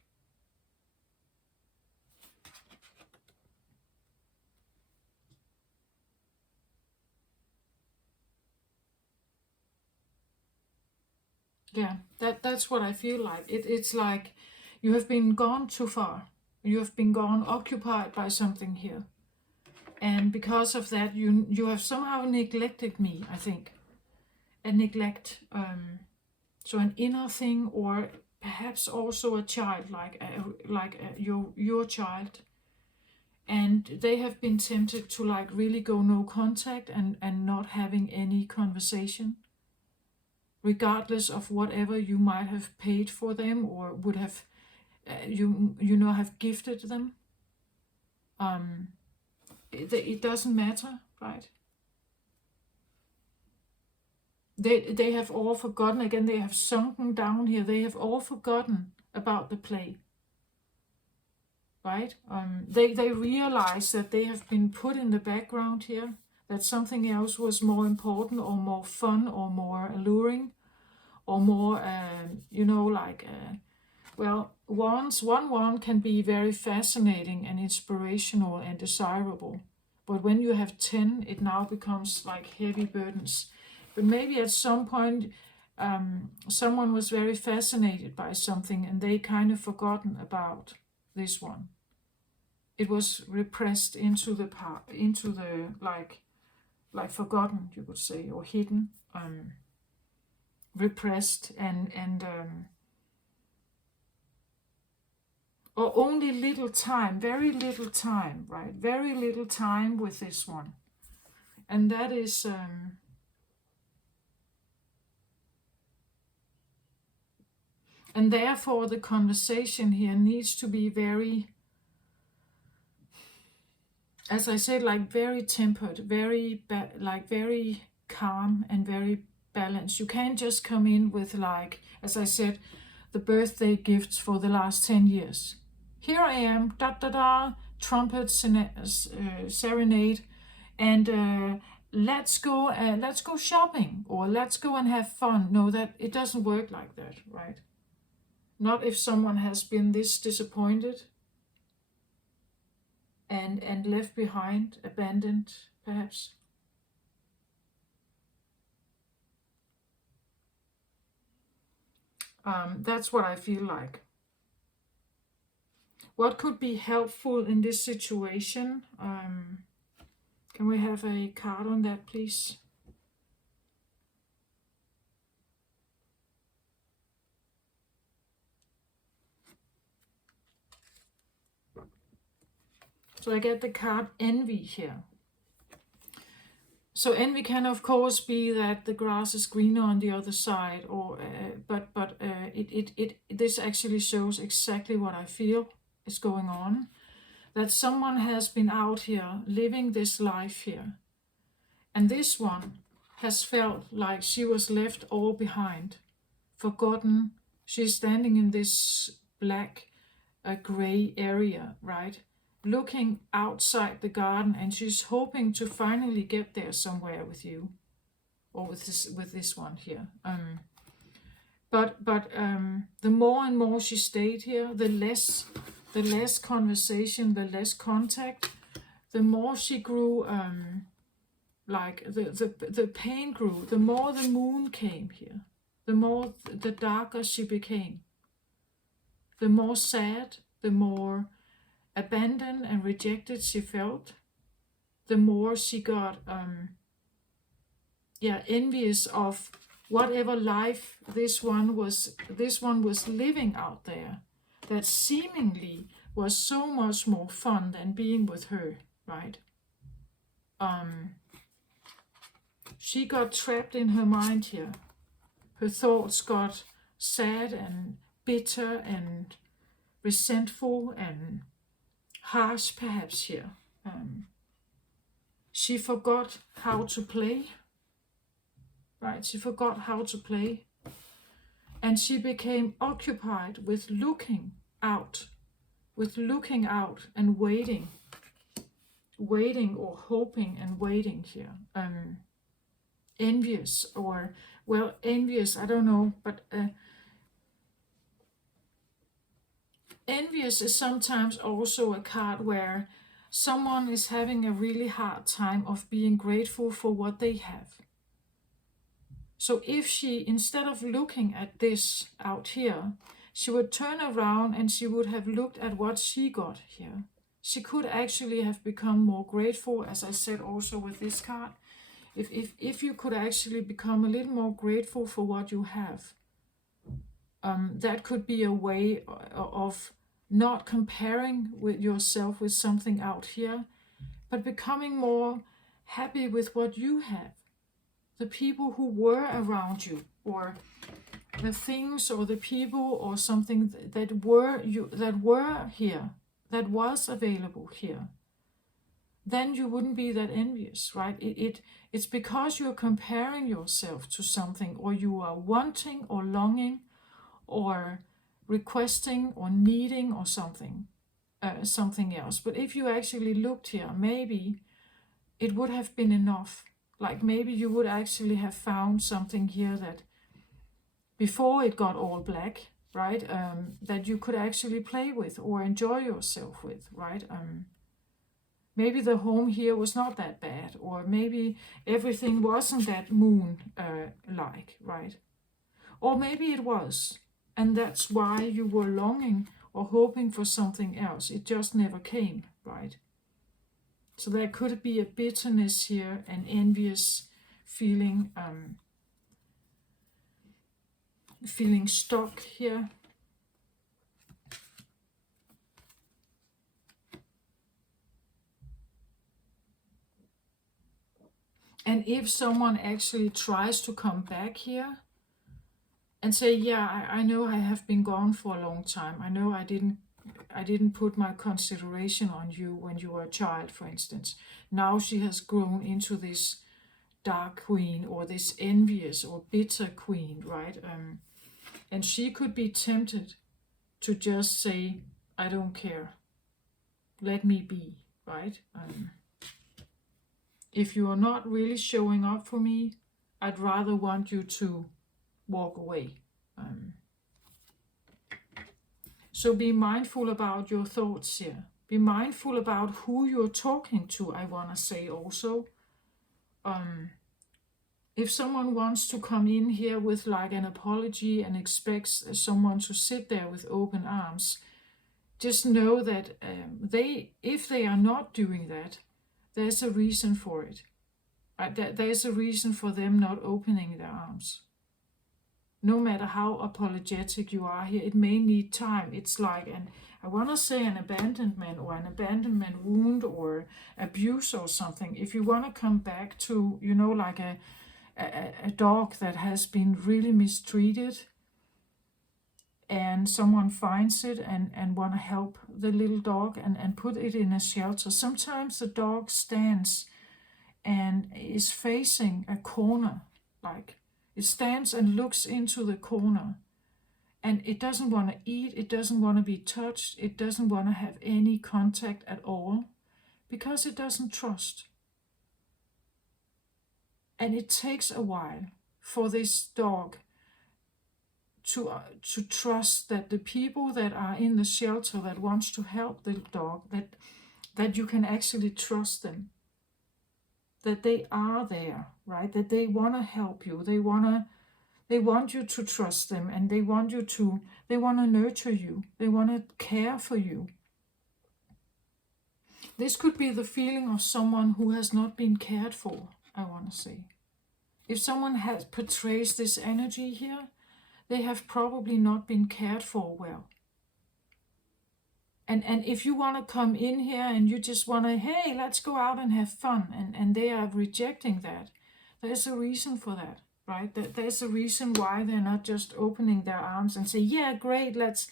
Yeah, that's what I feel like. It's like you have been gone too far. You have been gone occupied by something here. And because of that, you have somehow neglected me, I think. A neglect. So an inner thing, or perhaps also a child, your child. And they have been tempted to like really go no contact and not having any conversation, regardless of whatever you might have paid for them or would have have gifted them. It doesn't matter, right? They have all forgotten. Again, they have sunken down here. They have all forgotten about the play, right? They realize that they have been put in the background here, that something else was more important or more fun or more alluring or more, well, one wand can be very fascinating and inspirational and desirable. But when you have 10, it now becomes like heavy burdens. But maybe at some point, someone was very fascinated by something and they kind of forgotten about this one. It was repressed into the like forgotten, you could say, or hidden, repressed and or only little time, very little time, right? Very little time with this one. And that is, and therefore the conversation here needs to be very, as I said, like very tempered, very, very calm and very balanced. You can't just come in with like, as I said, the birthday gifts for the last 10 years. Here I am, da da da, trumpet serenade, and let's go shopping, or let's go and have fun. No, that it doesn't work like that, right? Not if someone has been this disappointed and left behind, abandoned, perhaps. That's what I feel like. What could be helpful in this situation? Can we have a card on that, please? So I get the card Envy here. So envy can of course be that the grass is greener on the other side, or but this actually shows exactly what I feel is going on. That someone has been out here living this life here, and this one has felt like she was left all behind, forgotten. She's standing in this black, gray area, right? Looking outside the garden, and she's hoping to finally get there somewhere with you, or with this one here. But the more and more she stayed here, the less the less conversation, the less contact, the more she grew, like the pain grew, the more the moon came here, the more, the darker she became, the more sad, the more abandoned and rejected she felt, the more she got envious of whatever life this one was living out there, that seemingly was so much more fun than being with her, right? She got trapped in her mind here. Her thoughts got sad and bitter and resentful and harsh, perhaps here. She forgot how to play, right? She forgot how to play. And she became occupied with looking out and waiting or hoping and waiting here. Envious, or, well, envious, I don't know, but envious is sometimes also a card where someone is having a really hard time of being grateful for what they have. So if she, instead of looking at this out here, she would turn around and she would have looked at what she got here, she could actually have become more grateful, as I said also with this card. If you could actually become a little more grateful for what you have, that could be a way of not comparing with yourself with something out here, but becoming more happy with what you have, the people who were around you, or the things or the people or something that were here, that was available here. Then you wouldn't be that envious, right? It's because you're comparing yourself to something, or you are wanting or longing or requesting or needing or something else. But if you actually looked here, maybe it would have been enough. Like maybe you would actually have found something here that before it got all black, right? That you could actually play with or enjoy yourself with, right? Maybe the home here was not that bad, or maybe everything wasn't that moon-like, right? Or maybe it was, and that's why you were longing or hoping for something else. It just never came, right? So there could be a bitterness here, an envious feeling, feeling stuck here. And if someone actually tries to come back here and say, yeah, I know I have been gone for a long time. I know I didn't put my consideration on you when you were a child, for instance. Now she has grown into this dark queen, or this envious or bitter queen, right? And she could be tempted to just say, I don't care. Let me be, right? If you are not really showing up for me, I'd rather want you to walk away. So be mindful about your thoughts here. Be mindful about who you're talking to, I want to say also. If someone wants to come in here with like an apology and expects someone to sit there with open arms, just know that if they are not doing that, there's a reason for it. There's a reason for them not opening their arms. No matter how apologetic you are here, it may need time. It's like I want to say an abandonment or an abandonment wound or abuse or something. If you want to come back to, like a dog that has been really mistreated, and someone finds it and want to help the little dog and put it in a shelter. Sometimes the dog stands and is facing a corner, like it stands and looks into the corner, and it doesn't want to eat, it doesn't want to be touched, it doesn't want to have any contact at all, because it doesn't trust. And it takes a while for this dog to trust that the people that are in the shelter that wants to help the dog, that you can actually trust them, that they are there, right? That they want to help you. They want you to trust them, and they want to nurture you. They want to care for you. This could be the feeling of someone who has not been cared for, I want to say. If someone portrays this energy here, they have probably not been cared for well. And if you want to come in here and you just want to, hey, let's go out and have fun, and they are rejecting that, there's a reason for that, right? There's a reason why they're not just opening their arms and say, yeah, great, let's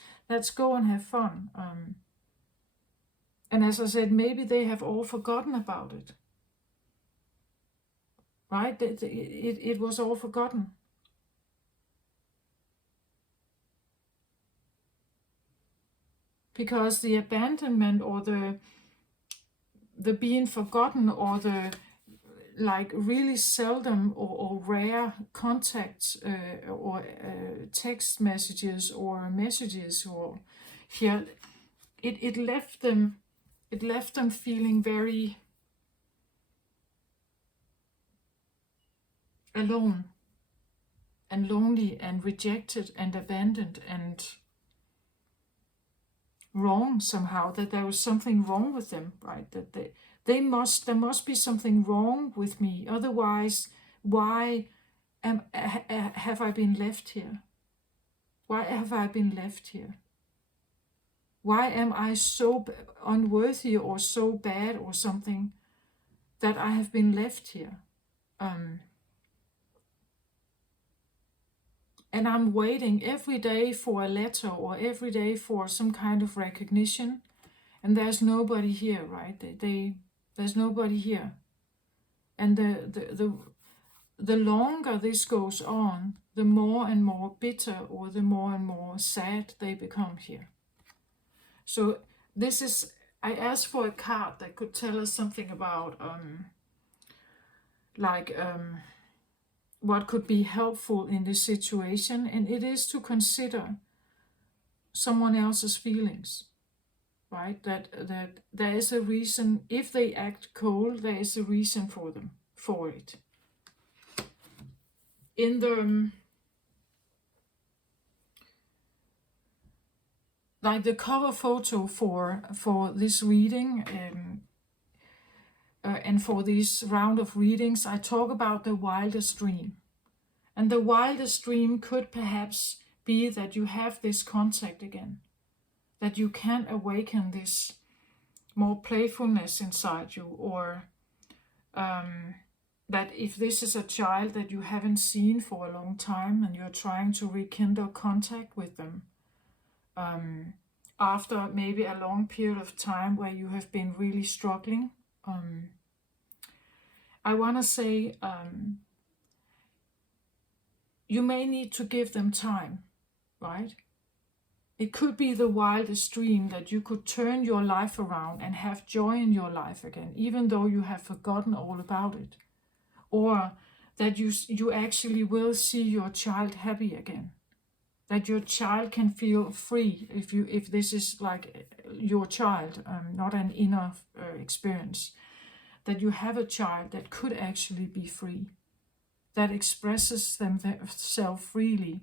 go and have fun. And as I said, maybe they have all forgotten about it, right? It was all forgotten. Because the abandonment, or the being forgotten, or the like really seldom or rare contacts, or text messages or messages, or here it left them feeling very alone and lonely and rejected and abandoned and wrong somehow, that there was something wrong with them, right? That there must be something wrong with me, otherwise why have I been left here? Why have I been left here? Why am I so unworthy or so bad or something that I have been left here? And I'm waiting every day for a letter, or every day for some kind of recognition, and there's nobody here, right? There's nobody here. And the longer this goes on, the more and more bitter, or the more and more sad they become here. So this is, I asked for a card that could tell us something about what could be helpful in this situation, and it is to consider someone else's feelings, right? That there is a reason. If they act cold, there is a reason for it. In the cover photo for this reading, and for this round of readings, I talk about the wildest dream. And the wildest dream could perhaps be that you have this contact again, that you can awaken this more playfulness inside you, or that if this is a child that you haven't seen for a long time and you're trying to rekindle contact with them, after maybe a long period of time where you have been really struggling, I want to say you may need to give them time, right? It could be the wildest dream that you could turn your life around and have joy in your life again, even though you have forgotten all about it. Or that you actually will see your child happy again. That your child can feel free, if this is like your child, not an inner experience. That you have a child that could actually be free, that expresses themselves freely,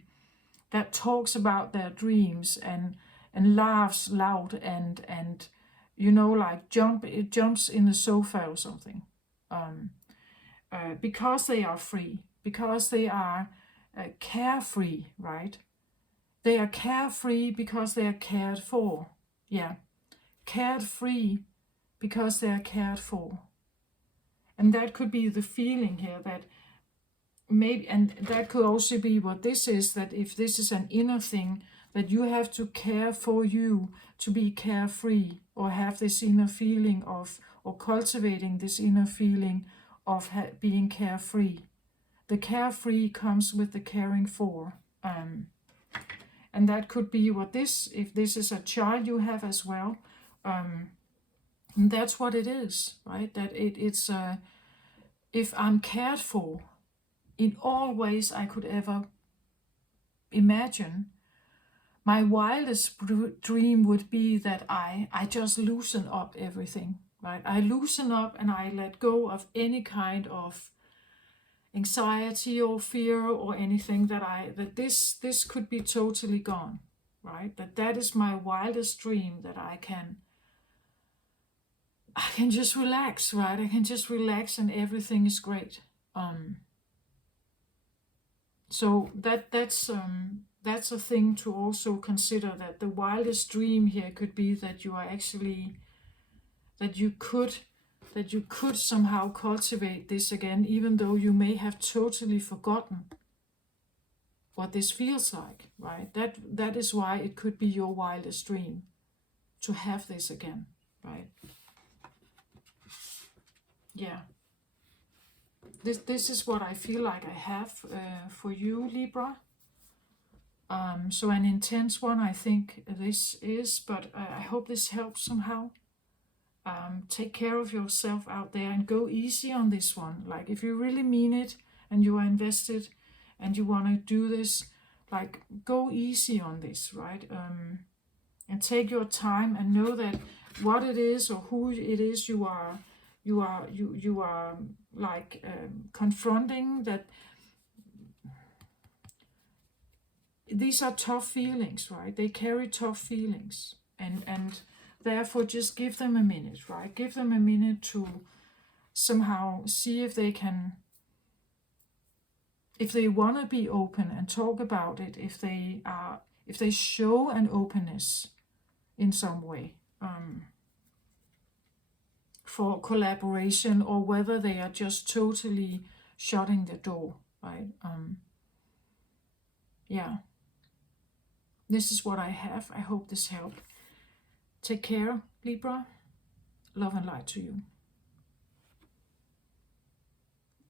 that talks about their dreams and laughs loud and like jumps in the sofa or something, because they are free, because they are carefree, right? They are carefree because they are cared for. Yeah, cared free because they are cared for. And that could be the feeling here, that maybe, and that could also be what this is, that if this is an inner thing, that you have to care for you to be carefree, or have this inner feeling of, or cultivating this inner feeling of being carefree. The carefree comes with the caring for. And that could be what this, if this is a child you have as well, that's what it is, right? That it's if I'm cared for in all ways I could ever imagine, my wildest dream would be that I just loosen up everything, right? I loosen up and I let go of any kind of anxiety or fear or anything, that this could be totally gone, right? That is my wildest dream, that I can just relax, right? I can just relax and everything is great. So that's a thing to also consider, that the wildest dream here could be that you are actually, that you could somehow cultivate this again, even though you may have totally forgotten what this feels like, right? That is why it could be your wildest dream to have this again, right? Yeah. This is what I feel like I have for you, Libra. So an intense one, I think this is, but I hope this helps somehow. Take care of yourself out there and go easy on this one. Like, if you really mean it and you are invested and you want to do this, like, go easy on this, right? And take your time and know that what it is or who it is you are like confronting, that these are tough feelings, right? They carry tough feelings, and therefore just give them a minute, right? Give them a minute to somehow see if they can, if they want to be open and talk about it, if they show an openness in some way, for collaboration, or whether they are just totally shutting the door, right? Yeah, this is what I have. I hope this helped. Take care, Libra. Love and light to you.